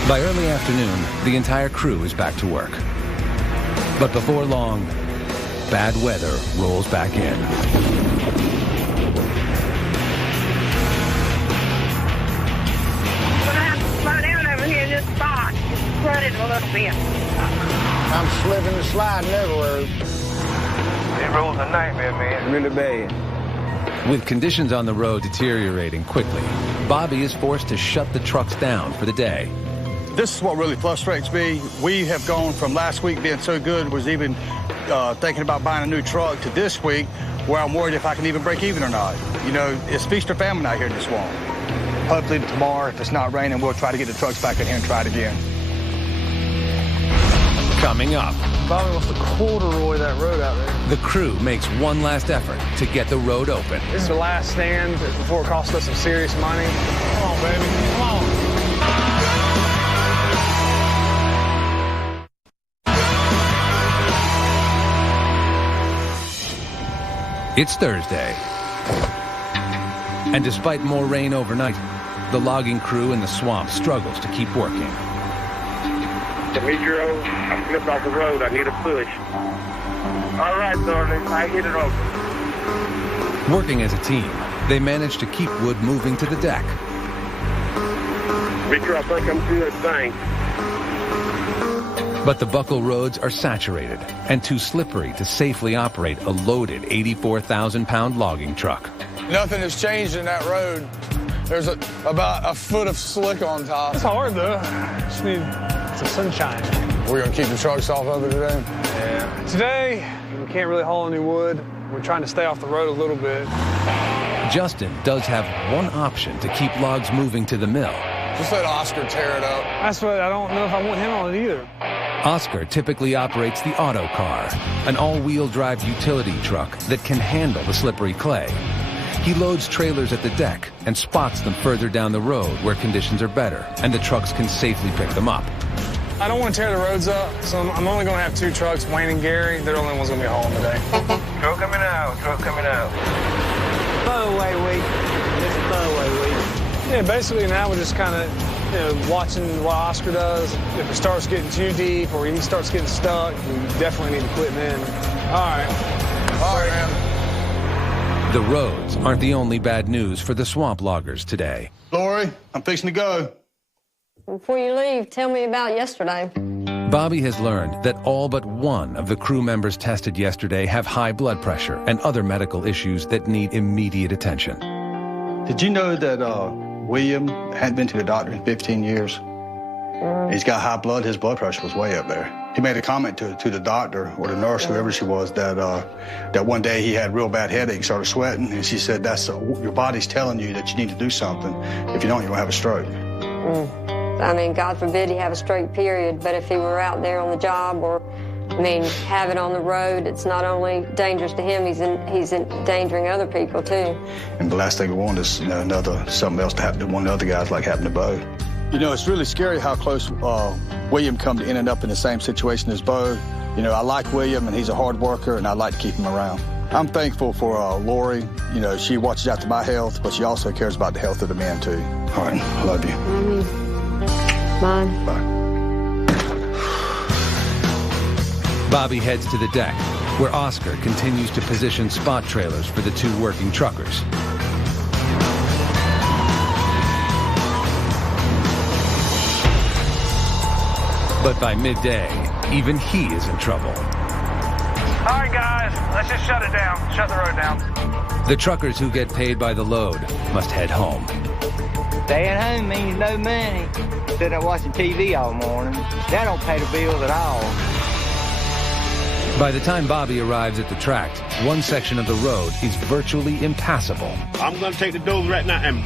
By early afternoon, the entire crew is back to work. But before long, bad weather rolls back in. We're gonna have to slow down over here in this spot. It's flooded a little bit. I'm slipping and sliding everywhere. It rolls a nightmare, man. Really bad. With conditions on the road deteriorating quickly, Bobby is forced to shut the trucks down for the day. This is what really frustrates me. We have gone from last week being so good, was even thinking about buying a new truck, to this week where I'm worried if I can even break even or not. It's feast or famine out here in the swamp. Hopefully tomorrow, if it's not raining, we'll try to get the trucks back in here and try it again. Coming up, Bobby wants to corduroy that road out there. the crew makes one last effort to get the road open. This is the last stand before it costs us some serious money. Come on, baby. Come on. It's Thursday. And despite more rain overnight, the logging crew in the swamp struggles to keep working. Demetrio, I slipped off the road. I need a push. All right, darling. I hit it over. Working as a team, they manage to keep wood moving to the deck. Demetrio, I think I'm good. Thanks. But the buckle roads are saturated and too slippery to safely operate a loaded 84,000-pound logging truck. Nothing has changed in that road. There's about a foot of slick on top. It's hard, though. Just need some sunshine. We're going to keep the trucks off of it today? Yeah. Today, we can't really haul any wood. We're trying to stay off the road a little bit. Justin does have one option to keep logs moving to the mill. Just let Oscar tear it up. That's what I don't know if I want him on it either. Oscar typically operates the auto car, an all-wheel drive utility truck that can handle the slippery clay. He loads trailers at the deck and spots them further down the road where conditions are better and the trucks can safely pick them up. I don't want to tear the roads up, so I'm only going to have two trucks, Wayne and Gary. They're the only ones going to be hauling today. Truck coming out. Truck coming out. Throwaway week. It's throwaway week. Yeah, basically now we're just kind of watching what Oscar does. If it starts getting too deep or he starts getting stuck, we definitely need to quit then. All right. All right, man. The roads aren't the only bad news for the swamp loggers today. Lori, I'm fixing to go. Before you leave, tell me about yesterday. Bobby has learned that all but one of the crew members tested yesterday have high blood pressure and other medical issues that need immediate attention. Did you know that William hadn't been to the doctor in 15 years? He's got high blood. His blood pressure was way up there. He made a comment to the doctor or the nurse, whoever she was, that one day he had real bad headache, started sweating, and she said, "That's your body's telling you that you need to do something. If you don't, you're gonna have a stroke." I mean, God forbid he have a stroke, period. But if he were out there on the job or, have it on the road, it's not only dangerous to him, he's endangering other people, too. And the last thing we want is something else to happen to one of the other guys like happened to Bo. It's really scary how close William come to ending up in the same situation as Bo. I like William, and he's a hard worker, and I'd like to keep him around. I'm thankful for Lori. She watches out for my health, but she also cares about the health of the men, too. All right, I love you. Bye. Bye. Bobby heads to the deck, where Oscar continues to position spot trailers for the two working truckers. But by midday, even he is in trouble. All right, guys, let's just shut it down. Shut the road down. The truckers who get paid by the load must head home. Staying home means no money. Sitting there watching TV all morning. That don't pay the bills at all. By the time Bobby arrives at the tract, one section of the road is virtually impassable. I'm going to take the dozer right now and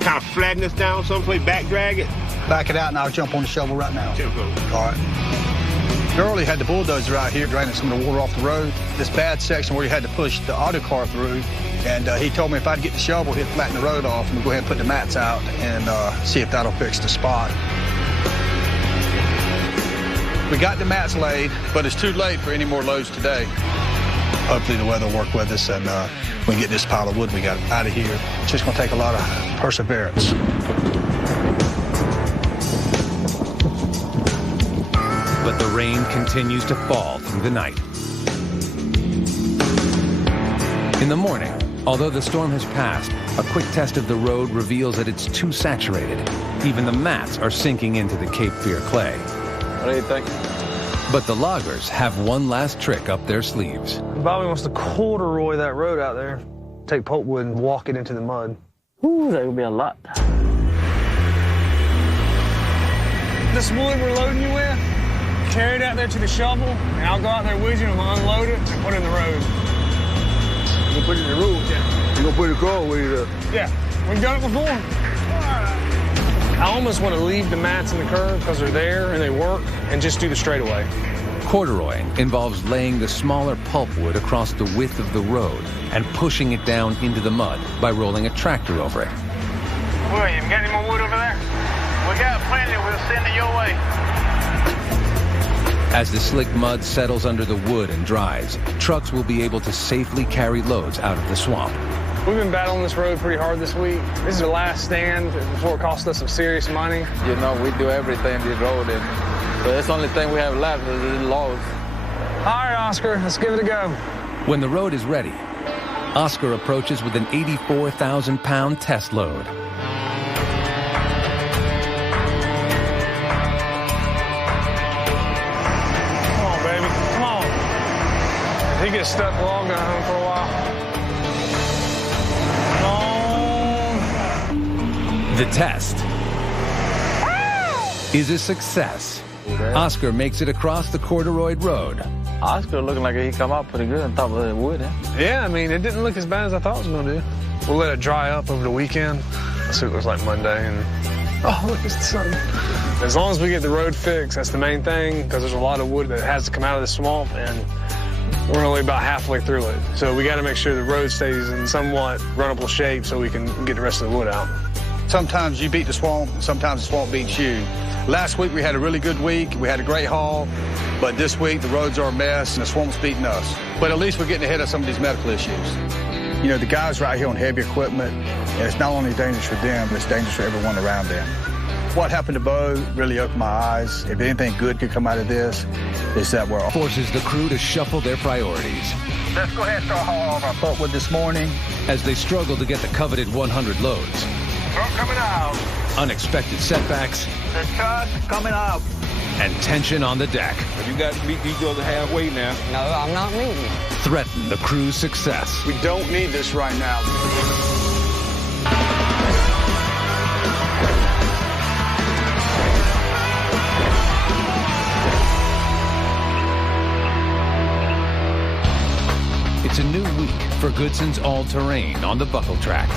kind of flatten this down someplace, back drag it. Back it out and I'll jump on the shovel right now. All right. Early had the bulldozer out here draining some of the water off the road. This bad section where you had to push the auto car through. And he told me if I'd get the shovel, he'd flatten the road off and we'll go ahead and put the mats out and see if that'll fix the spot. We got the mats laid, but it's too late for any more loads today. Hopefully the weather will work with us and we can get this pile of wood we got out of here. It's just gonna take a lot of perseverance. But the rain continues to fall through the night. In the morning, although the storm has passed, a quick test of the road reveals that it's too saturated. Even the mats are sinking into the Cape Fear clay. What do you think? But the loggers have one last trick up their sleeves. Bobby wants to corduroy that road out there. Take pulpwood and walk it into the mud. Ooh, that would be a lot. This wood we're loading you with, carry it out there to the shovel, and I'll go out there with you and we'll unload it and put it in the road. You gonna put it in the road? Yeah. You gonna put it across with it? Yeah, we've done it before. I almost want to leave the mats in the curve because they're there and they work and just do the straightaway. Corduroying involves laying the smaller pulpwood across the width of the road and pushing it down into the mud by rolling a tractor over it. William, got any more wood over there? We got plenty. We'll send it your way. As the slick mud settles under the wood and dries, trucks will be able to safely carry loads out of the swamp. We've been battling this road pretty hard this week. This is the last stand before it costs us some serious money. You know, we do everything this road, and so that's the only thing we have left is the loads. All right, Oscar, let's give it a go. When the road is ready, Oscar approaches with an 84,000-pound test load. Come on, baby, come on. If he gets stuck, we're all going home for a while. The test is a success. Oscar makes it across the corduroyed road. Oscar looking like he come out pretty good on top of that wood, eh? Yeah, I mean, it didn't look as bad as I thought it was going to do. We'll let it dry up over the weekend. Let's see what it looks like Monday. And oh, look, it's the sun. As long as we get the road fixed, that's the main thing, because there's a lot of wood that has to come out of the swamp, and we're only about halfway through it. So we got to make sure the road stays in somewhat runnable shape so we can get the rest of the wood out. Sometimes you beat the swamp, sometimes the swamp beats you. Last week we had a really good week, we had a great haul, but this week the roads are a mess and the swamp's beating us. But at least we're getting ahead of some of these medical issues. You know, the guys right here on heavy equipment, and it's not only dangerous for them, but it's dangerous for everyone around them. What happened to Bo really opened my eyes. If anything good could come out of this, it's that we're forces the crew to shuffle their priorities. Let's go ahead and start hauling off our pulpwood this morning. As they struggle to get the coveted 100 loads. Truck coming out. Unexpected setbacks. The truck coming out. And tension on the deck. You got to meet these other halfway now. No, I'm not meeting. Threaten the crew's success. We don't need this right now. It's a new week for Goodson's all-terrain on the buckle track.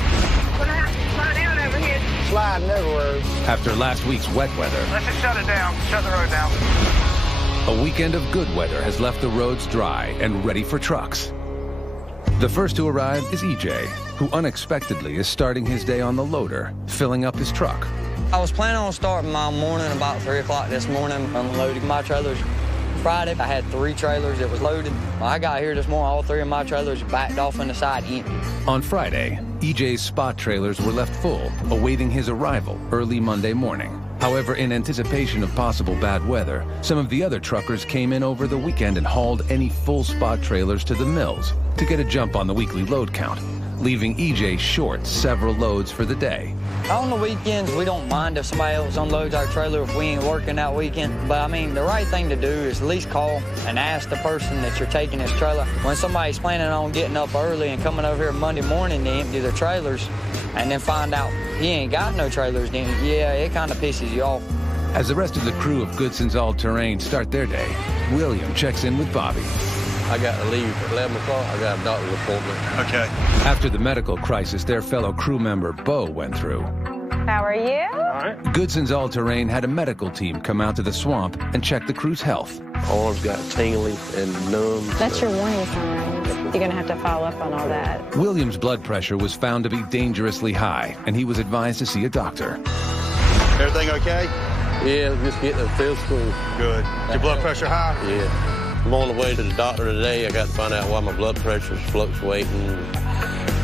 We're gonna have to slow down over here. Sliding everywhere. After last week's wet weather, Let's just shut it down. Shut the road down. a weekend of good weather has left the roads dry and ready for trucks. The first to arrive is EJ, who unexpectedly is starting his day on the loader, filling up his truck. I was planning on starting my morning about 3 o'clock this morning, unloading my trailers. Friday, I had 3 trailers that was loaded. When I got here this morning, all 3 of my trailers backed off on the side empty. On Friday, EJ's spot trailers were left full, awaiting his arrival early Monday morning. However, in anticipation of possible bad weather, some of the other truckers came in over the weekend and hauled any full spot trailers to the mills to get a jump on the weekly load count. leaving EJ short several loads for the day. On the weekends, we don't mind if somebody else unloads our trailer if we ain't working that weekend. But I mean, the right thing to do is at least call and ask the person that you're taking his trailer. When somebody's planning on getting up early and coming over here Monday morning to empty their trailers and then find out he ain't got no trailers, then yeah, it kind of pisses you off. As the rest of the crew of Goodson's All-Terrain start their day, William checks in with Bobby. I got to leave at 11 o'clock. I got a doctor's appointment. Okay. After the medical crisis their fellow crew member Bo went through, how are you? All right. Goodson's All-Terrain had a medical team come out to the swamp and check the crew's health. Arms got tingly and numb. That's your warning sign. You're going to have to follow up on all that. William's blood pressure was found to be dangerously high, and he was advised to see a doctor. Everything okay? Yeah, just getting a physical. Good. Your blood pressure high? Yeah. I'm on the way to the doctor today. I got to find out why my blood pressure is fluctuating.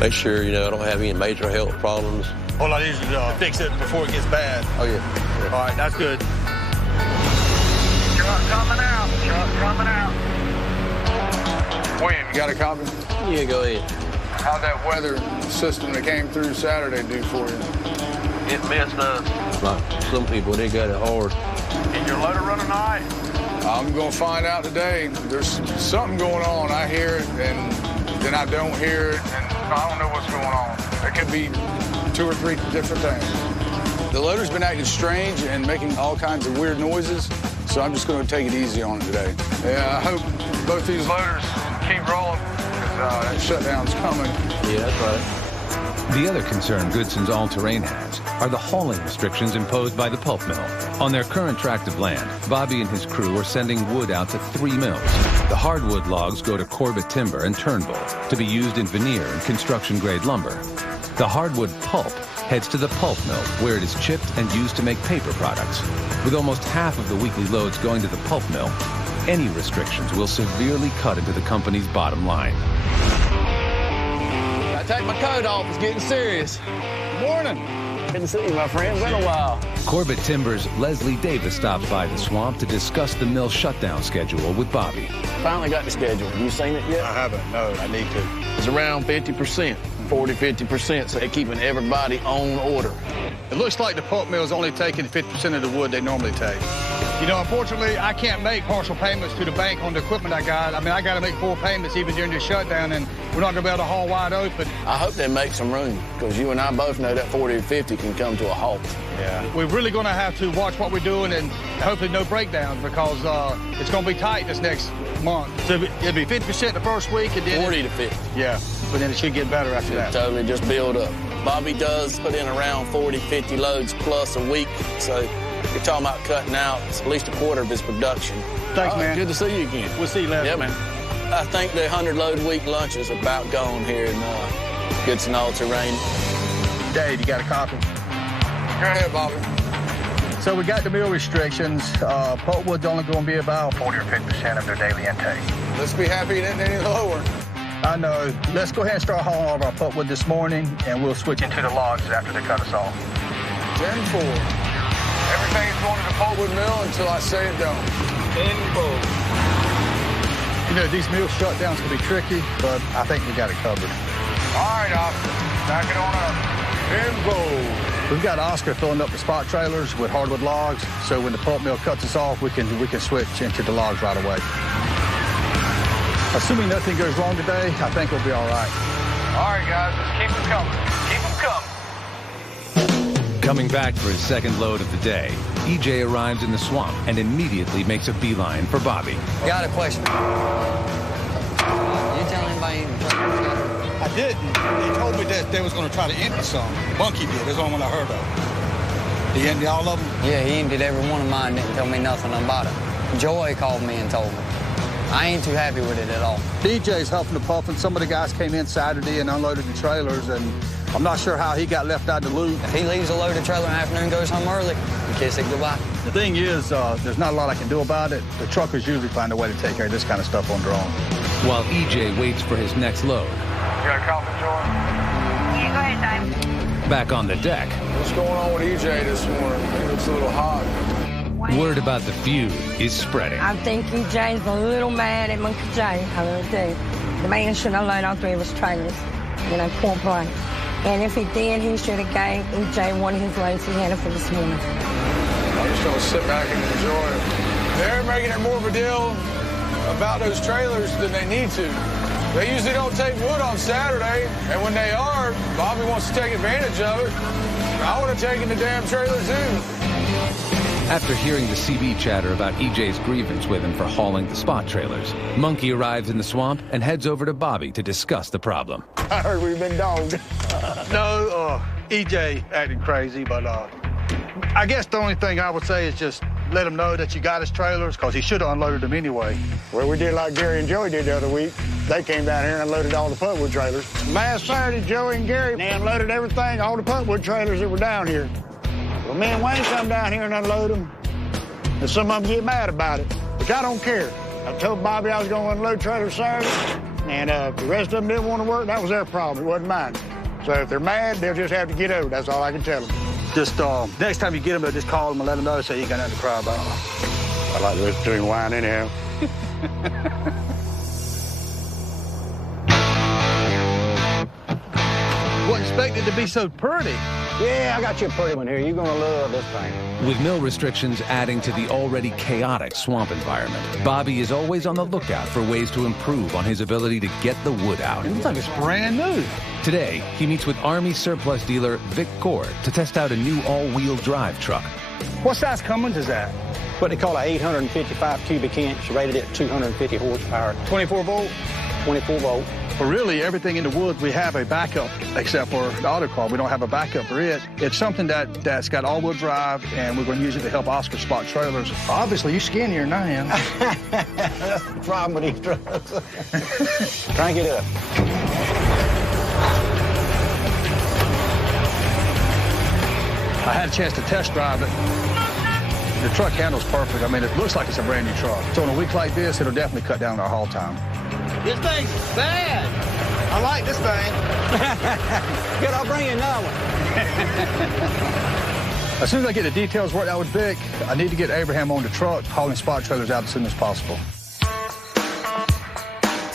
Make sure, I don't have any major health problems. A whole lot easier to fix it before it gets bad. Oh, yeah. All right, that's good. Truck coming out. Truck coming out. William, you got a copy? Yeah, go ahead. How'd that weather system that came through Saturday do for you? It messed up. Like some people, they got it hard. Is your loader running all right? I'm going to find out today. There's something going on. I hear it, and then I don't hear it, and I don't know what's going on. It could be 2 or 3 different things. The loader's been acting strange and making all kinds of weird noises, so I'm just going to take it easy on it today. Yeah, I hope both these loaders keep rolling, because that shutdown's coming. Yeah, that's right. The other concern Goodson's All-Terrain has are the hauling restrictions imposed by the pulp mill. On their current tract of land, Bobby and his crew are sending wood out to 3 mills. The hardwood logs go to Corbett Timber and Turnbull to be used in veneer and construction-grade lumber. The hardwood pulp heads to the pulp mill, where it is chipped and used to make paper products. With almost half of the weekly loads going to the pulp mill, any restrictions will severely cut into the company's bottom line. I take my coat off. It's getting serious. Morning. Good to see you, my friend. Been a while. Corbett Timber's Leslie Davis stops by the swamp to discuss the mill shutdown schedule with Bobby. Finally got the schedule. Have you seen it yet? I haven't. No, I need to. It's around 50%, 40-50%, so they're keeping everybody on order. It looks like the pulp mill is only taking 50% of the wood they normally take. Unfortunately, I can't make partial payments to the bank on the equipment I got. I mean, I got to make full payments even during the shutdown, and we're not going to be able to haul wide open. I hope they make some room, because you and I both know that 40 to 50 can come to a halt. Yeah. We're really going to have to watch what we're doing and hopefully no breakdowns, because it's going to be tight this next month. So it'll be 50% the first week, and then 40 to 50. Yeah, but then it should get better after that. Totally just build up. Bobby does put in around 40, 50 loads plus a week, so you're talking about cutting out at least a quarter of his production. Thanks, man. Good to see you again. We'll see you later. Yeah, man. I think the 100-load-a-week lunches are about gone here in Goodson All-Terrain. Dave, you got a copy? Go ahead, Bobby. So we got the mill restrictions. Pulpwood's only going to be about 40 or 50% of their daily intake. Let's be happy it isn't any lower. I know. Let's go ahead and start hauling all of our pulpwood this morning, and we'll switch into the logs after they cut us off. 10-4. Everything's going to the pulpwood mill until I say it don't. 10-4. These mill shutdowns can be tricky, but I think we got it covered. All right, Oscar. Back it on up. 10-4. We've got Oscar filling up the spot trailers with hardwood logs, so when the pulp mill cuts us off, we can switch into the logs right away. Assuming nothing goes wrong today, I think we'll be all right. All right, guys, let's keep them coming. Keep them coming. Coming back for his second load of the day, EJ arrives in the swamp and immediately makes a beeline for Bobby. Got a question. You tell anybody? I didn't. They told me that they was going to try to empty some. Bunky did. That's the only one I heard of. He emptied all of them? Yeah, he emptied every one of mine. Didn't tell me nothing about it. Joy called me and told me. I ain't too happy with it at all. DJ's helping the pump, and some of the guys came in Saturday and unloaded the trailers, and I'm not sure how he got left out of the loop. If he leaves a loaded trailer in the afternoon, goes home early, you kiss it goodbye. The thing is, there's not a lot I can do about it. The truckers usually find a way to take care of this kind of stuff on their own. While EJ waits for his next load. You got a copy, Joy? Yeah, go ahead, Dave. Back on the deck. What's going on with EJ this morning? He looks a little hot. Word about the feud is spreading. I think EJ's a little mad at Monkey J. I really do. The man shouldn't have loaded all 3 of his trailers. poor boy. And if he did, he should have gave EJ one of his loads he had for this morning. I'm just going to sit back and enjoy it. They're making it more of a deal about those trailers than they need to. They usually don't take wood on Saturday, and when they are, Bobby wants to take advantage of it. I would have taken the damn trailer too. After hearing the CB chatter about EJ's grievance with him for hauling the spot trailers, Monkey arrives in the swamp and heads over to Bobby to discuss the problem. I heard we've been dogged. No, EJ acting crazy, but I guess the only thing I would say is just let him know that you got his trailers, because he should have unloaded them anyway. Well, we did like Gary and Joey did the other week. They came down here and unloaded all the putwood trailers. Last Saturday, Joey and Gary, they unloaded everything, all the putwood trailers that were down here. Well, me and Wayne come down here and unload them, and some of them get mad about it, which I don't care. I told Bobby I was going to unload trailers Saturday, and the rest of them didn't want to work. That was their problem. It wasn't mine. So if they're mad, they'll just have to get over. That's all I can tell them. Just next time you get them, just call them and let them know so you got nothing to cry about. I like to listen to him whine anyhow. Wasn't expected to be so pretty. Yeah, I got you a pretty one here. You're going to love this thing. With mill restrictions adding to the already chaotic swamp environment, Bobby is always on the lookout for ways to improve on his ability to get the wood out. It looks like it's brand new. Today, he meets with Army surplus dealer Vic Cord to test out a new all-wheel drive truck. What size Cummins is that? What they call an 855 cubic inch, rated at 250 horsepower. 24 volt? 24 volt. Well, really, everything in the woods, we have a backup, except for the auto car. We don't have a backup for it. It's something that's got all-wheel drive, and we're going to use it to help Oscar spot trailers. Obviously, you're skinnier than I am. That's the problem with these trucks. Crank it up. I had a chance to test drive it. The truck handles perfect. I mean, it looks like it's a brand new truck. So on a week like this, it'll definitely cut down our haul time. This thing's bad. I like this thing. Good, I'll bring you another one. As soon as I get the details worked out with Vic, I need to get Abraham on the truck, hauling spot trailers out as soon as possible.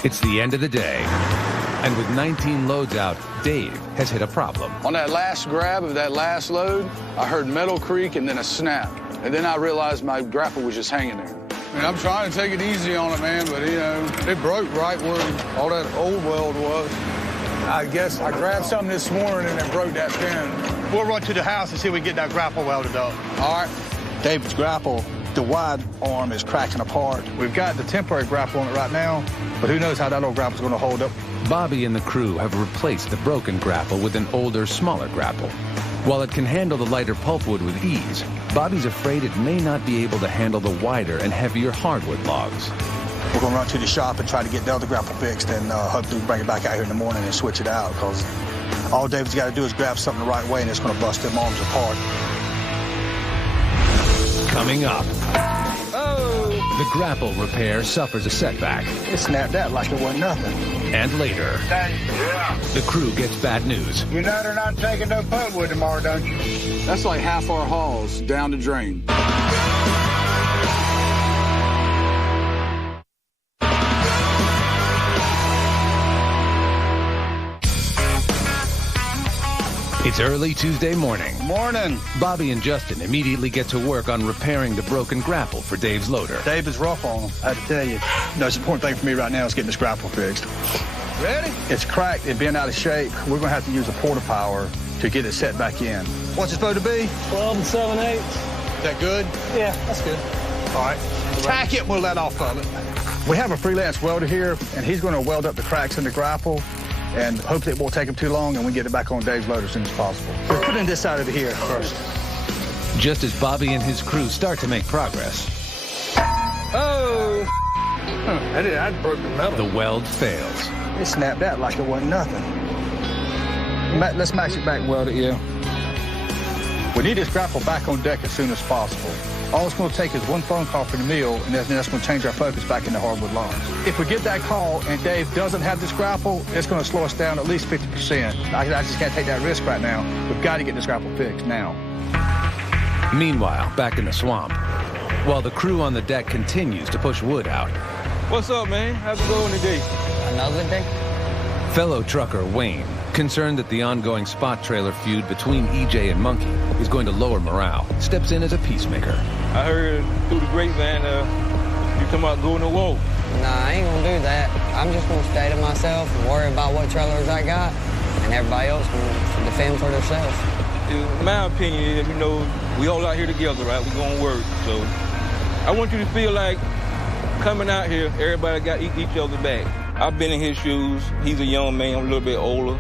It's the end of the day, and with 19 loads out, Dave has hit a problem. On that last grab of that last load, I heard metal creak and then a snap. And then I realized my grapple was just hanging there. I mean, I'm trying to take it easy on it, man, but, it broke right where all that old weld was. I guess I grabbed something this morning and it broke that pin. We'll run to the house and see if we can get that grapple welded up. All right. David's grapple, the wide arm is cracking apart. We've got the temporary grapple on it right now, but who knows how that old grapple's going to hold up. Bobby and the crew have replaced the broken grapple with an older, smaller grapple. While it can handle the lighter pulpwood with ease, Bobby's afraid it may not be able to handle the wider and heavier hardwood logs. We're going to run to the shop and try to get the other grapple fixed, and hopefully bring it back out here in the morning and switch it out, because all David's got to do is grab something the right way, and it's going to bust them arms apart. Coming up, the grapple repair suffers a setback. It snapped out like it wasn't nothing. And later, the crew gets bad news. You know they're not taking no putwood tomorrow, don't you? That's like half our hauls down the drain. It's early Tuesday morning. Morning. Bobby and Justin immediately get to work on repairing the broken grapple for Dave's loader. Dave is rough on him, I have to tell you. The most important thing for me right now is getting this grapple fixed. Ready? It's cracked, it's been out of shape. We're going to have to use a porta power to get it set back in. What's it supposed to be? 12 7/8. Is that good? Yeah, that's good. All right. Tack it, we'll let off of it. We have a freelance welder here, and he's going to weld up the cracks in the grapple, and hopefully it won't take him too long, and we get it back on Dave's loader as soon as possible. We're putting this side over here first. Just as Bobby and his crew start to make progress, I broke the metal. The weld fails. It snapped out like it wasn't nothing. Let's match it back and weld it, yeah. We need this grapple back on deck as soon as possible. All it's going to take is one phone call from the mill, and that's going to change our focus back into hardwood logs. If we get that call and Dave doesn't have this grapple, it's going to slow us down at least 50%. I just can't take that risk right now. We've got to get this grapple fixed now. Meanwhile, back in the swamp, while the crew on the deck continues to push wood out. What's up, man? How's it going today? Another day? Fellow trucker Wayne, concerned that the ongoing spot trailer feud between EJ and Monkey is going to lower morale, steps in as a peacemaker. I heard through the grapevine you come out going to war. Nah, I ain't gonna do that. I'm just gonna stay to myself and worry about what trailers I got, and everybody else can defend for themselves. In my opinion is, we all out here together, right? We're gonna work. So I want you to feel like coming out here, everybody got each other back. I've been in his shoes. He's a young man, I'm a little bit older.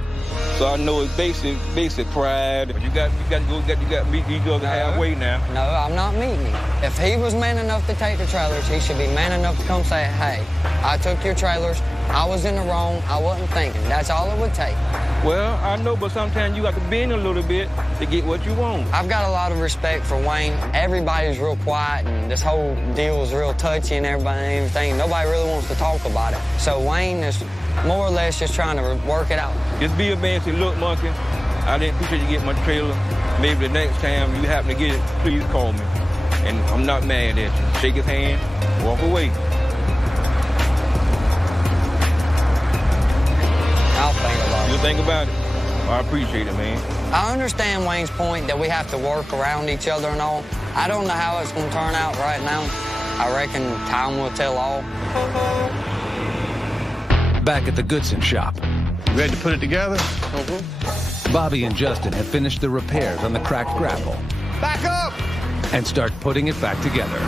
So I know it's basic pride. But you got to meet each other halfway now. No, I'm not meeting him. If he was man enough to take the trailers, he should be man enough to come say, hey, I took your trailers, I was in the wrong, I wasn't thinking. That's all it would take. Well, I know, but sometimes you got to bend a little bit to get what you want. I've got a lot of respect for Wayne. Everybody's real quiet, and this whole deal is real touchy and everything. Nobody really wants to talk about it. So Wayne is more or less just trying to work it out. Just be a man and say, look, Monkey, I didn't appreciate you getting my trailer. Maybe the next time you happen to get it, please call me. And I'm not mad at you. Shake his hand, walk away. I'll think about it. You think about it? I appreciate it, man. I understand Wayne's point that we have to work around each other and all. I don't know how it's going to turn out right now. I reckon time will tell all. Back at the Goodson shop. Ready to put it together? Bobby and Justin have finished the repairs on the cracked grapple. Back up! And start putting it back together.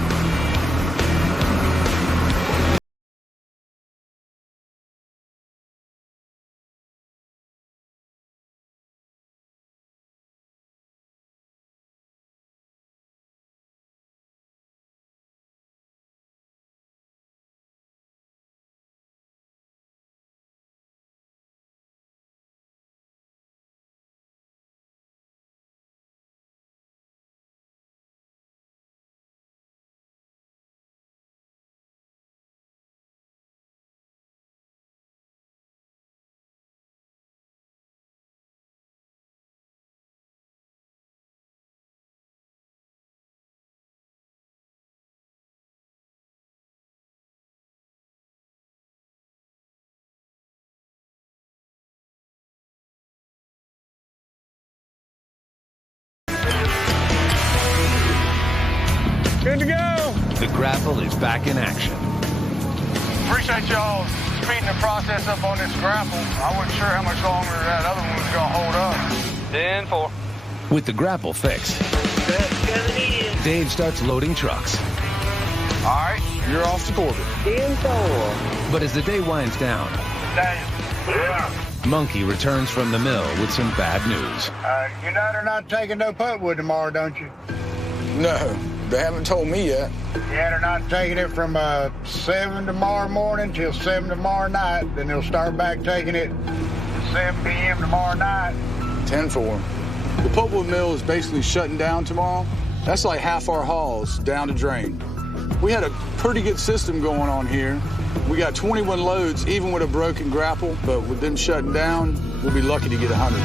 Good to go. The grapple is back in action. Appreciate y'all speeding the process up on this grapple. I wasn't sure how much longer that other one was going to hold up. 10-4. With the grapple fixed, Dave starts loading trucks. All right, you're off to Corbett. 10-4. But as the day winds down, Yeah. Monkey returns from the mill with some bad news. You know they're not taking no putwood tomorrow, don't you? No, they haven't told me yet. Yeah, they're not taking it from 7 tomorrow morning till 7 tomorrow night. Then they'll start back taking it at 7 p.m. tomorrow night. 10-4. The pulpwood mill is basically shutting down tomorrow. That's like half our hauls down the drain. We had a pretty good system going on here. We got 21 loads, even with a broken grapple, but with them shutting down, we'll be lucky to get 100.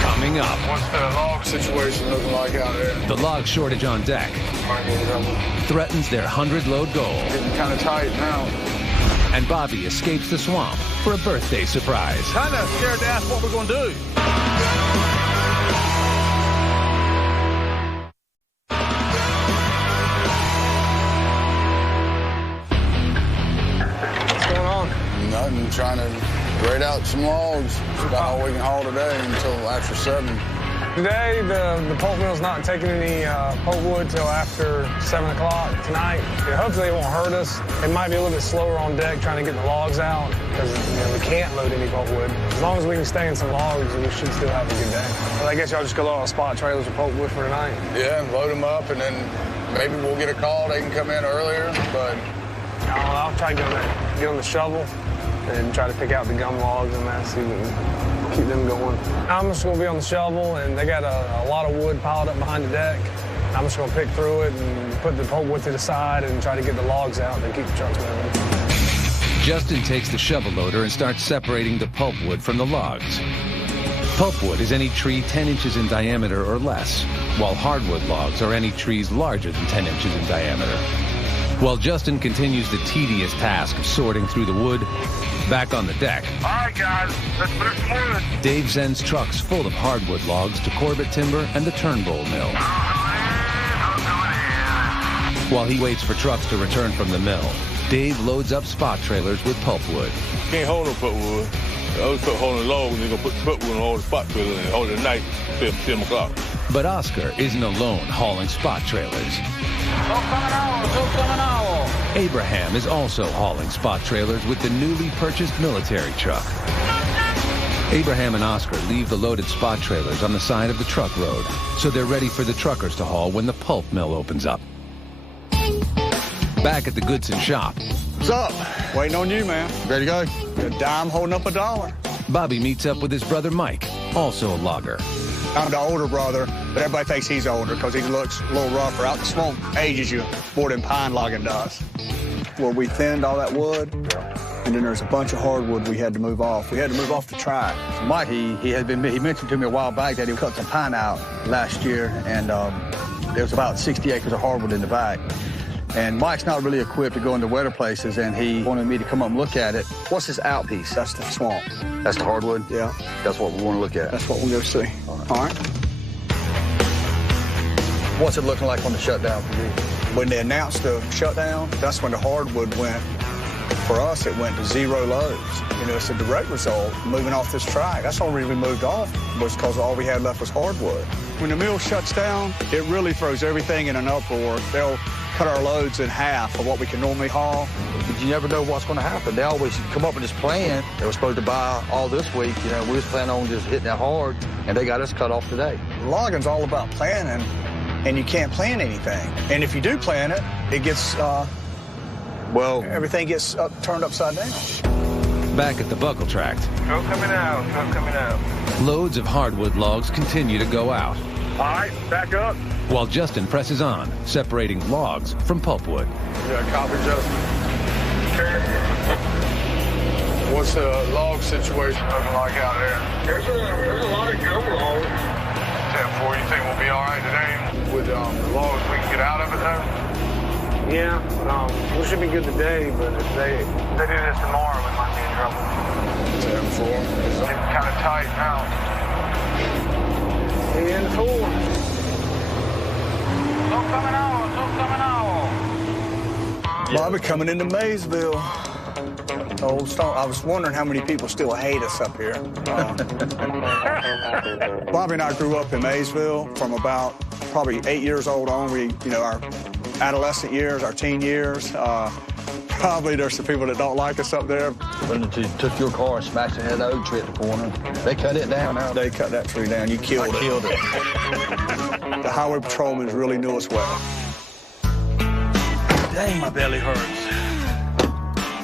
Coming up. What's the log situation looking like out there? The log shortage on deck threatens their 100-load goal. Getting kind of tight now. And Bobby escapes the swamp for a birthday surprise. Kind of scared to ask what we're going to do. What's going on? Nothing, trying to grade out some logs. It's about all we can haul today until after 7. Today, the pulp mill's not taking any pulpwood till after 7 o'clock tonight. Hopefully it won't hurt us. It might be a little bit slower on deck trying to get the logs out because we can't load any pulpwood. As long as we can stay in some logs, we should still have a good day. Well, I guess y'all just go load on spot trailers with pulpwood for tonight. Yeah, load them up, and then maybe we'll get a call. They can come in earlier, but... I'll try to get on the shovel and try to pick out the gum logs and that, see if we can keep them going. I'm just gonna be on the shovel, and they got a lot of wood piled up behind the deck. I'm just gonna pick through it and put the pulpwood to the side and try to get the logs out and keep the trucks moving. Justin takes the shovel loader and starts separating the pulpwood from the logs. Pulpwood is any tree 10 inches in diameter or less, while hardwood logs are any trees larger than 10 inches in diameter. While Justin continues the tedious task of sorting through the wood, back on the deck, All right, guys, let's put some wood. Dave sends trucks full of hardwood logs to Corbett Timber and the Turnbull Mill. While he waits for trucks to return from the mill, Dave loads up spot trailers with pulpwood. Can't hold no pulpwood. I always put holding logs, and they're going to put pulpwood on all the spot trailers and hold it at night till 7 o'clock. But Oscar isn't alone hauling spot trailers. Abraham is also hauling spot trailers with the newly purchased military truck. Abraham and Oscar leave the loaded spot trailers on the side of the truck road, so they're ready for the truckers to haul when the pulp mill opens up. Back at the Goodson shop. What's up? Waiting on you, man. Ready to go? A dime holding up $1. Bobby meets up with his brother Mike, also a logger. I'm the older brother, but everybody thinks he's older because he looks a little rougher. Out the swamp ages you more than pine logging does. Where we thinned all that wood, and then there's a bunch of hardwood we had to move off. We had to move off the track. Mike, he mentioned to me a while back that he cut some pine out last year, and there was about 60 acres of hardwood in the back. And Mike's not really equipped to go into wetter places, and he wanted me to come up and look at it. What's this out piece? That's the swamp. That's the hardwood? Yeah. That's what we want to look at. That's what we'll go see. All right. What's it looking like on the shutdown for you? When they announced the shutdown, that's when the hardwood went. For us, it went to 0 loads. You know, it's a direct result moving off this track. That's the only reason we moved off was because all we had left was hardwood. When the mill shuts down, it really throws everything in an uproar. They'll cut our loads in half of what we can normally haul. But you never know what's going to happen. They always come up with this plan. They were supposed to buy all this week. You know, we was planning on just hitting that hard, and they got us cut off today. Logging's all about planning, and you can't plan anything. And if you do plan it, it gets, everything gets turned upside down. Back at the buckle tract. Truck coming out, truck coming out. Loads of hardwood logs continue to go out. All right, back up. While Justin presses on, separating logs from pulpwood. Yeah, copy, Justin. What's the log situation looking like out there? There's a lot of gum logs. 10-4, you think we'll be all right today with the logs? We can get out of it though? Yeah, we should be good today, but if they do this tomorrow, we might be in trouble. 10-4. It's kind of tight now. 10-4. Bobby coming into Maysville. Old Stone. I was wondering how many people still hate us up here. Bobby and I grew up in Maysville from about probably 8 years old on. Our adolescent years, our teen years. Probably there's some people that don't like us up there. When you took your car and smashed it at the oak tree at the corner, they cut it down. They cut that tree down. You killed it. I killed it. The highway patrolmen really knew us well. Dang, my belly hurts.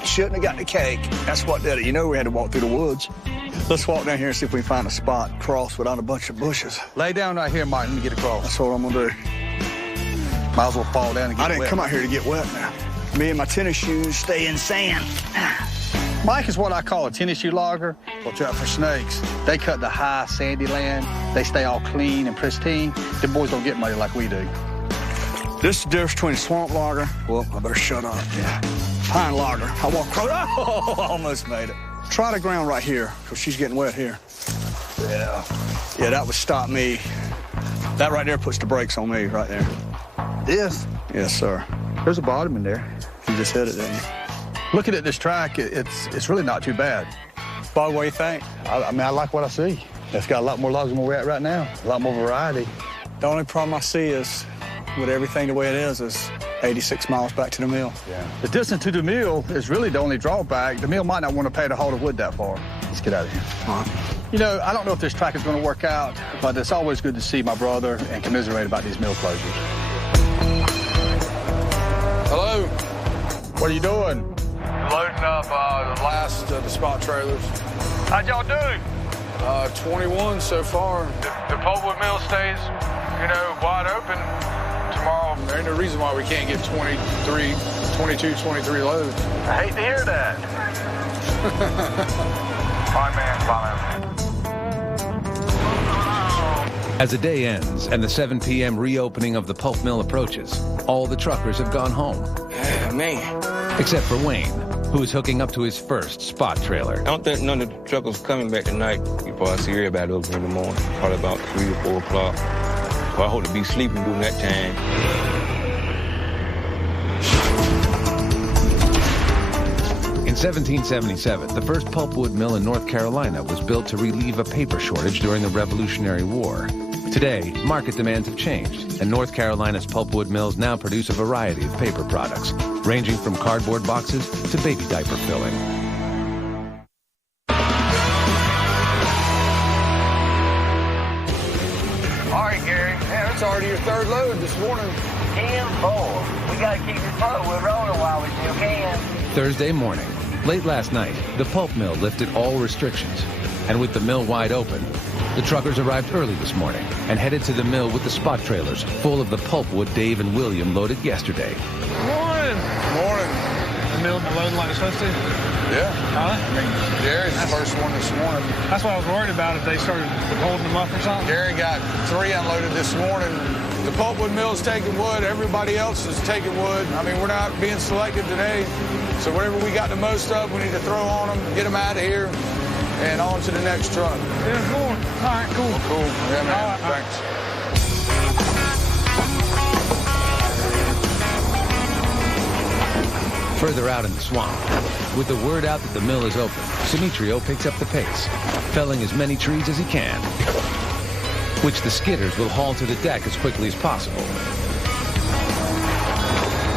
Shouldn't have got the cake. That's what did it. You know we had to walk through the woods. Let's walk down here and see if we can find a spot cross without a bunch of bushes. Lay down right here, Mike. Let me get across. That's what I'm gonna do. Might as well fall down and get wet. I didn't come out here to get wet now. Me and my tennis shoes stay in sand. Mike is what I call a tennis shoe logger. Watch out for snakes. They cut the high sandy land. They stay all clean and pristine. The boys don't get muddy like we do. This is the difference between a swamp logger. Well, I better shut up. Yeah. Pine logger. I walk across. Oh, almost made it. Try the ground right here, because she's getting wet here. Yeah. Yeah, that would stop me. That right there puts the brakes on me right there. This? Yes, sir. There's a bottom in there. You just hit it, didn't you? Looking at this track, it's really not too bad. Bob, what do you think? I mean, I like what I see. It's got a lot more logs than where we're at right now. A lot more variety. The only problem I see is, with everything the way it is 86 miles back to the mill. Yeah. The distance to the mill is really the only drawback. The mill might not want to pay to haul the wood that far. Let's get out of here. You know, I don't know if this track is going to work out, but it's always good to see my brother and commiserate about these mill closures. Hello. What are you doing? Loading up the last of the spot trailers. How'd y'all do? 21 so far. The pulpwood mill stays, wide open tomorrow. There ain't no reason why we can't get 23 loads. I hate to hear that. Bye, man. As the day ends and the 7 p.m. reopening of the pulp mill approaches, all the truckers have gone home. Man. Except for Wayne, who is hooking up to his first spot trailer. I don't think none of the truckers coming back tonight. You probably see everybody over in the morning, probably about 3 or 4 o'clock. So I hope to be sleeping during that time. In 1777, the first pulpwood mill in North Carolina was built to relieve a paper shortage during the Revolutionary War. Today, market demands have changed, and North Carolina's pulpwood mills now produce a variety of paper products, ranging from cardboard boxes to baby diaper filling. All right, Gary. Man, it's already your 3rd load this morning. 10-4. We got to keep this pulpwood rolling while we still can. Thursday morning, late last night, the pulp mill lifted all restrictions, and with the mill wide open, the truckers arrived early this morning and headed to the mill with the spot trailers full of the pulpwood Dave and William loaded yesterday. Morning. Morning. The mill loading like it's supposed to? Yeah. Huh? I mean, Gary's the first one this morning. That's what I was worried about, if they started holding them up or something. Gary got 3 unloaded this morning. The pulpwood mill's taking wood. Everybody else is taking wood. I mean, we're not being selective today. So whatever we got the most of, we need to throw on them, get them out of here, and on to the next truck. Yeah, cool. All right, cool. Cool. Yeah, man. Thanks. Further out in the swamp, with the word out that the mill is open, Demetrio picks up the pace, felling as many trees as he can, which the skidders will haul to the deck as quickly as possible.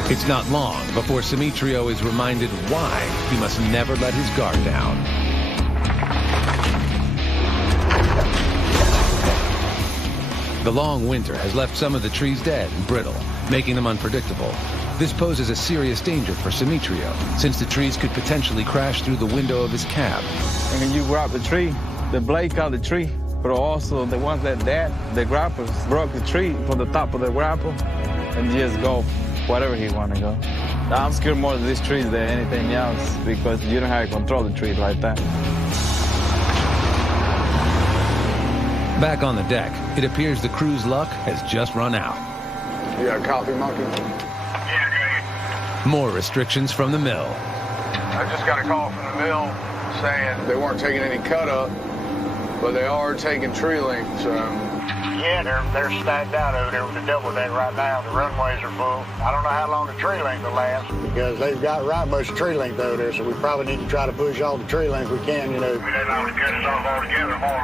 It's not long before Demetrio is reminded why he must never let his guard down. The long winter has left some of the trees dead and brittle, making them unpredictable. This poses a serious danger for Demetrio, since the trees could potentially crash through the window of his cab. And when you grab the tree, the blade cut the tree, but also the ones that the grapples broke the tree from the top of the grapple and just go wherever he want to go. I'm scared more of these trees than anything else because you don't have to control the tree like that. Back on the deck, it appears the crew's luck has just run out. You got a coffee, Monkey? More restrictions from the mill. I just got a call from the mill saying they weren't taking any cut up, but they are taking tree lengths. Yeah, they're stacked out over there with the double deck right now. The runways are full. I don't know how long the tree length will last. Because they've got right much tree length over there, so we probably need to try to push all the tree length we can, you know. We didn't always cut us off altogether more.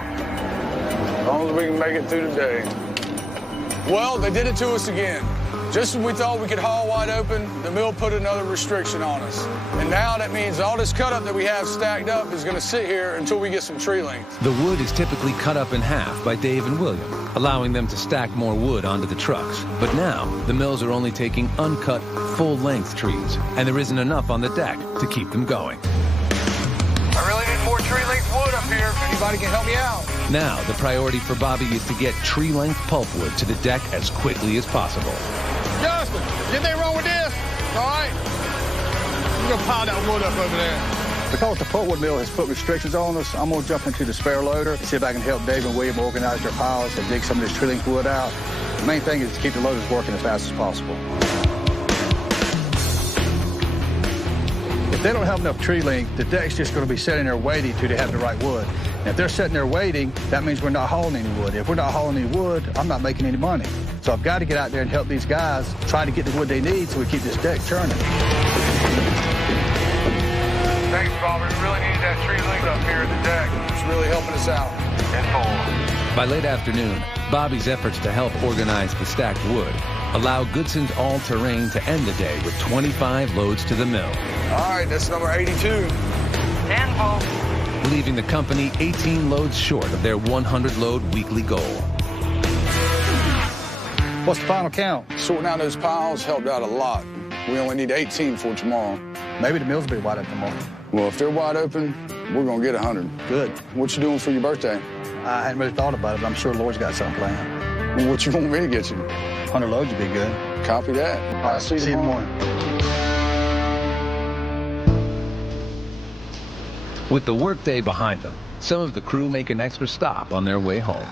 As long as we can make it through the day. Well, they did it to us again. Just when we thought we could haul wide open, the mill put another restriction on us. And now that means all this cut up that we have stacked up is going to sit here until we get some tree length. The wood is typically cut up in half by Dave and William, allowing them to stack more wood onto the trucks. But now, the mills are only taking uncut, full-length trees, and there isn't enough on the deck to keep them going. I really need more tree-length wood up here if anybody can help me out. Now, the priority for Bobby is to get tree-length pulpwood to the deck as quickly as possible. Justin, anything wrong with this? All right? I'm going to pile that wood up over there. Because the pulpwood mill has put restrictions on us, I'm going to jump into the spare loader and see if I can help Dave and William organize their piles and dig some of this tree length wood out. The main thing is to keep the loaders working as fast as possible. If they don't have enough tree length, the deck's just going to be sitting there waiting till they have the right wood. And if they're sitting there waiting, that means we're not hauling any wood. If we're not hauling any wood, I'm not making any money. So I've got to get out there and help these guys try to get the wood they need so we keep this deck churning. Thanks, Bob. We really need that tree length up here at the deck. It's really helping us out. By late afternoon, Bobby's efforts to help organize the stacked wood allow Goodson's All-Terrain to end the day with 25 loads to the mill. All right, that's number 82. 10-4. Leaving the company 18 loads short of their 100-load weekly goal. What's the final count? Sorting out those piles helped out a lot. We only need 18 for tomorrow. Maybe the mills will be wide open tomorrow. Well, if they're wide open, we're going to get 100. Good. What you doing for your birthday? I hadn't really thought about it, but I'm sure Lord's got something planned. Well, what you want me to get you? 100 loads would be good. Copy that. All right, see you in the morning. With the workday behind them, some of the crew make an extra stop on their way home.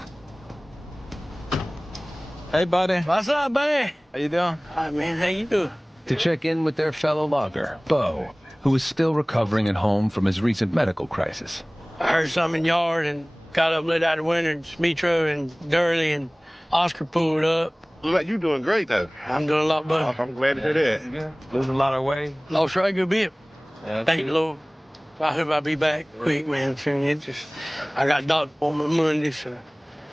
Hey, buddy. What's up, buddy? How you doing? Hi, man. How you doing? To check in with their fellow logger, Bo, who is still recovering at home from his recent medical crisis. I heard something in the yard and got up late out of the winter, and Smitro and Durley and Oscar pulled up. Look like you're doing great, though. I'm doing a lot better. I'm glad to hear that. Yeah. Losing a lot of weight. Lost right good bit. Yeah, thank you, Lord. I hope I'll be back quick, man. I got doctor appointment Monday, so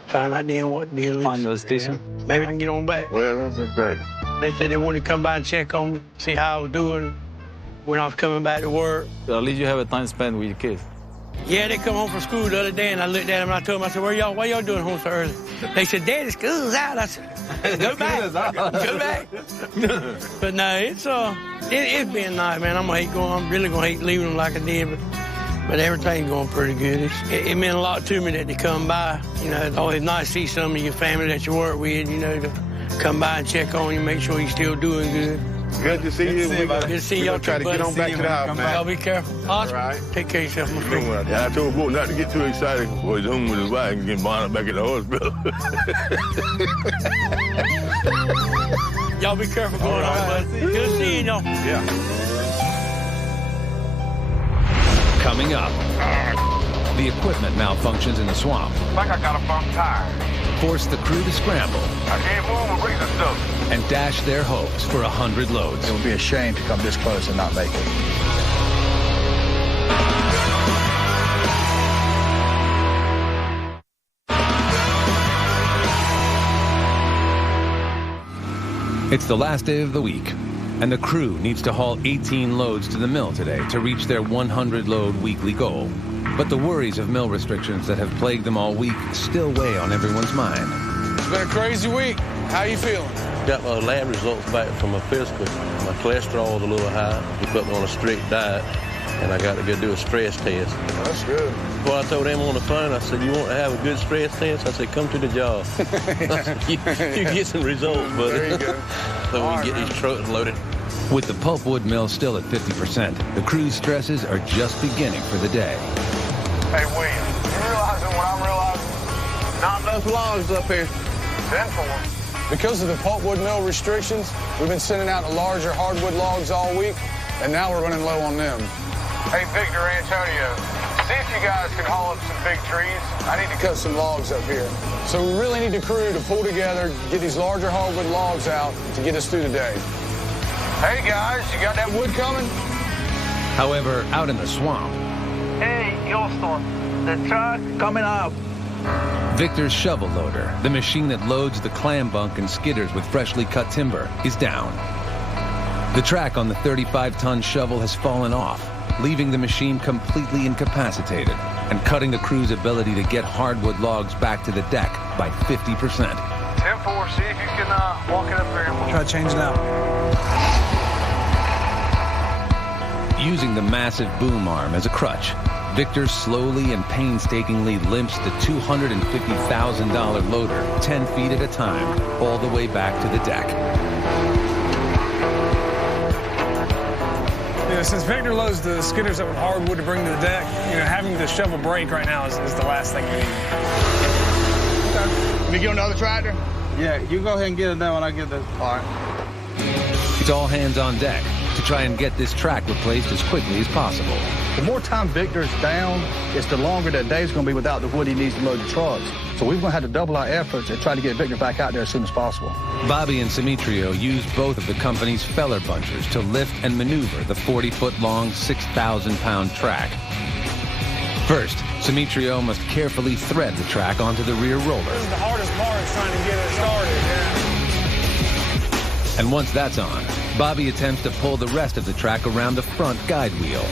find out then what the deal is. Find those decent. Maybe I can get on back. Well, that's great. They said they wanted to come by and check on me, see how I was doing when I was coming back to work. So at least you have a time spent with your kids. Yeah, they come home from school the other day, and I looked at them and I told them, I said, why y'all doing home so early? They said, Daddy, school's out. I said, go back. Go back. But no, it's been nice, man. I'm really gonna hate leaving them like I did, but everything's going pretty good. It meant a lot to me that they come by. You know, it's always nice to see some of your family that you work with, you know, to come by and check on you, make sure you're still doing good. Good to see you. Good to see y'all. Try to get on back to the house, man. Y'all be careful. All right. Take care of yourself, my friend. Yeah, I told Bo not to get too excited. Boy, he's home with his wife and getting Bonner back at the hospital. Y'all be careful going on, bud. Good seeing y'all. Yeah. Coming up, the equipment malfunctions in the swamp. Like I got a bum tire. Force the crew to scramble. I can't move with reason stuff. And dash their hopes for 100 loads. It would be a shame to come this close and not make it. It's the last day of the week, and the crew needs to haul 18 loads to the mill today to reach their 100-load weekly goal. But the worries of mill restrictions that have plagued them all week still weigh on everyone's mind. It's been a crazy week. How you feeling? Got my lab results back from my physical. My cholesterol is a little high. He put me on a strict diet, and I got to go do a stress test. That's good. Well, I told him on the phone, I said, you want to have a good stress test? I said, come to the job. you get some results, buddy. There you go. So we can get these trucks loaded. With the pulpwood mill still at 50%, the crew's stresses are just beginning for the day. Hey, William, you realizing what I'm realizing? Not enough logs up here. 10-4. Because of the pulpwood mill restrictions, we've been sending out the larger hardwood logs all week, and now we're running low on them. Hey, Victor, Antonio, see if you guys can haul up some big trees. I need to cut some logs up here. So we really need the crew to pull together, get these larger hardwood logs out to get us through the day. Hey, guys, you got that wood coming? However, out in the swamp, Hey, Yellowstone, the truck coming up. Victor's shovel loader, the machine that loads the clam bunk and skidders with freshly cut timber, is down. The track on the 35-ton shovel has fallen off, leaving the machine completely incapacitated and cutting the crew's ability to get hardwood logs back to the deck by 50%. 10-4, see if you can walk it up there. Try to change it out. Using the massive boom arm as a crutch, Victor slowly and painstakingly limps the $250,000 loader 10 feet at a time all the way back to the deck. Yeah, since Victor loads the skidders up with hardwood to bring to the deck, you know, having the shovel break right now is the last thing we need. Okay. Let me get another tractor? Yeah, you go ahead and get it done when I get this. All right. It's all hands on deck to try and get this track replaced as quickly as possible. The more time Victor's down, it's the longer that Dave's going to be without the wood he needs to load the trucks. So we're going to have to double our efforts and try to get Victor back out there as soon as possible. Bobby and Simitrio used both of the company's feller bunchers to lift and maneuver the 40-foot-long, 6,000-pound track. First, Simitrio must carefully thread the track onto the rear roller. This is the hardest part, trying to get it started, yeah. And once that's on, Bobby attempts to pull the rest of the track around the front guide wheel.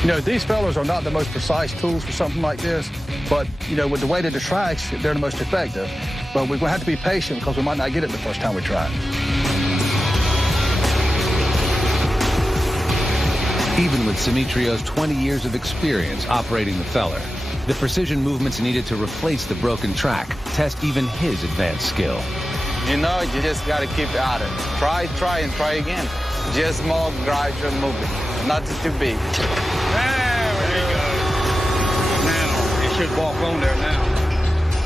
You know, these fellers are not the most precise tools for something like this, but, you know, with the weight of the tracks, they're the most effective. But we're going to have to be patient because we might not get it the first time we try it. Even with Simitrio's 20 years of experience operating the feller, the precision movements needed to replace the broken track test even his advanced skill. You know, you just got to keep at it. Try, and try again. Just small, gradual movement. Not too big. There you go. Now, it should walk on there now.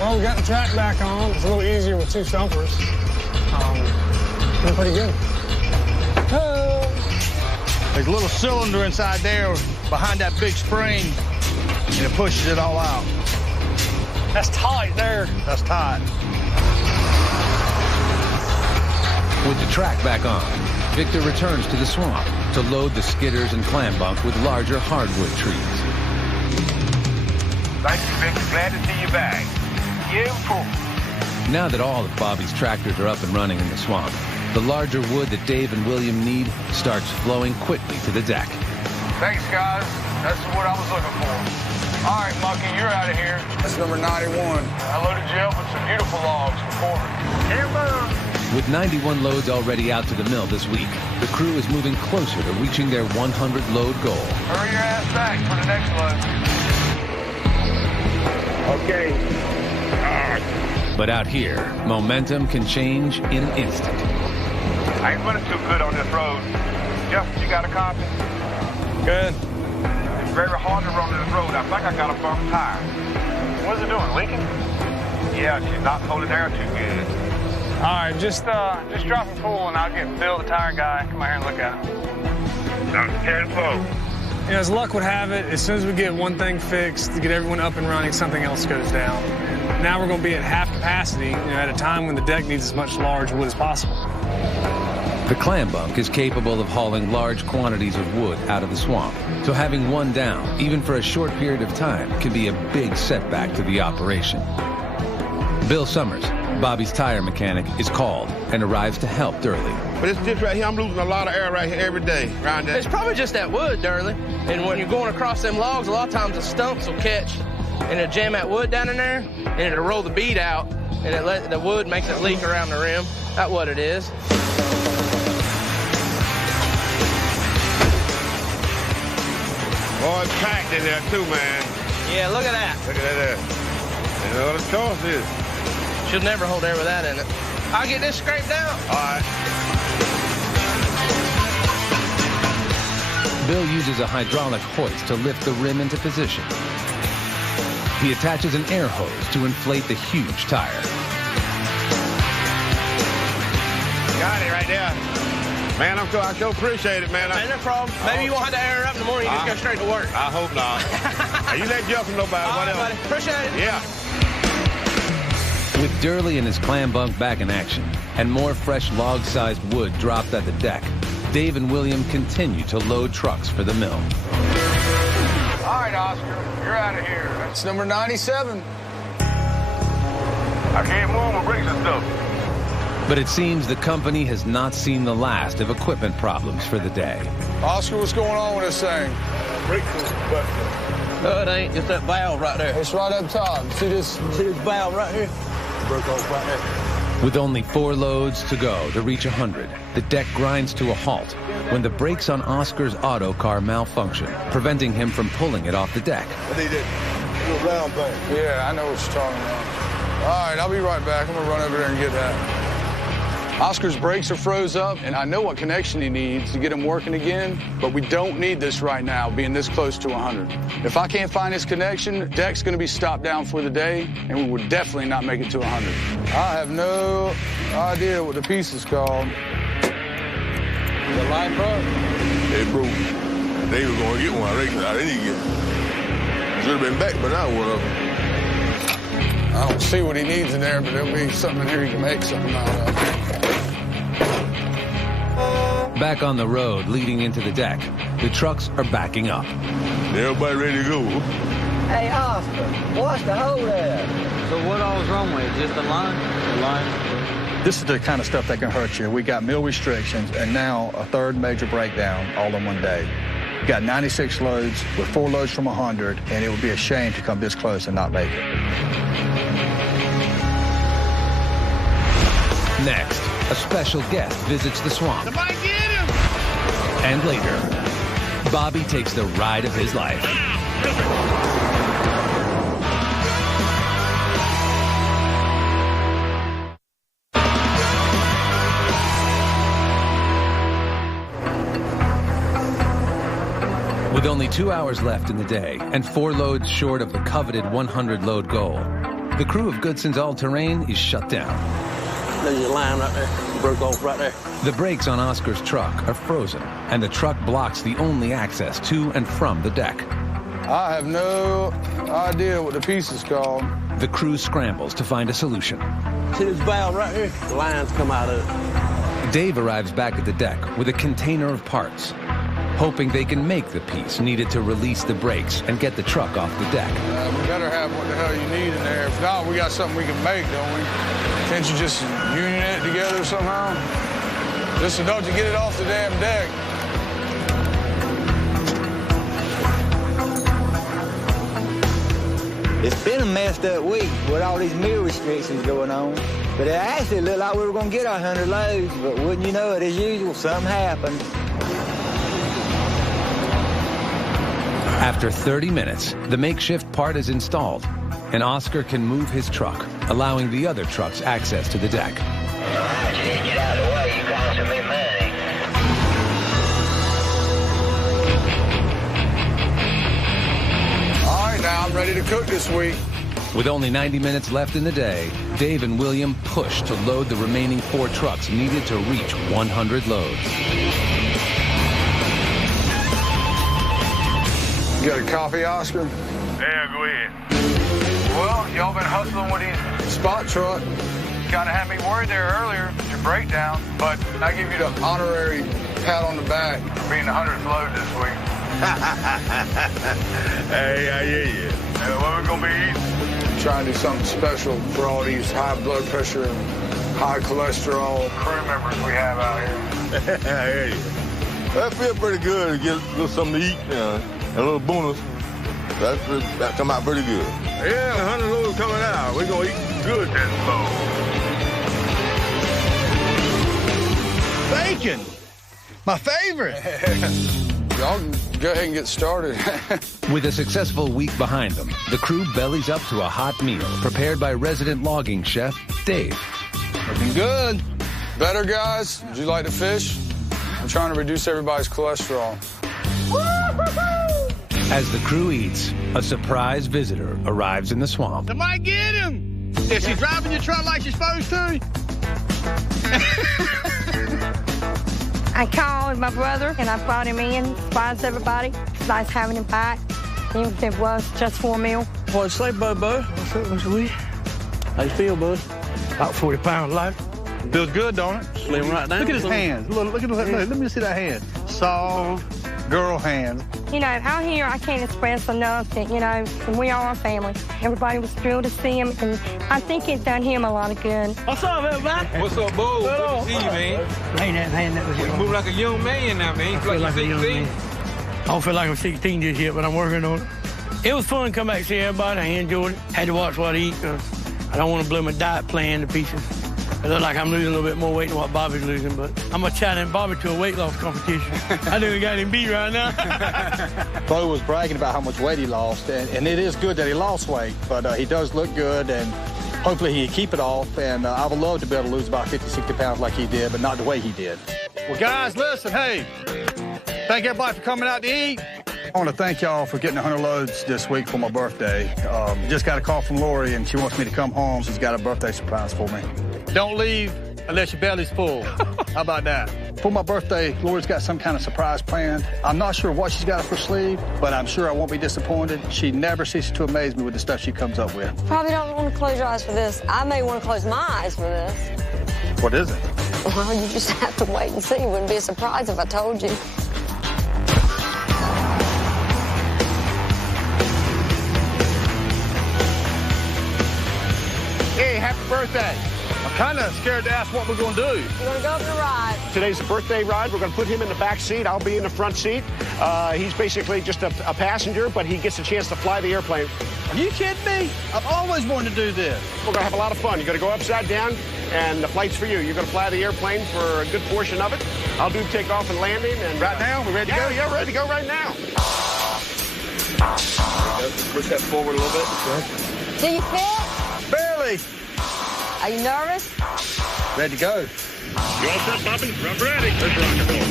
Well, we got the track back on. It's a little easier with 2 stumpers. Doing pretty good. There's a little cylinder inside there behind that big spring, and it pushes it all out. That's tight there. That's tight. With the track back on, Victor returns to the swamp to load the skidders and clam bunk with larger hardwood trees. Thank you, Victor. Glad to see you back. Now that all of Bobby's tractors are up and running in the swamp, the larger wood that Dave and William need starts flowing quickly to the deck. Thanks, guys. That's the wood I was looking for. All right, Monkey, you're out of here. That's number 91. I loaded you up with some beautiful logs for Corbin. With 91 loads already out to the mill this week, the crew is moving closer to reaching their 100-load goal. Hurry your ass back for the next load. Okay. But out here, momentum can change in an instant. I ain't running too good on this road. Justin, you got a copy? Good. It's very hard to run this road. I think I got a bump tire. What's it doing, leaking? Yeah, she's not holding air too good. All right, just drop it full and I'll get Bill, the tire guy, come out here and look at it. That's 10-4. You know, as luck would have it, as soon as we get one thing fixed to get everyone up and running, something else goes down. Now we're going to be at half capacity, at a time when the deck needs as much large wood as possible. The clam bunk is capable of hauling large quantities of wood out of the swamp, so having one down, even for a short period of time, can be a big setback to the operation. Bill Summers, Bobby's tire mechanic, is called and arrives to help Durley. But it's just right here, I'm losing a lot of air right here every day around that. It's probably just that wood, Durley. And when you're going across them logs, a lot of times the stumps will catch and it'll jam that wood down in there and it'll roll the bead out and the wood makes it leak around the rim. That's what it is. Boy, it's packed in there too, man. Yeah, look at that. Look at that. You know what the choice is. Should never hold air with that in it. I'll get this scraped out. All right. Bill uses a hydraulic hoist to lift the rim into position. He attaches an air hose to inflate the huge tire. Got it right there. Man, I sure appreciate it, man. Ain't no problem. Maybe you won't have to air her up in the morning. You just go straight to work. I hope not. Hey, you let Justin know about it. All right, buddy. Appreciate it. Yeah. With Durley and his clam bunk back in action, and more fresh log-sized wood dropped at the deck, Dave and William continue to load trucks for the mill. All right, Oscar, you're out of here. It's number 97. I can't move my brakes and stuff. But it seems the company has not seen the last of equipment problems for the day. Oscar, what's going on with this thing? Brake but No, it ain't. It's that valve right there. It's right up top. See this valve right here? broke off right there. With only 4 loads to go to reach 100, the deck grinds to a halt when the brakes on Oscar's auto car malfunction, preventing him from pulling it off the deck. I need that little round thing. Yeah, I know what you're talking about. All right, I'll be right back. I'm gonna run over there and get that. Oscar's brakes are froze up, and I know what connection he needs to get him working again, but we don't need this right now, being this close to 100. If I can't find his connection, the deck's gonna be stopped down for the day, and we would definitely not make it to 100. I have no idea what the piece is called. The line broke? It broke. They were gonna get one. I reckon I didn't get it. Should have been back, but I would have. I don't see what he needs in there, but there'll be something in here he can make something out of. Back on the road leading into the deck, the trucks are backing up. Everybody ready to go. Hey, Oscar, what's the hole there? So what all is wrong with it? Just the line? The line? This is the kind of stuff that can hurt you. We got mill restrictions and now a third major breakdown all in one day. We got 96 loads with 4 loads from 100, and it would be a shame to come this close and not make it. Next, a special guest visits the swamp. Somebody get him! And later, Bobby takes the ride of his life. With only 2 hours left in the day and 4 loads short of the coveted 100-load goal, the crew of Goodson's all-terrain is shut down. There's a line right there. Broke off right there. The brakes on Oscar's truck are frozen, and the truck blocks the only access to and from the deck. I have no idea what the piece is called. The crew scrambles to find a solution. See this valve right here? The lines come out of it. Dave arrives back at the deck with a container of parts, hoping they can make the piece needed to release the brakes and get the truck off the deck. We better have what the hell you need in there. If not, we got something we can make, don't we? Can't you just union it together somehow? Just enough to get it off the damn deck. It's been a messed up week with all these meal restrictions going on. But it actually looked like we were going to get our 100 loads, but wouldn't you know it, as usual, something happened. After 30 minutes, the makeshift part is installed, and Oscar can move his truck, allowing the other trucks access to the deck. All right, you didn't get out of the way. You costing me money. All right, now I'm ready to cook this week. With only 90 minutes left in the day, Dave and William push to load the remaining 4 trucks needed to reach 100 loads. You got a coffee, Oscar? Yeah, go ahead. Well, y'all been hustling with these spot truck. Kind of had me worried there earlier with your breakdown, but I give you the honorary pat on the back for being the 100th load this week. Hey, I hear you. What we gonna be eating? Trying to do something special for all these high blood pressure and high cholesterol crew members we have out here. I hear you. That feel pretty good to get a little something to eat, you know, and a little bonus. That come out pretty good. Yeah, 100 loads coming out. We're gonna eat good this load. Bacon, my favorite. Y'all can go ahead and get started. With a successful week behind them, the crew bellies up to a hot meal prepared by resident logging chef Dave. Looking good. Better, guys? Would you like to fish? I'm trying to reduce everybody's cholesterol. As the crew eats, a surprise visitor arrives in the swamp. Somebody get him! Is she driving your truck like she's supposed to? I called my brother and I brought him in, surprised everybody. It's nice having him back, even if it was just for a meal. What'd you say, bud? What's we? How you feel, bud? About 40 pounds light. Feels good, don't it? Slim right down. Look at his hands. Look at let me see that hand. Soft girl hands. You know, out here I can't express enough that, you know, we are a family. Everybody was thrilled to see him, and I think it done him a lot of good. What's up, everybody? What's up, Bo? Good to see you, man. Ain't that man that was You move like a young man now, man. You feel like you're 16. I don't feel like I'm 16 just yet, but I'm working on it. It was fun to come back and see everybody. I enjoyed it. Had to watch what I eat. I don't want to blow my diet plan to pieces. It looks like I'm losing a little bit more weight than what Bobby's losing, but I'm going to challenge Bobby to a weight loss competition. I think we got him beat right now. Bo was bragging about how much weight he lost, and it is good that he lost weight, but he does look good, and hopefully he can keep it off, and I would love to be able to lose about 50, 60 pounds like he did, but not the way he did. Well, guys, listen, hey, thank everybody for coming out to eat. I want to thank y'all for getting 100 loads this week for my birthday. Just got a call from Lori, and she wants me to come home. She's got a birthday surprise for me. Don't leave unless your belly's full. How about that? For my birthday, Lori's got some kind of surprise planned. I'm not sure what she's got up her sleeve, but I'm sure I won't be disappointed. She never ceases to amaze me with the stuff she comes up with. Probably don't want to close your eyes for this. I may want to close my eyes for this. What is it? Well, you just have to wait and see. It wouldn't be a surprise if I told you. Hey, happy birthday. I'm kind of scared to ask what we're going to do. We're going to go for the ride. Today's a birthday ride. We're going to put him in the back seat. I'll be in the front seat. He's basically just a passenger, but he gets a chance to fly the airplane. Are you kidding me? I've always wanted to do this. We're going to have a lot of fun. You're going to go upside down, and the flight's for you. You're going to fly the airplane for a good portion of it. I'll do takeoff and landing. And right now, we ready to go? Yeah, ready to go right now. Push that forward a little bit. Do you fit? Barely. Are you nervous? Ready to go. You all set, Bobby? I'm ready. Let's rock and roll.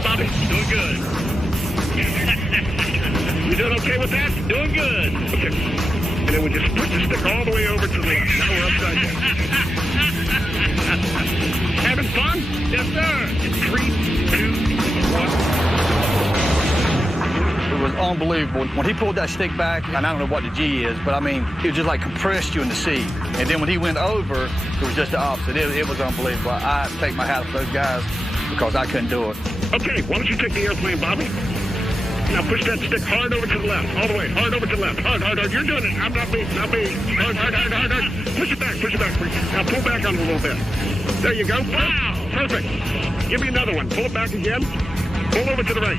Thanks, Bobby. Doing good. You doing okay with that? Doing good. Okay. And then we just push the stick all the way over to the left. Now we're upside down. Having fun? Yes, sir. 3, 2, 1. It was unbelievable. When he pulled that stick back, and I don't know what the G is, but I mean, it just like compressed you in the seat. And then when he went over, it was just the opposite. It was unbelievable. I take my hat off to those guys because I couldn't do it. Okay, why don't you take the airplane, Bobby? Now push that stick hard over to the left, all the way, hard over to the left, hard. You're doing it. I'm not me. Hard. Push it back. Now pull back on it a little bit. There you go. Wow, perfect. Give me another one. Pull it back again. Pull over to the right.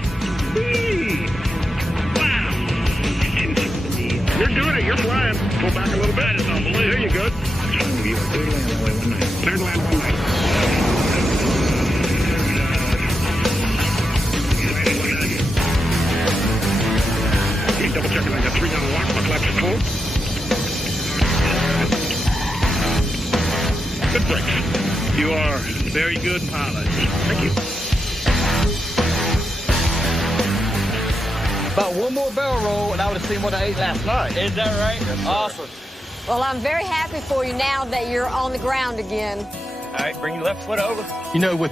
Whee! Wow. You're doing it. You're flying. Pull back a little bit. It's unbelievable. There you go. You are third land one night. Third land one night. Double checking. I got 3 on the lock. My flaps are full. Good brakes. You are a very good pilot. Thank you. About one more barrel roll, and I would have seen what I ate last night. Is that right? Yes, awesome. Well, I'm very happy for you now that you're on the ground again. All right, bring your left foot over. You know, with